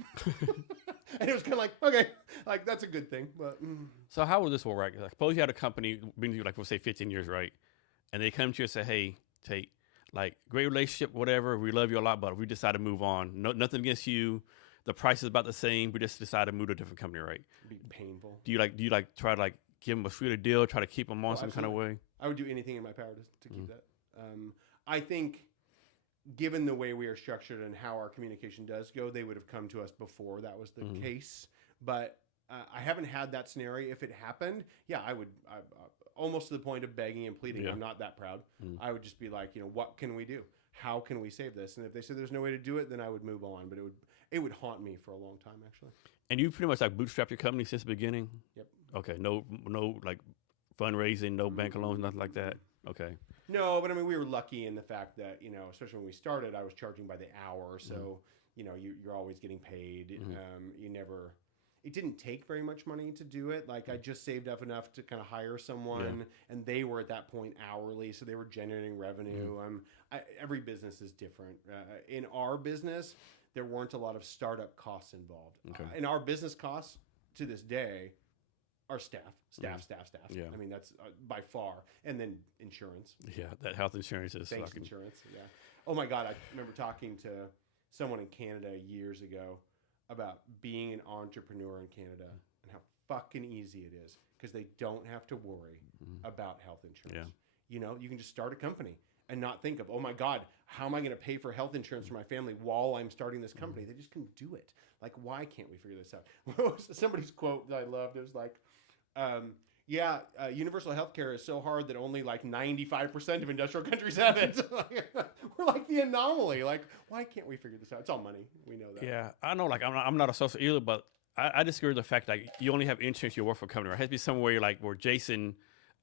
And it was kind of like, okay, like that's a good thing. But So how would this work, right? Like, suppose you had a company, been to you like, we'll say 15 years, right? And they come to you and say, hey, Tait, like great relationship, whatever. We love you a lot, but we decide to move on. No, nothing against you. The price is about the same. We just decided to move to a different company, right? it'd be painful. Do you try to like give them a sweeter deal, try to keep them on some kind of way? I would do anything in my power to keep that. I think given the way we are structured and how our communication does go, they would have come to us before that was the case. But I haven't had that scenario. If it happened, yeah, I would almost to the point of begging and pleading. Yeah. I'm not that proud. I would just be like, what can we do? How can we save this? And if they said there's no way to do it, then I would move on. But it would haunt me for a long time, actually. And you pretty much like bootstrapped your company since the beginning? Yep. Okay. No like fundraising, no bank loans, nothing like that. Okay. No, but I mean, we were lucky in the fact that, especially when we started, I was charging by the hour. So, you're always getting paid. It didn't take very much money to do it. Like I just saved up enough to kind of hire someone, and they were at that point hourly. So they were generating revenue. Every business is different. In our business, there weren't a lot of startup costs involved. Okay. In our business costs to this day are staff. Yeah. I mean, that's by far. And then insurance. Yeah, that health insurance is Thanks, fucking... insurance. Yeah. Oh my God, I remember talking to someone in Canada years ago. about being an entrepreneur in Canada and how fucking easy it is because they don't have to worry about health insurance. You know, you can just start a company and not think of, oh my God, how am I going to pay for health insurance for my family while I'm starting this company? They just can do it. Like, why can't we figure this out? Somebody's quote that I loved, it was like, universal healthcare is so hard that only like 95% of industrial countries have it. We're like the anomaly. Like, why can't we figure this out? It's all money. We know that. Yeah, I know. Like, I'm not a social either, but I disagree with the fact that you only have insurance. You work for a company. Right? It has to be somewhere like where Jason,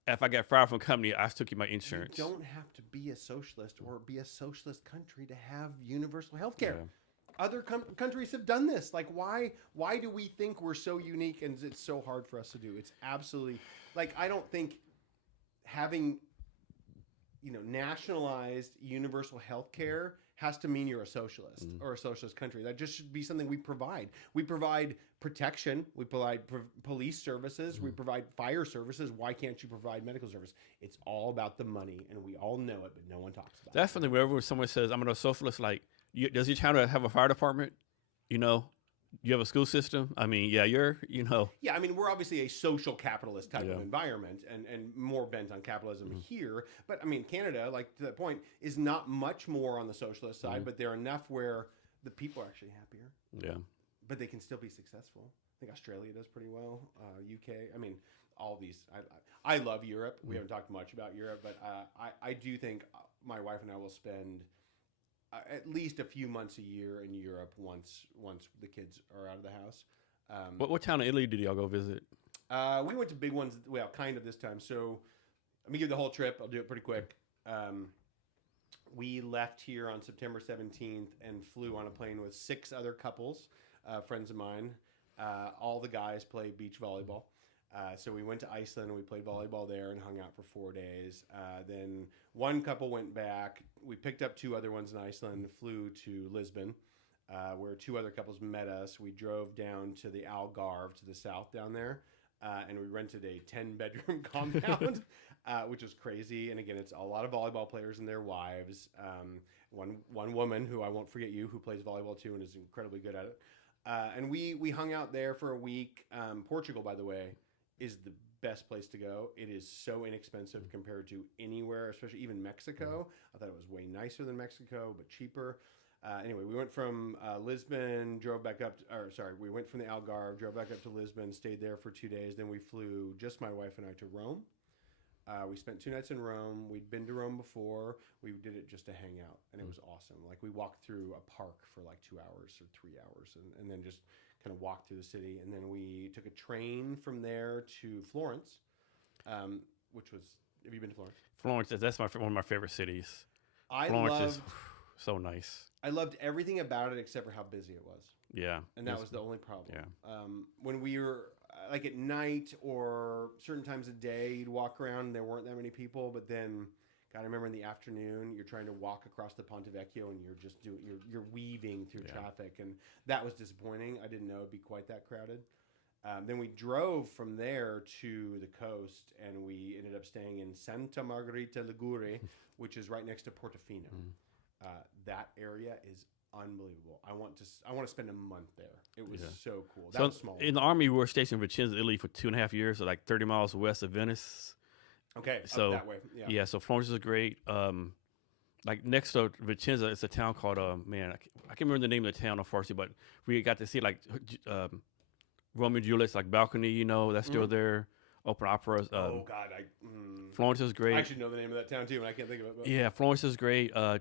if I got fired from a company, I still keep my insurance. You don't have to be a socialist or be a socialist country to have universal health care. Yeah. Other countries have done this. Like, why do we think we're so unique and it's so hard for us to do? It's absolutely, like, I don't think having, nationalized universal health care has to mean you're a socialist or a socialist country. That just should be something we provide. We provide protection. We provide police services. We provide fire services. Why can't you provide medical service? It's all about the money, and we all know it, but no one talks about it. Definitely, whenever someone says, I'm a socialist, like, does your town have a fire department? You have a school system? I mean, yeah, Yeah, I mean, we're obviously a social capitalist type of environment and more bent on capitalism here. But, I mean, Canada, like, to that point, is not much more on the socialist side, but they're enough where the people are actually happier. Yeah. But they can still be successful. I think Australia does pretty well. UK, I mean, all these. I love Europe. We haven't talked much about Europe, but I do think my wife and I will spend at least a few months a year in Europe once the kids are out of the house. What town in Italy did y'all go visit? We went to big ones, well, kind of this time. So let me give the whole trip. I'll do it pretty quick. We left here on September 17th and flew on a plane with 6 other couples, friends of mine. All the guys play beach volleyball. So we went to Iceland and we played volleyball there and hung out for 4 days. Then one couple went back. We picked up 2 other ones in Iceland, flew to Lisbon, where 2 other couples met us. We drove down to the Algarve to the south down there, and we rented a 10-bedroom compound, which was crazy. And again, it's a lot of volleyball players and their wives. One woman who I won't forget who plays volleyball too and is incredibly good at it. And we hung out there for a week. Portugal, by the way, is the best place to go. It is so inexpensive compared to anywhere, especially even Mexico. I thought it was way nicer than Mexico, but cheaper. Anyway, we went from Lisbon, we went from the Algarve, drove back up to Lisbon, stayed there for 2 days. Then we flew, just my wife and I, to Rome. We spent 2 nights in Rome. We'd been to Rome before. We did it just to hang out, and it was awesome. Like, we walked through a park for like 2 hours or 3 hours, and then just kind of walked through the city. And then we took a train from there to Florence, which was, have you been to Florence? Florence, that's one of my favorite cities. Florence is so nice. I loved everything about it except for how busy it was. Yeah. And that was the only problem. Yeah. When we were, like, at night or certain times of day, you'd walk around and there weren't that many people, but then, God, I remember in the afternoon, you're trying to walk across the Ponte Vecchio and you're just you're weaving through traffic, and that was disappointing. I didn't know it'd be quite that crowded. Then we drove from there to the coast, and we ended up staying in Santa Margherita Ligure, which is right next to Portofino. That area is unbelievable. I want to spend a month there. It was so cool. That was small. In the Army, we were stationed in Vicenza, Italy for 2.5 years, so like 30 miles west of Venice. Okay, so up that way. Yeah. So Florence is great. Like next to Vicenza, it's a town called I can't remember the name of the town, unfortunately, but we got to see like Romeo and Juliet's like balcony. That's still there. Open operas. Oh God, Florence is great. I should know the name of that town too, and I can't think of it. But. Yeah, Florence is great. Have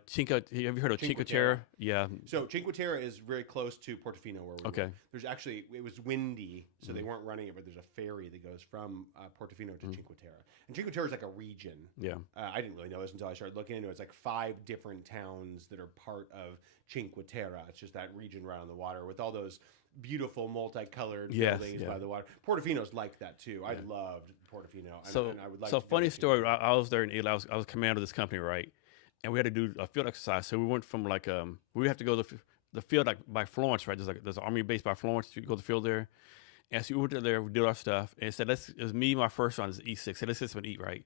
you heard of Cinque Terre? Yeah. So Cinque Terre is very close to Portofino, where we were. There's actually, it was windy, so they weren't running it, but there's a ferry that goes from Portofino to Cinque Terre. And Cinque Terre is like a region. Yeah. I didn't really know this until I started looking into it. It's like 5 different towns that are part of Cinque Terre. It's just that region right on the water with all those beautiful multicolored buildings by the water. Portofino's like that too. I loved Portofino. So, I would like funny story. I was there in Italy. I was commander of this company, right? And we had to do a field exercise. So we went from like we have to go to the field like by Florence, right? There's an army base by Florence. You go to the field there. And so we went there, we did our stuff, and said it was me, my first son is E6. Said let's sit and eat, right?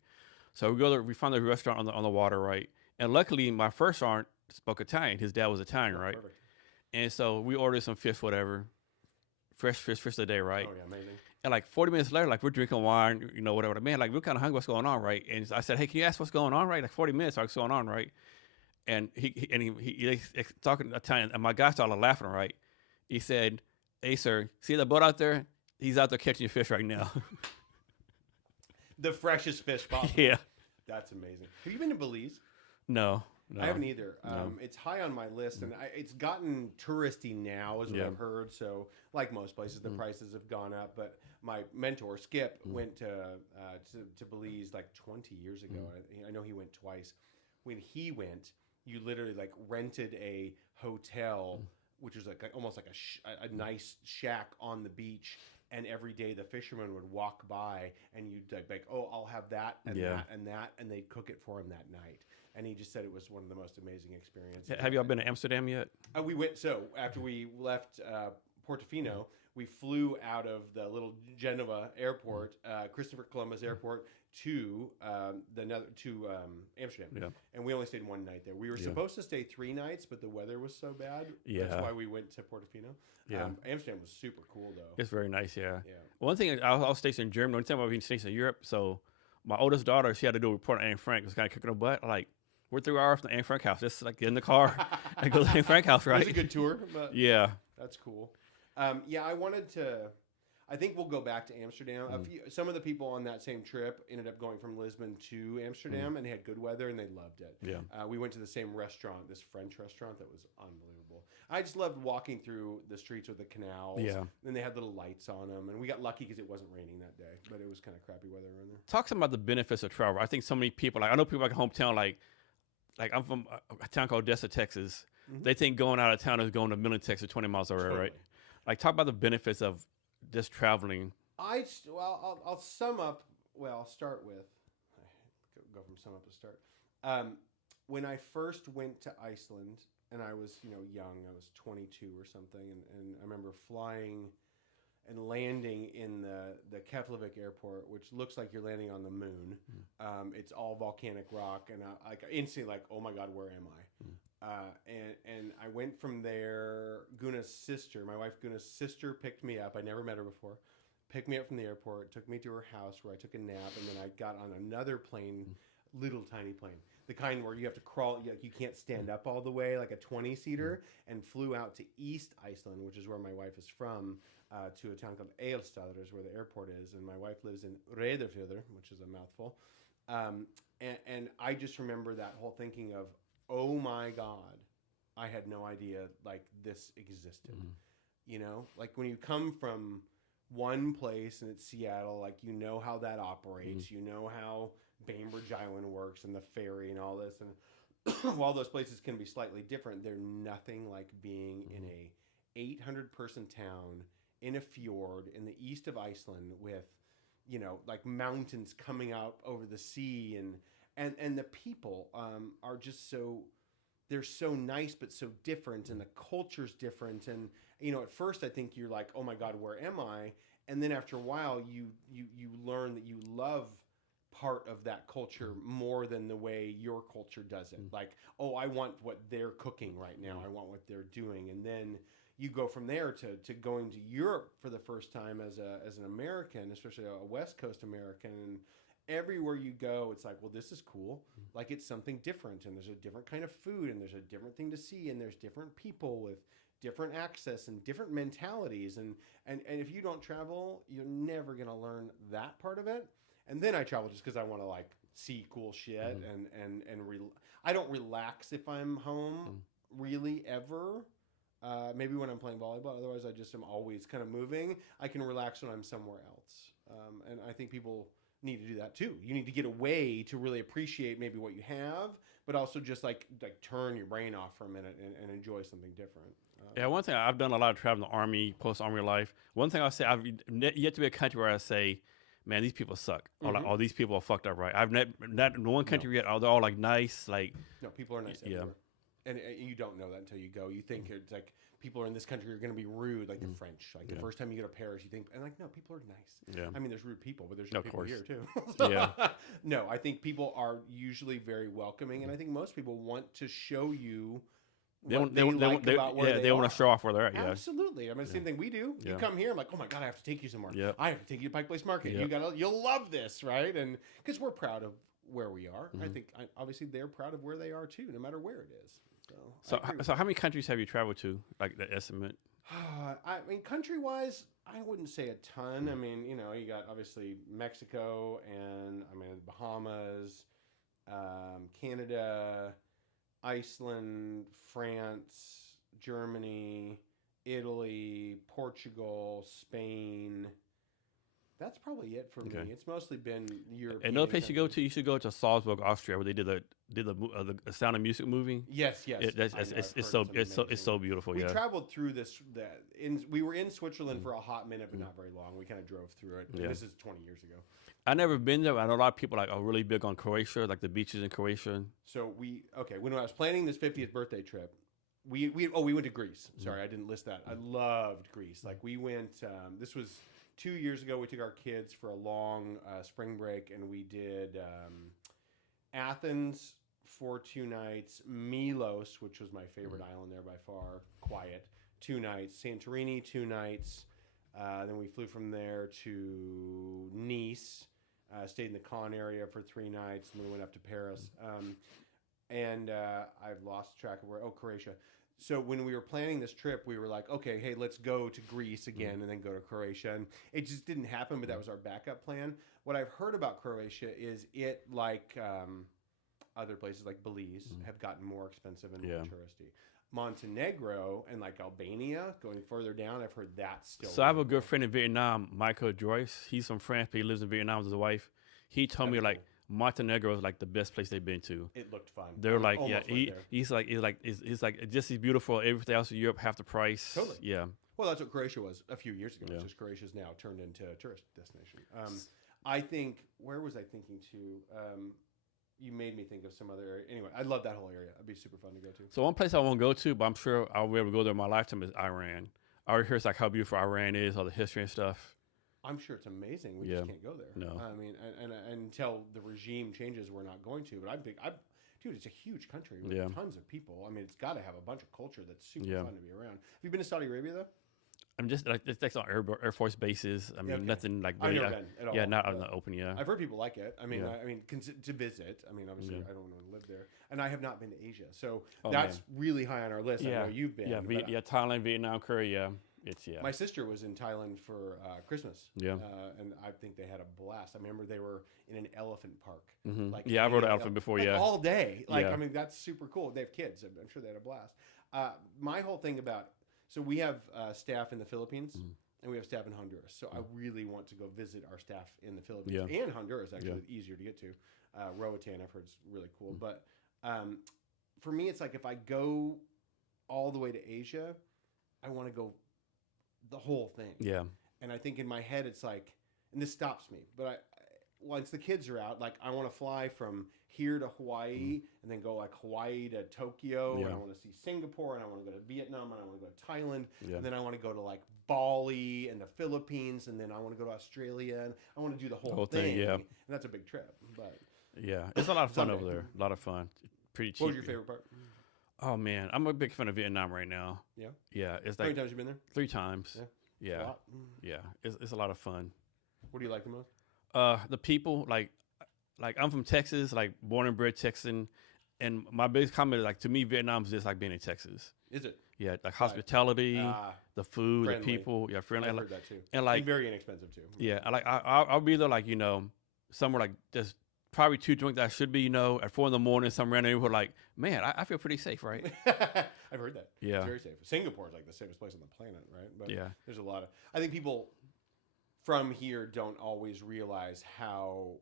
So we go there. We found the restaurant on the water, right? And luckily, my first son spoke Italian. His dad was Italian, right? Perfect. And so we ordered some fish, whatever. fresh fish a day, right? Oh yeah, amazing. And like 40 minutes later, like we're drinking wine, whatever. Man, like we're kind of hungry. What's going on, right? And I said, hey, can you ask what's going on, right? Like 40 minutes, what's going on, right? And he's talking Italian, and my guy started laughing, right? He said, hey, sir, see the boat out there? He's out there catching your fish right now. The freshest fish possible. Yeah. That's amazing. Have you been to Belize? No. I haven't either. No. It's high on my list, and it's gotten touristy now, is what I've heard. So, like most places, the prices have gone up. But my mentor Skip went to Belize like 20 years ago. I know he went twice. When he went, you literally like rented a hotel, which was like almost like a nice shack on the beach. And every day the fishermen would walk by, and you'd like, oh, I'll have that and that and that, and they'd cook it for him that night. And he just said it was one of the most amazing experiences. Have y'all been to Amsterdam yet? We went. So after we left Portofino, we flew out of the little Genova airport, Christopher Columbus Airport, to Amsterdam. Yeah. And we only stayed one night there. We were supposed to stay 3 nights, but the weather was so bad. Yeah. That's why we went to Portofino. Yeah. Amsterdam was super cool, though. It's very nice, yeah. Yeah. One thing, I was stationed in Germany. One time I've been stationed in Europe, so my oldest daughter, she had to do a report on Anne Frank. It was kind of kicking her butt. Like, we're 3 hours from the Anne Frank house. Just like get in the car and go to the Anne Frank house, right? It was a good tour. But Yeah. That's cool. I wanted to. I think we'll go back to Amsterdam. Some of the people on that same trip ended up going from Lisbon to Amsterdam, and they had good weather, and they loved it. Yeah. We went to the same restaurant, this French restaurant that was unbelievable. I just loved walking through the streets with the canals. Yeah. And they had little lights on them, and we got lucky because it wasn't raining that day, but it was kind of crappy weather around there. Talk some about the benefits of travel. I think so many people, like I know people back in hometown, like I'm from a town called Odessa, Texas. They think going out of town is going to Midland, Texas, 20 miles over, right? Like talk about the benefits of just traveling. I'll sum up. Well, I'll start with. Go from sum up to start. When I first went to Iceland, and I was young, I was 22 or something, and I remember flying and landing in the Keflavik airport, which looks like you're landing on the moon. It's all volcanic rock, and I instantly like, oh my God, where am I? And I went from there. Guna's sister, my wife Guna's sister, picked me up. I never met her before. Picked me up from the airport, took me to her house where I took a nap, and then I got on another plane, little tiny plane, the kind where you have to crawl, you can't stand up all the way, like a 20-seater, and flew out to East Iceland, which is where my wife is from, to a town called Egilsstaðir, is where the airport is, and my wife lives in Reyðarfjörður, which is a mouthful. And I just remember that whole thinking of, oh my God, I had no idea like this existed. Like when you come from one place and it's Seattle, like how that operates, how Bainbridge Island works and the ferry and all this, and while those places can be slightly different, they're nothing like being in a 800-person town in a fjord in the east of Iceland with like mountains coming out over the sea, and the people are just they're so nice but so different, and the culture's different, and at first I think you're like, oh my God, where am I? And then after a while you learn that you love part of that culture more than the way your culture does it. Like, oh, I want what they're cooking right now, I want what they're doing. And then you go from there to going to Europe for the first time as an American, especially a West Coast American, and everywhere you go, it's like, well, this is cool. Like, it's something different, and there's a different kind of food, and there's a different thing to see, and there's different people with different access and different mentalities. And if you don't travel, you're never going to learn that part of it. And then I travel just because I want to, like, see cool shit, I don't relax if I'm home, really, ever. Maybe when I'm playing volleyball. Otherwise, I just am always kind of moving. I can relax when I'm somewhere else. And I think people need to do that too. You need to get away to really appreciate maybe what you have, but also just like turn your brain off for a minute and enjoy something different. Yeah, one thing, I've done a lot of traveling in the Army, post-Army life. One thing I'll say, I've yet to be a country where I say, man, these people suck. Or like, oh, these people are fucked up, right? I've not in one country yet. They're all like nice, like. No, people are nice everywhere. And you don't know that until you go. You think it's like people are in this country are going to be rude, like the French. Like the first time you go to Paris, you think, and like, no, people are nice. Yeah. I mean, there's rude people, but there's rude people here too. So, no, I think people are usually very welcoming, and I think most people want to show you They what want like about where they want are. to show off where they're at. Yeah. Absolutely. I mean, same thing we do. Yeah. You come here, I'm like, oh my god, I have to take you somewhere. Yep. I have to take you to Pike Place Market. Yep. You'll love this, right? And because we're proud of where we are, I Mhm. think obviously they're proud of where they are too, no matter where it is. So, I agree with so how many countries have you traveled to? Like the estimate? I mean, country-wise, I wouldn't say a ton. I mean, you know, you got obviously Mexico and I mean the Bahamas, Canada, Iceland, France, Germany, Italy, Portugal, Spain. That's probably it for Okay. me. It's mostly been Europe. Another place you go to, you should go to Salzburg, Austria, where they did the Sound of Music movie. Yes, yes. It's so beautiful. We Yeah. traveled through we were in Switzerland for a hot minute, but not very long. We kind of drove through it. Yeah. This is 20 years ago. I never been there. But I know a lot of people like are really big on Croatia, like the beaches in Croatia. So when I was planning this 50th birthday trip, we went to Greece. Sorry, I didn't list that. I loved Greece. Like we went. This was 2 years ago. We took our kids for a long spring break, and we did Athens for 2 nights, Milos, which was my favorite island there by far, quiet, 2 nights, Santorini 2 nights. Then we flew from there to Nice, stayed in the Cannes area for 3 nights, and then we went up to Paris. I've lost track of Croatia. So when we were planning this trip, we were like, okay, hey, let's go to Greece again and then go to Croatia. And it just didn't happen, but that was our backup plan. What I've heard about Croatia is it, like other places like Belize, have gotten more expensive and more touristy. Montenegro and like Albania, going further down, I've heard that's still. So I have a good friend in Vietnam, Michael Joyce. He's from France, but he lives in Vietnam with his wife. He told me like Montenegro is like the best place they've been to. It looked fun. They're like, yeah, he's like just as beautiful. Everything else in Europe, half the price. Totally. Yeah. Well, that's what Croatia was a few years ago. Yeah. It's just Croatia's now turned into a tourist destination. I think, where was I thinking to? You made me think of some other area. Anyway, I love that whole area. It'd be super fun to go to. So one place I won't go to, but I'm sure I'll be able to go there in my lifetime is Iran. I already heard like how beautiful Iran is, all the history and stuff. I'm sure it's amazing. We Yeah. just can't go there. No. I mean, and until the regime changes, we're not going to. But dude, it's a huge country with tons of people. I mean, it's got to have a bunch of culture that's super fun to be around. Have you been to Saudi Arabia though? I'm just like it's like on Air Force bases. I mean, nothing like I've really, never been at all. yeah, not out in the open. Yeah, I've heard people like it. I mean, Yeah. To visit. I mean, obviously, I don't want to live there, and I have not been to Asia, so Oh, that's man. really high on our list. I know you've been. Yeah, but Thailand, Vietnam, Korea. It's My sister was in Thailand for Christmas. Yeah. And I think they had a blast. I remember they were in an elephant park. Mhm. Like Yeah, I rode an hanging elephant out- before, like yeah. all day. Like Yeah. I mean, that's super cool. They have kids. I'm sure they had a blast. My whole thing about we have staff in the Philippines. Mm-hmm. And we have staff in Honduras, so I really want to go visit our staff in the Philippines and Honduras. Actually, it's easier to get to. Roatan, I've heard, is really cool. But for me, it's like if I go all the way to Asia, I want to go the whole thing. Yeah. And I think in my head, it's like, and this stops me, but once the kids are out, like I want to fly from here to Hawaii and then go like Hawaii to Tokyo. And I want to see Singapore and I want to go to Vietnam and I want to go to Thailand. Yeah. And then I want to go to like Bali and the Philippines. And then I want to go to Australia and I want to do the whole thing. Yeah. And that's a big trip. But Yeah. It's a lot of fun Someday. over there. A lot of fun. Pretty cheap. what was your favorite part? Oh, man. I'm a big fan of Vietnam right now. Yeah. Yeah. It's How many like times you been there? 3 times. Yeah. Yeah. A lot? Yeah. It's a lot of fun. What do you like the most? The people, like I'm from Texas, like born and bred Texan, and my biggest comment is like to me, Vietnam is just like being in Texas. Is it? Yeah, like hospitality, the food, friendly. the people, friendly. I've heard that too. And like very inexpensive too. yeah, I'll be there like somewhere like just probably too drunk that I should be at 4 a.m. some random neighborhood like man, I feel pretty safe, right? I've heard that. Yeah. It's very safe. Singapore is like the safest place on the planet, right? But Yeah. there's a lot of. I think people from here don't always realize how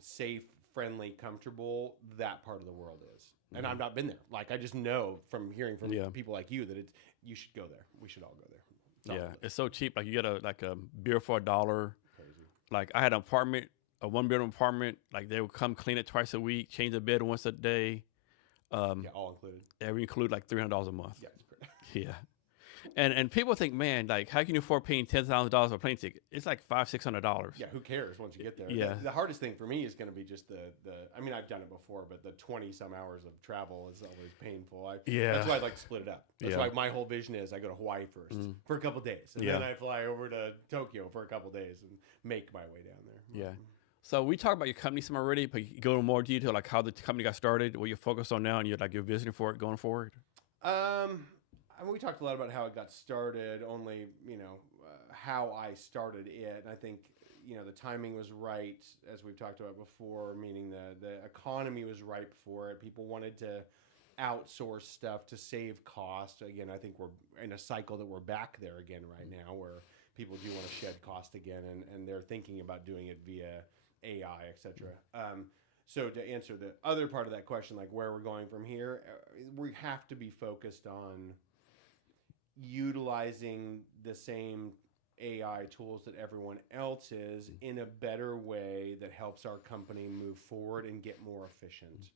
safe, friendly, comfortable that part of the world is. And I've not been there. Like I just know from hearing from people like you that you should go there. We should all go there. Yeah, it's so cheap. Like you get a beer for $1. Crazy. Like I had an apartment, a 1-bedroom apartment. Like they would come clean it twice a week, change the bed once a day. Yeah, all included. Every include like $300 a month. Yeah, it's great. Yeah. And people think, man, like, how can you afford paying $10,000 for a plane ticket? It's like $500-$600. Yeah, who cares once you get there? Yeah. The hardest thing for me is going to be just the. I mean, I've done it before, but the 20-some hours of travel is always painful. That's why I like to split it up. That's why my whole vision is I go to Hawaii first for a couple days, and then I fly over to Tokyo for a couple days and make my way down there. Yeah. So we talked about your company some already, but you go into more detail, like how the company got started, what you're focused on now, and you're visioning for it going forward. I mean, we talked a lot about how it got started, only, how I started it. And I think, the timing was right, as we've talked about before, meaning the economy was ripe for it. People wanted to outsource stuff to save cost. Again, I think we're in a cycle that we're back there again right now, where people do want to shed cost again, and they're thinking about doing it via AI, et cetera. So to answer the other part of that question, like where we're going from here, we have to be focused on utilizing the same AI tools that everyone else is in a better way that helps our company move forward and get more efficient.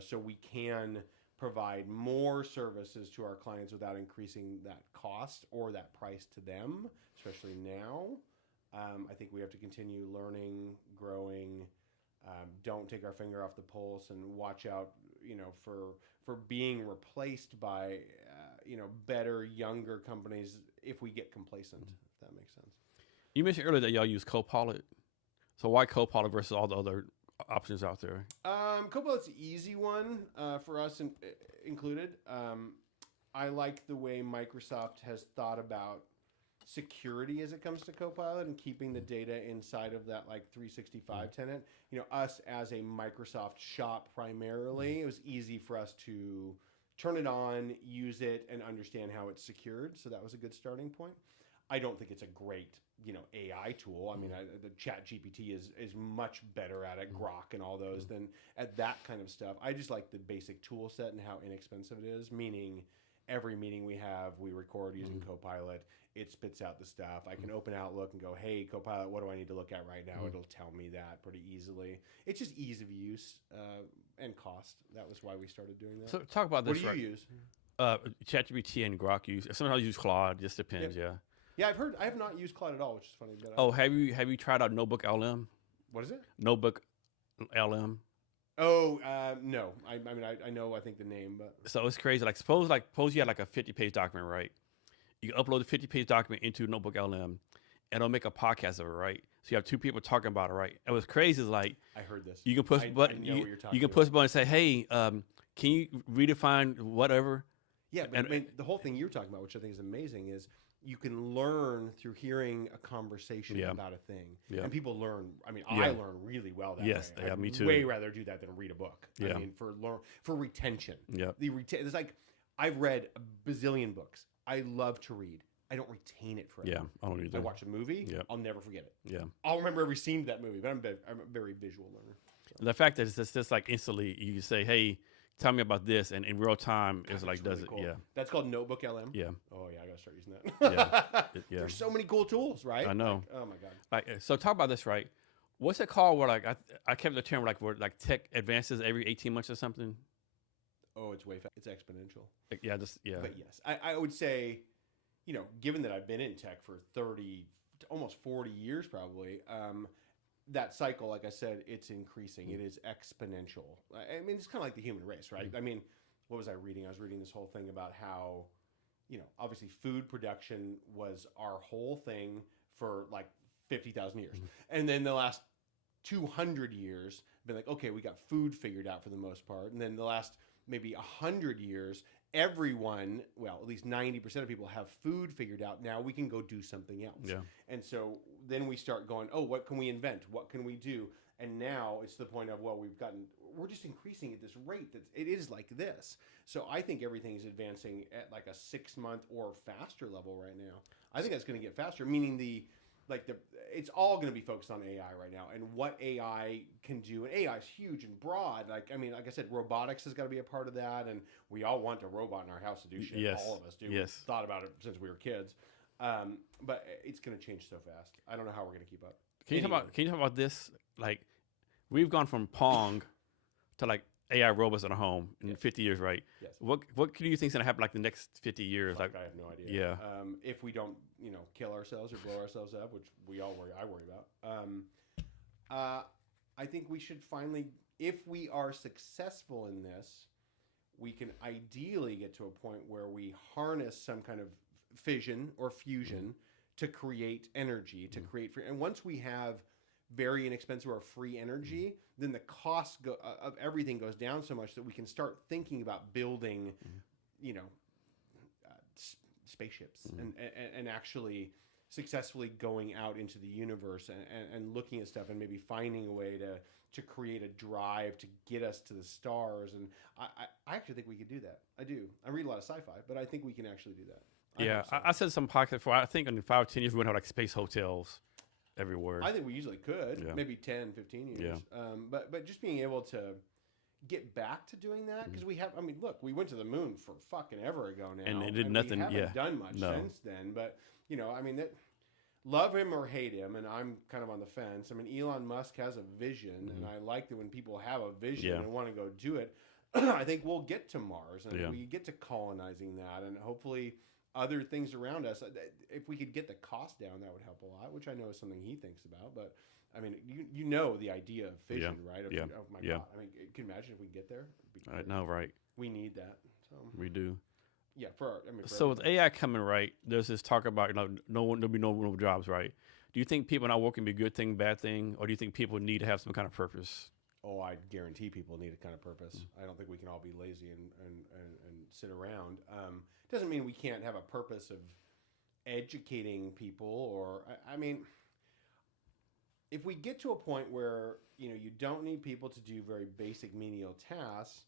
So we can provide more services to our clients without increasing that cost or that price to them, especially now. I think we have to continue learning, growing. Don't take our finger off the pulse and watch out, for being replaced by, better, younger companies if we get complacent, if that makes sense. You mentioned earlier that y'all use Copilot. So why Copilot versus all the other options out there? Copilot's the easy one for us included. I like the way Microsoft has thought about security as it comes to Copilot and keeping the data inside of that 365 tenant. Us as a Microsoft shop primarily, it was easy for us to turn it on, use it, and understand how it's secured. So that was a good starting point. I don't think it's a great, AI tool. I mean, the Chat GPT is much better at it, Grok and all those, than at that kind of stuff. I just like the basic tool set and how inexpensive it is, meaning every meeting we have, we record using Copilot. It spits out the stuff. I can open Outlook and go, hey, Copilot, what do I need to look at right now? It'll tell me that pretty easily. It's just ease of use and cost. That was why we started doing that. So talk about this. What do you use? ChatGPT and Grok use. Sometimes I use Claude. Just depends. Yep. Yeah, I've heard. I have not used Claude at all, which is funny. But have you tried out Notebook LM? What is it? Notebook LM. Oh, no. I know. I think the name, but so it's crazy. Suppose you had a 50-page document, right? You upload the 50-page document into Notebook LM, and it'll make a podcast of it, right? So you have two people talking about it, right? And what's crazy is I heard this. You can push a button. You can push a button and say, "Hey, can you redefine whatever?" Yeah, but the whole thing you're talking about, which I think is amazing, is you can learn through hearing a conversation about a thing. Yeah. And people learn. I mean, I learn really well that way. Yes, I'd me too. Way rather do that than read a book. Yeah. I mean, for retention. Yeah. It's like I've read a bazillion books. I love to read. I don't retain it forever. Yeah, I don't either. I watch a movie. Yeah. I'll never forget it. Yeah. I'll remember every scene of that movie, but I'm a very visual learner. So. The fact that it's just instantly, you say, "Hey, tell me about this," and in real time, it's does really it? Cool. Yeah. That's called Notebook LM. Yeah. Oh yeah, I gotta start using that. Yeah. There's so many cool tools, right? I know. Oh my god. So talk about this, right? What's it called? Where I kept the term where tech advances every 18 months or something. Oh, it's way fast. It's exponential. Yeah. But yes, I would say, given that I've been in tech for 30, almost 40 years probably, that cycle, like I said, it's increasing. It is exponential. I mean, it's kind of like the human race, right? I mean, what was I reading? I was reading this whole thing about how, obviously food production was our whole thing for 50,000 years. And then the last 200 years, been like, okay, we got food figured out for the most part. And then the last maybe 100 years, everyone, well, at least 90% of people have food figured out. Now we can go do something else. Yeah. And so then we start going, oh, what can we invent? What can we do? And now it's to the point of, well, we're just increasing at this rate that it is like this. So I think everything is advancing at a 6-month or faster level right now. I think that's going to get faster, meaning it's all going to be focused on AI right now and what AI can do. And AI is huge and broad. Like I said, robotics has got to be a part of that. And we all want a robot in our house to do shit. Yes. All of us do. Yes. We've thought about it since we were kids. But it's going to change so fast. I don't know how we're going to keep up. Can you talk about this? We've gone from Pong to AI robots in a home in 50 years, right? Yes. What do you think is gonna happen like the next 50 years? Fuck, Like, I have no idea. yeah. If we don't, kill ourselves or blow ourselves up, which I worry about. I think we should finally, if we are successful in this, we can ideally get to a point where we harness some kind of fission or fusion to create energy, to create free. And once we have very inexpensive or free energy, then the cost of everything goes down so much that we can start thinking about building, spaceships and actually successfully going out into the universe and looking at stuff and maybe finding a way to create a drive to get us to the stars. And I actually think we could do that. I do. I read a lot of sci-fi, but I think we can actually do that. Yeah, I said some podcast before. I think in 5 or 10 years we're gonna have like space hotels everywhere. I think we usually could. Yeah. Maybe 10, 15 years. Yeah. But just being able to get back to doing that, because we have, look, we went to the moon for fucking ever ago now. And it did nothing, We haven't done much since then. But, that, love him or hate him, and I'm kind of on the fence. Elon Musk has a vision, and I like that when people have a vision and want to go do it. I think we'll get to Mars, and we get to colonizing that, and hopefully other things around us. If we could get the cost down, that would help a lot, which I know is something he thinks about. But the idea of fission, right? Oh my God! Can you imagine if we get there? I know, right? We need that. So We do. yeah, So with AI coming, right? There's this talk about there'll be no jobs, right? Do you think people not working be a good thing, bad thing, or do you think people need to have some kind of purpose? Oh, I guarantee people need a kind of purpose. I don't think we can all be lazy and sit around. Doesn't mean we can't have a purpose of educating people, or if we get to a point where you don't need people to do very basic menial tasks,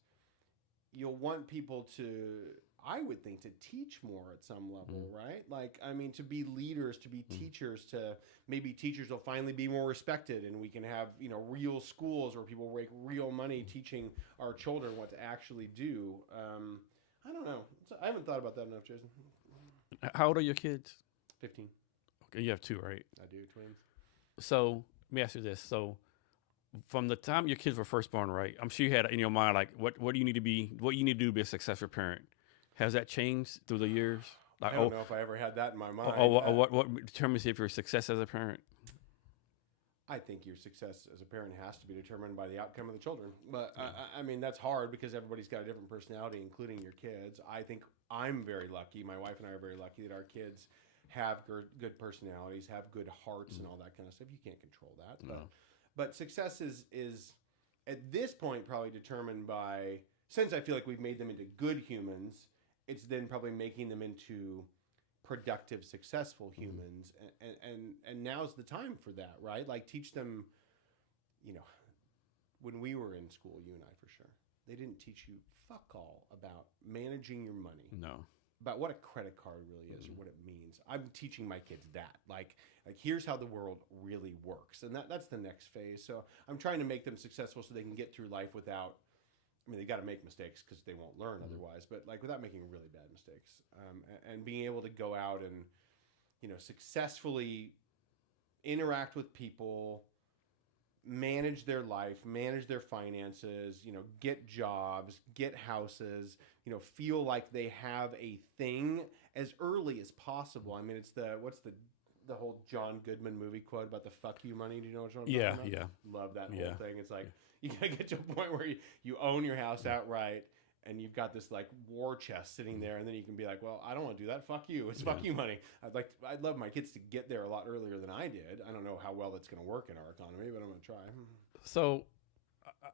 you'll want people to, I would think, to teach more at some level, right? Like, to be leaders, to be teachers, to maybe teachers will finally be more respected, and we can have, real schools where people make real money teaching our children what to actually do. I don't know. I haven't thought about that enough, Jason. How old are your kids? 15. Okay, you have 2, right? I do, twins. So let me ask you this. So from the time your kids were first born, right? I'm sure you had in your mind, like, what do you need to be, what you need to do to be a successful parent? Has that changed through the years? Like, I don't know if I ever had that in my mind. What determines if you're a success as a parent? I think your success as a parent has to be determined by the outcome of the children. But that's hard because everybody's got a different personality, including your kids. I think I'm very lucky. My wife and I are very lucky that our kids have good personalities, have good hearts, and all that kind of stuff. You can't control that. No. But success is at this point probably determined by, since I feel like we've made them into good humans, it's then probably making them into productive, successful humans. And now's the time for that, right? Like, teach them, when we were in school, you and I for sure, they didn't teach you fuck all about managing your money. No. About what a credit card really is or what it means. I'm teaching my kids that. Like here's how the world really works. And that's the next phase. So I'm trying to make them successful so they can get through life without, they got to make mistakes because they won't learn otherwise, but without making really bad mistakes, and being able to go out and, successfully interact with people, manage their life, manage their finances, get jobs, get houses, feel like they have a thing as early as possible. It's what's the whole John Goodman movie quote about the fuck you money? Do you know what I'm talking about? Yeah. Love that whole thing. It's like, you gotta get to a point where you own your house outright, and you've got this war chest sitting there, and then you can be like, well, I don't want to do that. Fuck you. It's fuck you money. I'd love my kids to get there a lot earlier than I did. I don't know how well that's going to work in our economy, but I'm going to try. So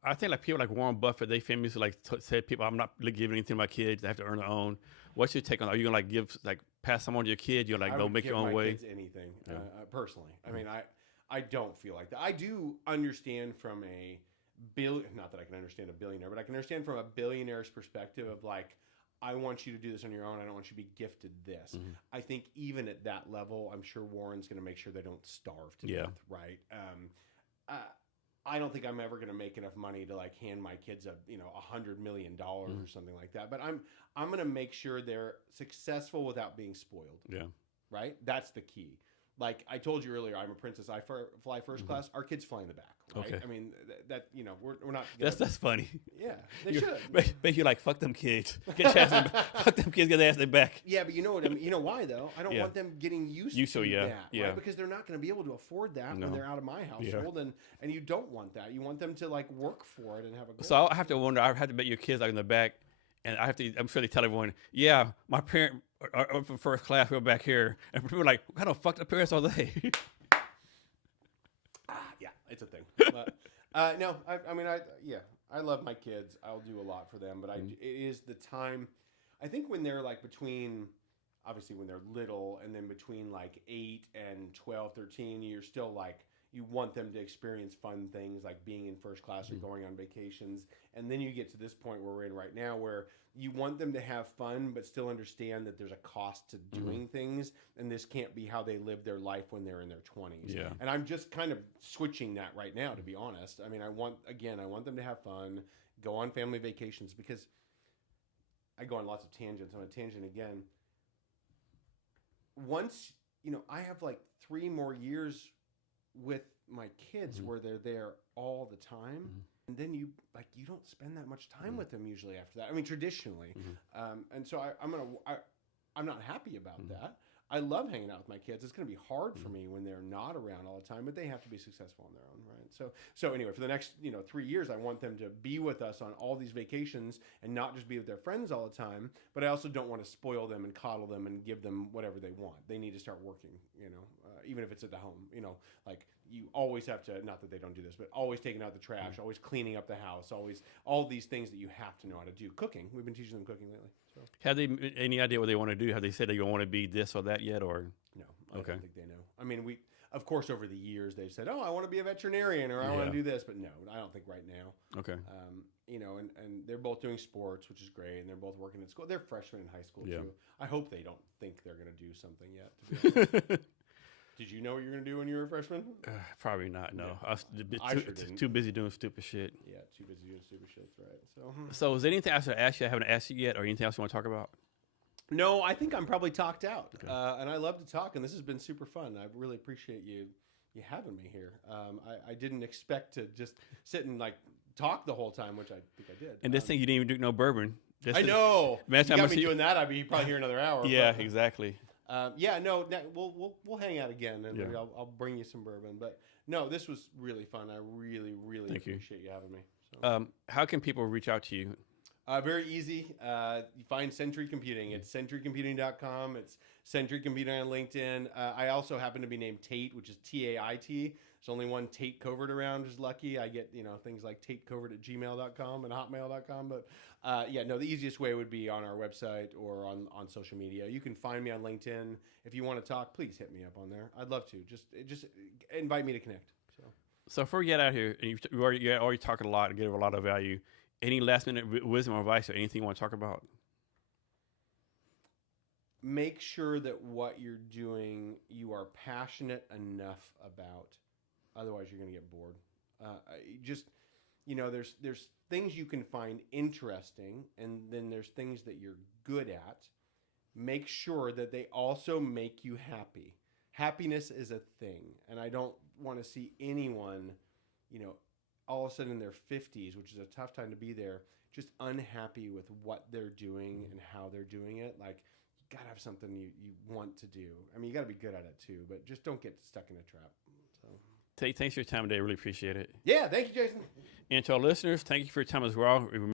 I think people like Warren Buffett, they famously said, people, I'm not giving anything to my kids. They have to earn their own. What's your take on? Are you going to pass them on to your kid? You're go make your own way? I would give my kids anything, personally. I don't feel like that. I do understand from a not that I can understand a billionaire, but I can understand from a billionaire's perspective of I want you to do this on your own. I don't want you to be gifted this. I think even at that level, I'm sure Warren's going to make sure they don't starve to death, right? I don't think I'm ever going to make enough money to hand my kids $100 million or something like that. But I'm going to make sure they're successful without being spoiled. Yeah. Right. That's the key. Like I told you earlier, I'm a princess. I fly first class. Our kids fly in the back. Right? Okay. I mean, that we're not. That's funny. Yeah, they should. Make you like fuck them kids. Get your ass in, fuck them kids. Get their ass in the back. Yeah, but you know what I mean. You know why though? I don't want them getting used to that, right? Because they're not going to be able to afford that when they're out of my household, and you don't want that. You want them to like work for it and have a. Great So I have to wonder. I have to bet your kids like in the back, and I have to. I'm sure they tell everyone, yeah, my parent are from first class. We're back here, and people are like, what kind of fucked up parents are they? Yeah, it's a thing. But, no, I love my kids. I'll do a lot for them, but it is the time. I think when they're like between, obviously when they're little, and then between like 8 and 12, 13, you're still like, you want them to experience fun things like being in first class or going on vacations. And then you get to this point where we're in right now where you want them to have fun, but still understand that there's a cost to doing things. And this can't be how they live their life when they're in their 20s. Yeah. And I'm just kind of switching that right now, to be honest. I mean, I want them to have fun, go on family vacations, because I go on lots of tangents. On a tangent again. Once, I have like 3 more years with my kids where they're there all the time, and then you don't spend that much time with them usually after that. I mean, traditionally, and so I'm not happy about that. I love hanging out with my kids. It's going to be hard for me when they're not around all the time, but they have to be successful on their own, right? So anyway, for the next 3 years, I want them to be with us on all these vacations and not just be with their friends all the time. But I also don't want to spoil them and coddle them and give them whatever they want. They need to start working, even if it's at the home. Like you always have to. Not that they don't do this, but always taking out the trash, always cleaning up the house, always all these things that you have to know how to do. Cooking. We've been teaching them cooking lately. So. Have they any idea what they want to do? Have they said they don't want to be this or that yet, or no? I don't think they know. I mean, of course, over the years they've said, "Oh, I want to be a veterinarian," or "I want to do this," but no, I don't think right now. Okay. And they're both doing sports, which is great, and they're both working at school. They're freshmen in high school too. I hope they don't think they're going to do something yet. To be honest. Did you know what you were going to do when you were a freshman? Probably not. No, Yeah. I was too busy doing stupid shit. Yeah, too busy doing stupid shit, right? So, is there anything I should ask you I haven't asked you yet, or anything else you want to talk about? No, I think I'm probably talked out, Okay. and I love to talk, and this has been super fun. I really appreciate you having me here. I didn't expect to just sit and like talk the whole time, which I think I did. And this thing, you didn't even drink no bourbon. I know. You got me doing that, I'd be probably here another hour. Yeah, but, exactly. We'll hang out again, and maybe I'll bring you some bourbon. But no, this was really fun. I really appreciate you having me. So. How can people reach out to you? Very easy. You find Sentry Computing. It's sentrycomputing.com. It's Sentry Computing on LinkedIn. I also happen to be named Tait, which is Tait. There's only one Tait Covert around, who's lucky. I get things like taitcovert@gmail.com and hotmail.com. But the easiest way would be on our website or on social media. You can find me on LinkedIn. If you want to talk, please hit me up on there. I'd love to. Just invite me to connect. So before we get out of here, and you're already talking a lot and giving a lot of value. Any last minute wisdom or advice or anything you want to talk about? Make sure that what you're doing, you are passionate enough about. Otherwise, you're going to get bored. There's things you can find interesting, and then there's things that you're good at. Make sure that they also make you happy. Happiness is a thing, and I don't want to see anyone, all of a sudden in their 50s, which is a tough time to be there, just unhappy with what they're doing and how they're doing it. Like, you got to have something you want to do. I mean, you got to be good at it too, but just don't get stuck in a trap. So. Thanks for your time today. I really appreciate it. Yeah, thank you, Jason. And to our listeners, thank you for your time as well.